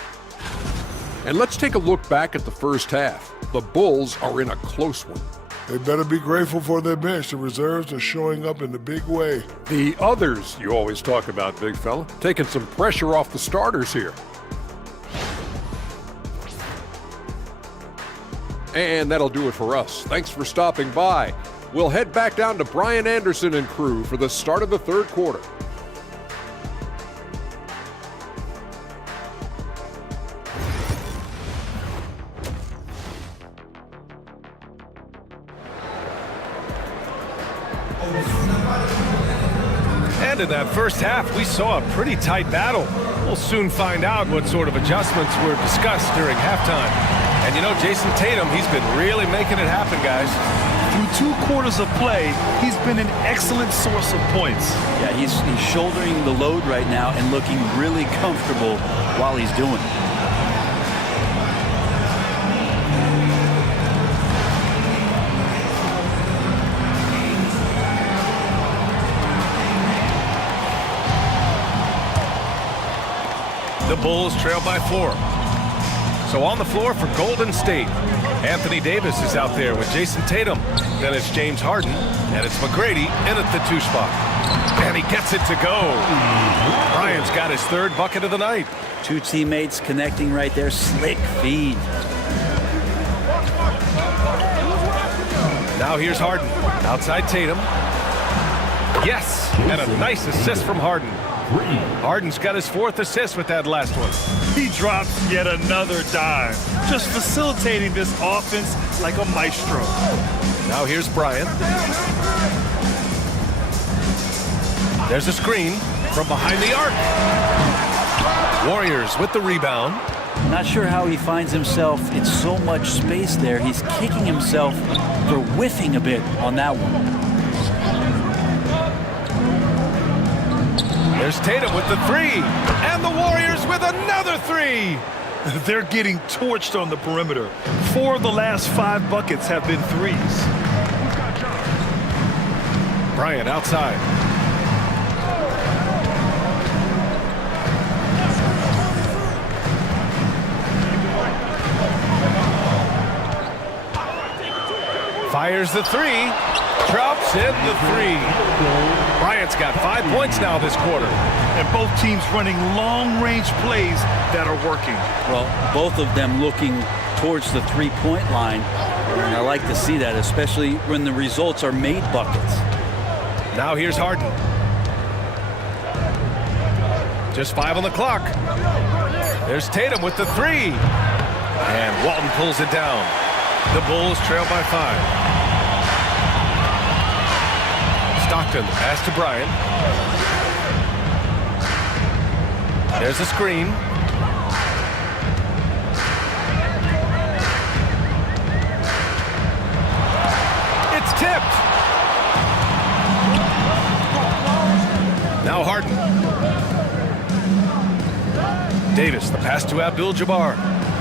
And let's take a look back at the first half. The Bulls are in a close one. They better be grateful for their bench. The reserves are showing up in a big way. The others you always talk about, big fella, taking some pressure off the starters here. And that'll do it for us. Thanks for stopping by. We'll head back down to Brian Anderson and crew for the start of the third quarter. And in that first half, we saw a pretty tight battle. We'll soon find out what sort of adjustments were discussed during halftime. And you know, Jason Tatum, he's been really making it happen, guys. Through 2 quarters of play, he's been an excellent source of points. Yeah, he's shouldering the load right now and looking really comfortable while he's doing it. The Bulls trail by 4. So on the floor for Golden State, Anthony Davis is out there with Jason Tatum. Then it's James Harden, and it's McGrady in at the 2 spot. And he gets it to go. Bryant's got his 3rd bucket of the night. 2 teammates connecting right there. Slick feed. Now here's Harden. Outside Tatum. Yes, and a nice assist from Harden. Harden's got his 4th assist with that last one. He drops yet another dime, just facilitating this offense like a maestro. Now here's Bryant. There's a screen from behind the arc. Warriors with the rebound. Not sure how he finds himself in so much space there. He's kicking himself for whiffing a bit on that one. There's Tatum with the 3, and the Warriors with another 3. They're getting torched on the perimeter. 4 of the last 5 buckets have been 3s. Bryant outside. Fires the 3. Drops in the 3. Bryant's got 5 points now this quarter. And both teams running long-range plays that are working. Well, both of them looking towards the 3-point line. And I like to see that, especially when the results are made buckets. Now here's Harden. Just 5 on the clock. There's Tatum with the 3. And Walton pulls it down. The Bulls trail by 5. Stockton, pass to Bryant. There's a screen. It's tipped. Now Harden. Davis, the pass to Abdul-Jabbar.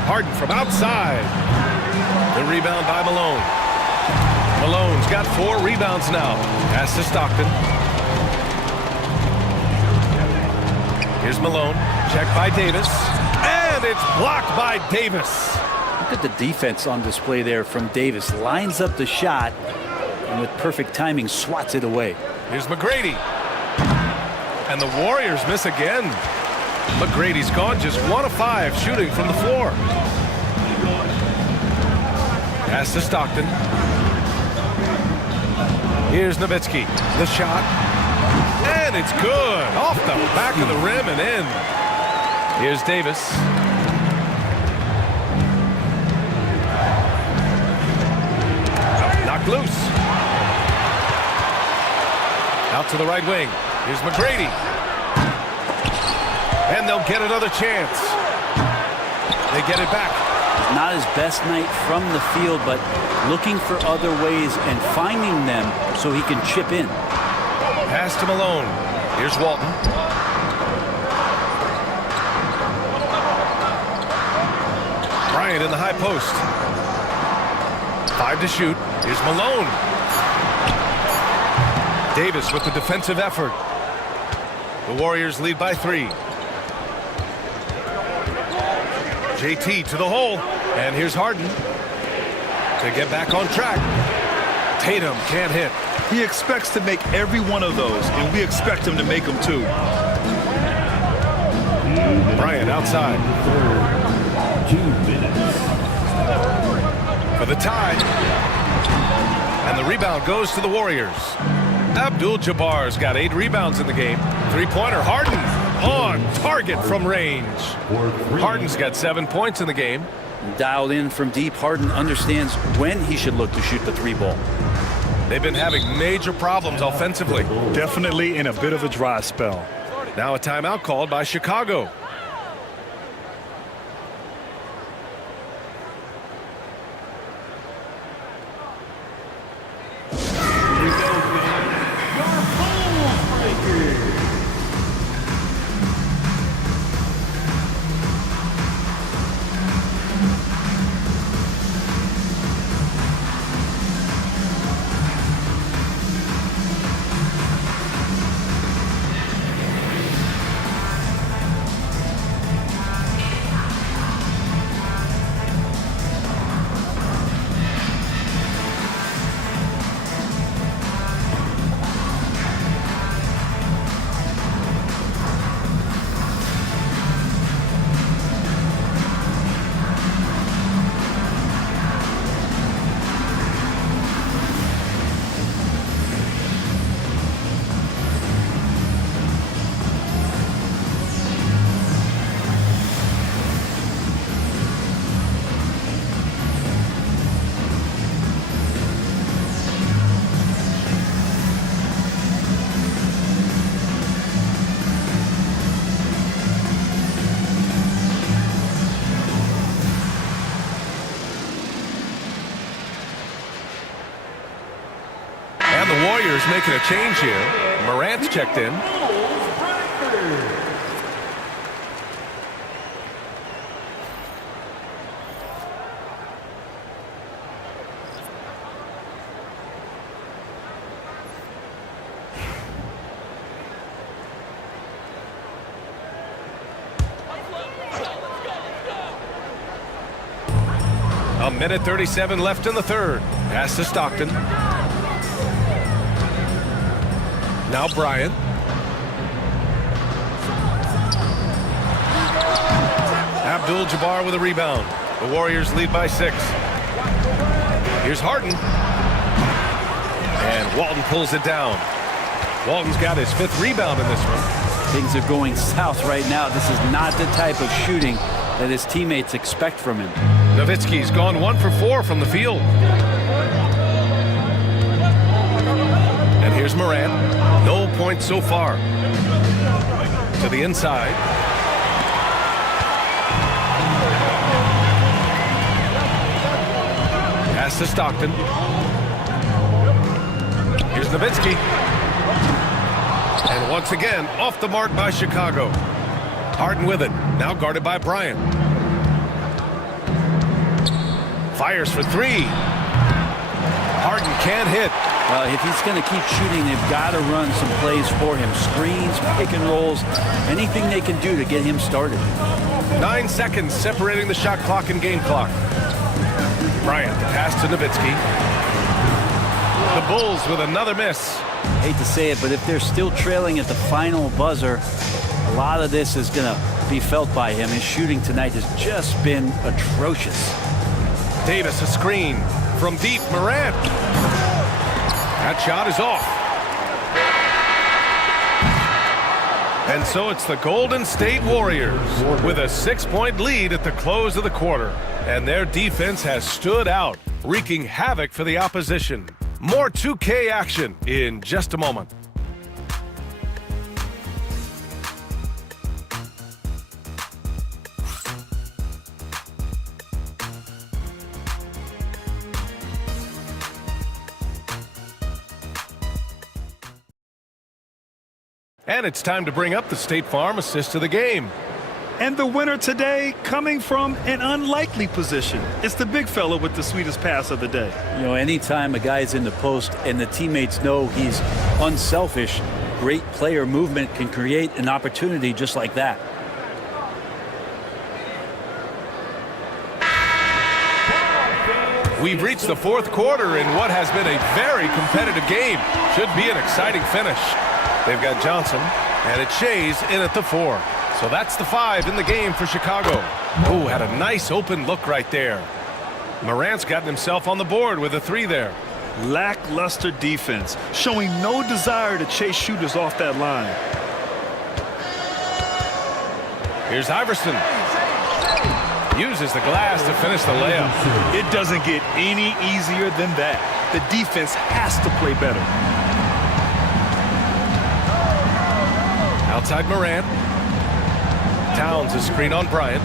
Harden from outside. The rebound by Malone. Malone's got 4 rebounds now. Pass to Stockton. Here's Malone. Checked by Davis. And it's blocked by Davis. Look at the defense on display there from Davis. Lines up the shot and with perfect timing swats it away. Here's McGrady. And the Warriors miss again. McGrady's gone just 1 of 5 shooting from the floor. Pass to Stockton. Here's Nowitzki. The shot. And it's good. Off the back of the rim and in. Here's Davis. Knocked loose. Out to the right wing. Here's McGrady. And they'll get another chance. They get it back. Not his best night from the field, but looking for other ways and finding them so he can chip in. Pass to Malone. Here's Walton. Bryant in the high post. 5 to shoot. Here's Malone. Davis with the defensive effort. The Warriors lead by 3. JT to the hole. And here's Harden to get back on track. Tatum can't hit. He expects to make every one of those, and we expect him to make them too. Bryant outside. 2 minutes. For the tie. And And the rebound goes to the Warriors. Abdul-Jabbar's got 8 rebounds in the game. Three-pointer, Harden on target from range. Harden's got 7 points in the game. Dialed in from deep, Harden understands when he should look to shoot the 3 ball. They've been having major problems offensively. Definitely in a bit of a dry spell. Now a timeout called by Chicago. The Warriors making a change here. Morant's checked in. A minute 37 left in the third. Pass to Stockton. Now Bryant. Abdul-Jabbar with a rebound. The Warriors lead by 6. Here's Harden. And Walton pulls it down. Walton's got his 5th rebound in this one. Things are going south right now. This is not the type of shooting that his teammates expect from him. Nowitzki's gone 1 for 4 from the field. And here's Morant. No points so far. To the inside. Pass to Stockton. Here's Nowitzki. And once again, off the mark by Chicago. Harden with it. Now guarded by Bryant. Fires for 3. Harden can't hit. If he's going to keep shooting, they've got to run some plays for him. Screens, pick and rolls, anything they can do to get him started. 9 seconds separating the shot clock and game clock. Bryant, the pass to Nowitzki. The Bulls with another miss. Hate to say it, but if they're still trailing at the final buzzer, a lot of this is going to be felt by him. His shooting tonight has just been atrocious. Davis, a screen from deep. Morant. That shot is off. And so it's the Golden State Warriors with a 6-point lead at the close of the quarter. And their defense has stood out, wreaking havoc for the opposition. More 2K action in just a moment. And it's time to bring up the State Farm assist of the game. And the winner today coming from an unlikely position. It's the big fella with the sweetest pass of the day. You know, anytime a guy's in the post and the teammates know he's unselfish, great player movement can create an opportunity just like that. We've reached the 4th quarter in what has been a very competitive game. Should be an exciting finish. They've got Johnson, and it's Shays in at the 4. So that's the 5 in the game for Chicago. Oh, had a nice open look right there. Morant's gotten himself on the board with a 3 there. Lackluster defense, showing no desire to chase shooters off that line. Here's Iverson. Uses the glass to finish the layup. It doesn't get any easier than that. The defense has to play better. Outside Morant. Towns a screen on Bryant.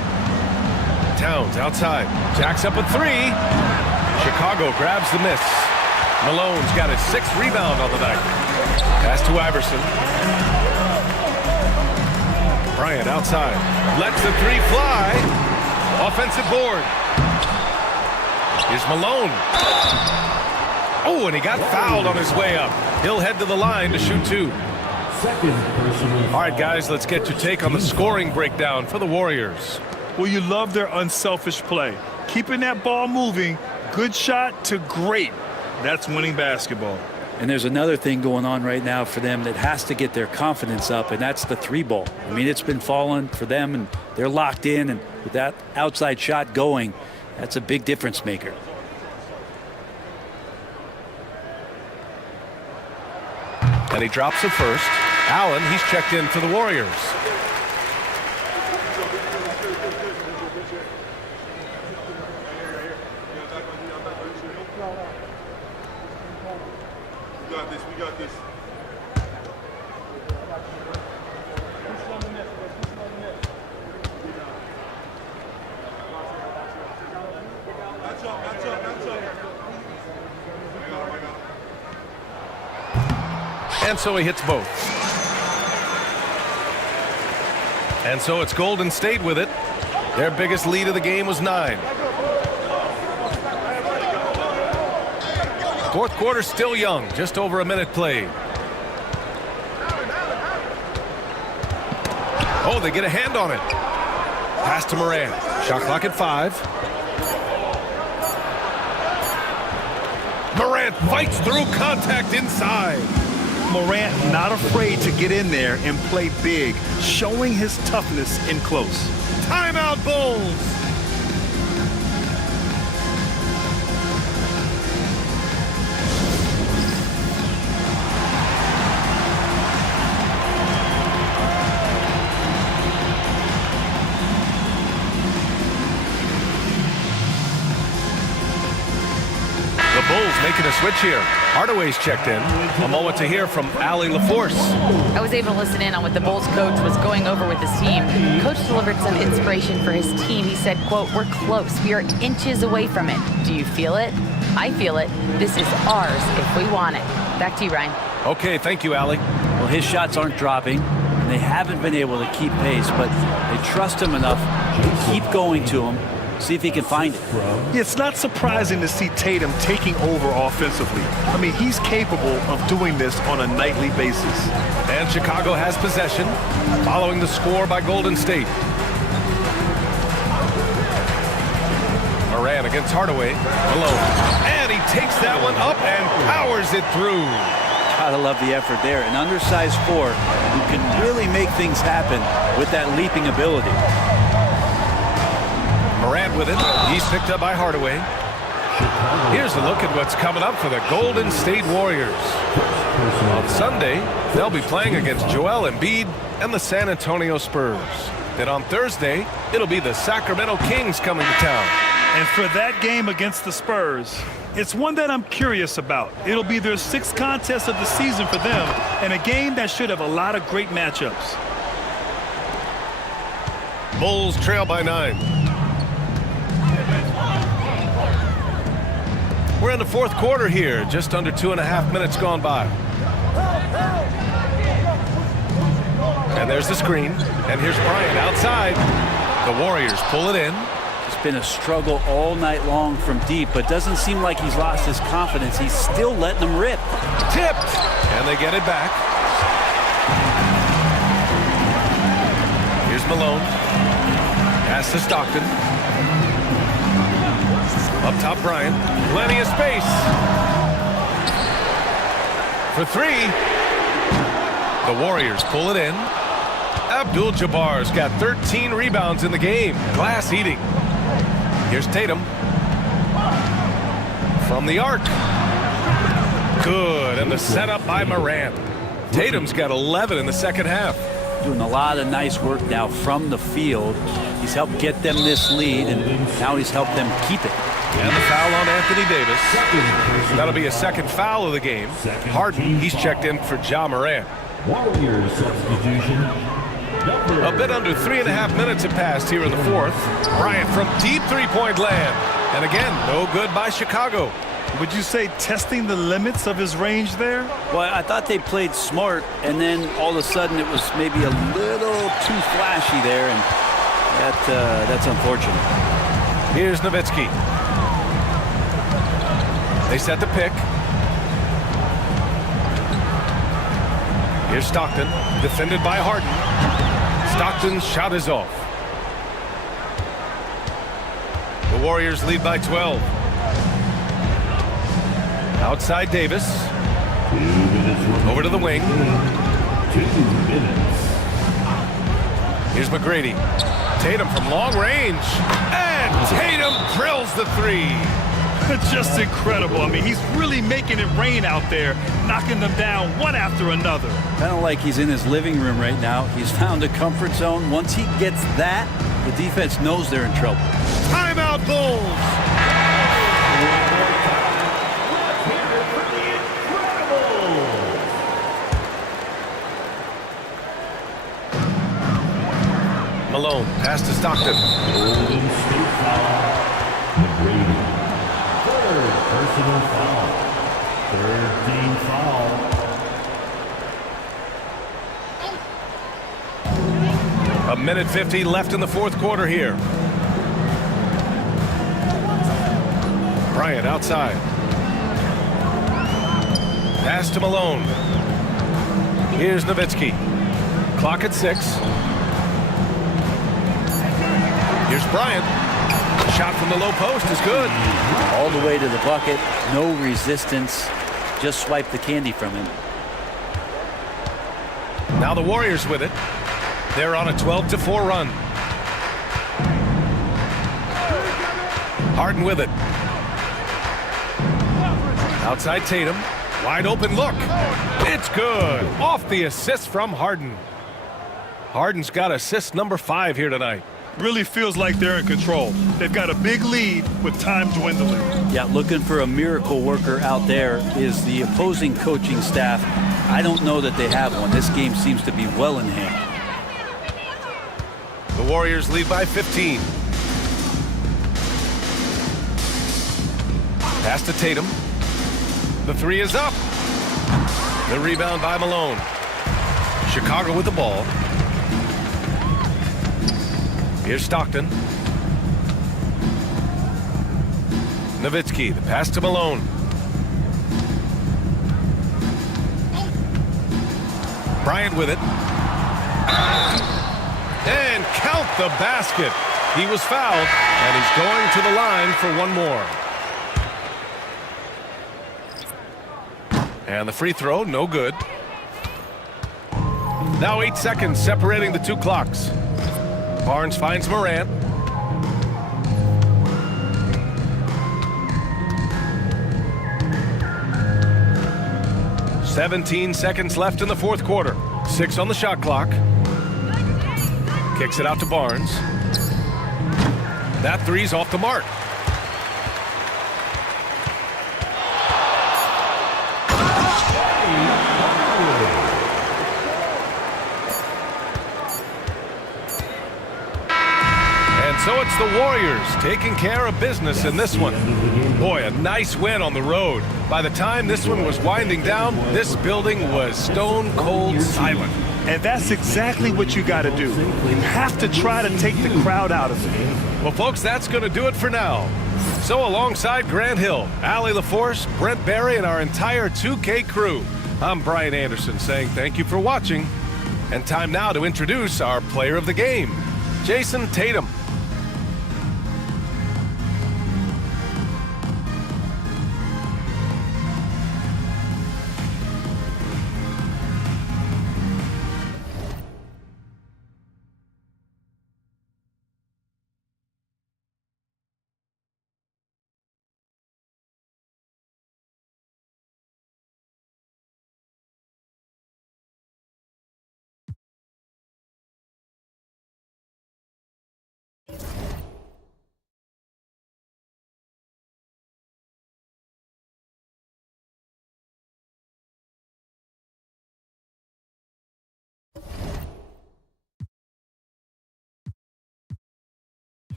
Towns outside. Jacks up a three. Chicago grabs the miss. Malone's got his 6th rebound on the night. Pass to Iverson. Bryant outside. Lets the three fly. Offensive board. Here's Malone. Oh, and he got fouled on his way up. He'll head to the line to shoot 2. All right, guys, let's get your take on the scoring breakdown for the Warriors. Well, you love their unselfish play. Keeping that ball moving, good shot to great. That's winning basketball. And there's another thing going on right now for them that has to get their confidence up, and that's the 3-ball. I mean, it's been falling for them, and they're locked in, and with that outside shot going, that's a big difference maker. And he drops it first. Allen, he's checked in for the Warriors. We got this. And so he hits both. And so it's Golden State with it. Their biggest lead of the game was 9. Fourth quarter still young, just over a minute played. Oh, they get a hand on it. Pass to Morant. Shot clock at 5. Morant fights through contact inside. Morant not afraid to get in there and play big, showing his toughness in close. Timeout, Bulls. The Bulls making a switch here. Hardaway's checked in. A moment to hear from Allie LaForce. I was able to listen in on what the Bulls coach was going over with his team. Coach delivered some inspiration for his team. He said, quote, "We're close. We are inches away from it. Do you feel it? I feel it. This is ours if we want it." Back to you, Ryan. Okay, thank you, Allie. Well, his shots aren't dropping, and they haven't been able to keep pace, but they trust him enough to keep going to him, see if he can find it. It's not surprising to see Tatum taking over offensively. I mean, he's capable of doing this on a nightly basis. And Chicago has possession, following the score by Golden State. Morant against Hardaway. Malone. And he takes that one up and powers it through. Gotta love the effort there. An undersized 4 who can really make things happen with that leaping ability. Morant with it. He's picked up by Hardaway. Here's a look at what's coming up for the Golden State Warriors. On Sunday, they'll be playing against Joel Embiid and the San Antonio Spurs. Then on Thursday, it'll be the Sacramento Kings coming to town. And for that game against the Spurs, it's one that I'm curious about. It'll be their 6th contest of the season for them, and a game that should have a lot of great matchups. Bulls trail by 9. We're in the fourth quarter here, just under 2.5 minutes gone by. And there's the screen, and here's Bryant outside. The Warriors pull it in. It's been a struggle all night long from deep, but doesn't seem like he's lost his confidence. He's still letting them rip. Tipped, and they get it back. Here's Malone. Pass to Stockton. Up top, Bryant. Plenty of space. For 3. The Warriors pull it in. Abdul-Jabbar's got 13 rebounds in the game. Glass eating. Here's Tatum. From the arc. Good, and the setup by Morant. Tatum's got 11 in the second half. Doing a lot of nice work now from the field. He's helped get them this lead, and now he's helped them keep it. And the foul on Anthony Davis. That'll be a second foul of the game. Harden, he's checked in for Ja Morant. Warriors substitution. A bit under 3.5 minutes have passed here in the fourth. Bryant from deep three-point land. And again, no good by Chicago. Would you say testing the limits of his range there? Well, I thought they played smart, and then all of a sudden it was maybe a little too flashy there, and that's unfortunate. Here's Nowitzki. They set the pick. Here's Stockton, defended by Harden. Stockton's shot is off. The Warriors lead by 12. Outside Davis. Over to the wing. 2 minutes. Here's McGrady. Tatum from long range. And Tatum drills the three. Just incredible. I mean, he's really making it rain out there, knocking them down one after another. Kind of like he's in his living room right now. He's found a comfort zone. Once he gets that, the defense knows they're in trouble. Timeout, Bulls. Malone, pass to Stockton. Golden State foul. McGrady. Third personal foul. Third team foul. A minute 50 left in the fourth quarter here. Bryant outside. Pass to Malone. Here's Nowitzki. Clock at 6. Here's Bryant. Shot from the low post is good. All the way to the bucket. No resistance. Just swipe the candy from him. Now the Warriors with it. They're on a 12-4 run. Harden with it. Outside Tatum. Wide open look. It's good. Off the assist from Harden. Harden's got assist number 5 here tonight. Really feels like they're in control. They've got a big lead with time dwindling. Yeah, looking for a miracle worker out there is the opposing coaching staff. I don't know that they have one. This game seems to be well in hand. The Warriors lead by 15. Pass to Tatum. The three is up. The rebound by Malone. Chicago with the ball. Here's Stockton. Nowitzki, the pass to Malone. Bryant with it. And count the basket. He was fouled, and he's going to the line for one more. And the free throw, no good. Now 8 seconds separating the two clocks. Barnes finds Morant. "17 seconds left in the fourth quarter. 6 on the shot clock. Kicks it out to Barnes. That three's off the mark. So it's the Warriors taking care of business in this one. Boy, a nice win on the road. By the time this one was winding down, this building was stone cold silent. And that's exactly what you got to do. You have to try to take the crowd out of it. Well, folks, that's going to do it for now. So alongside Grant Hill, Allie LaForce, Brent Barry, and our entire 2K crew, I'm Brian Anderson saying thank you for watching. And time now to introduce our player of the game, Jason Tatum.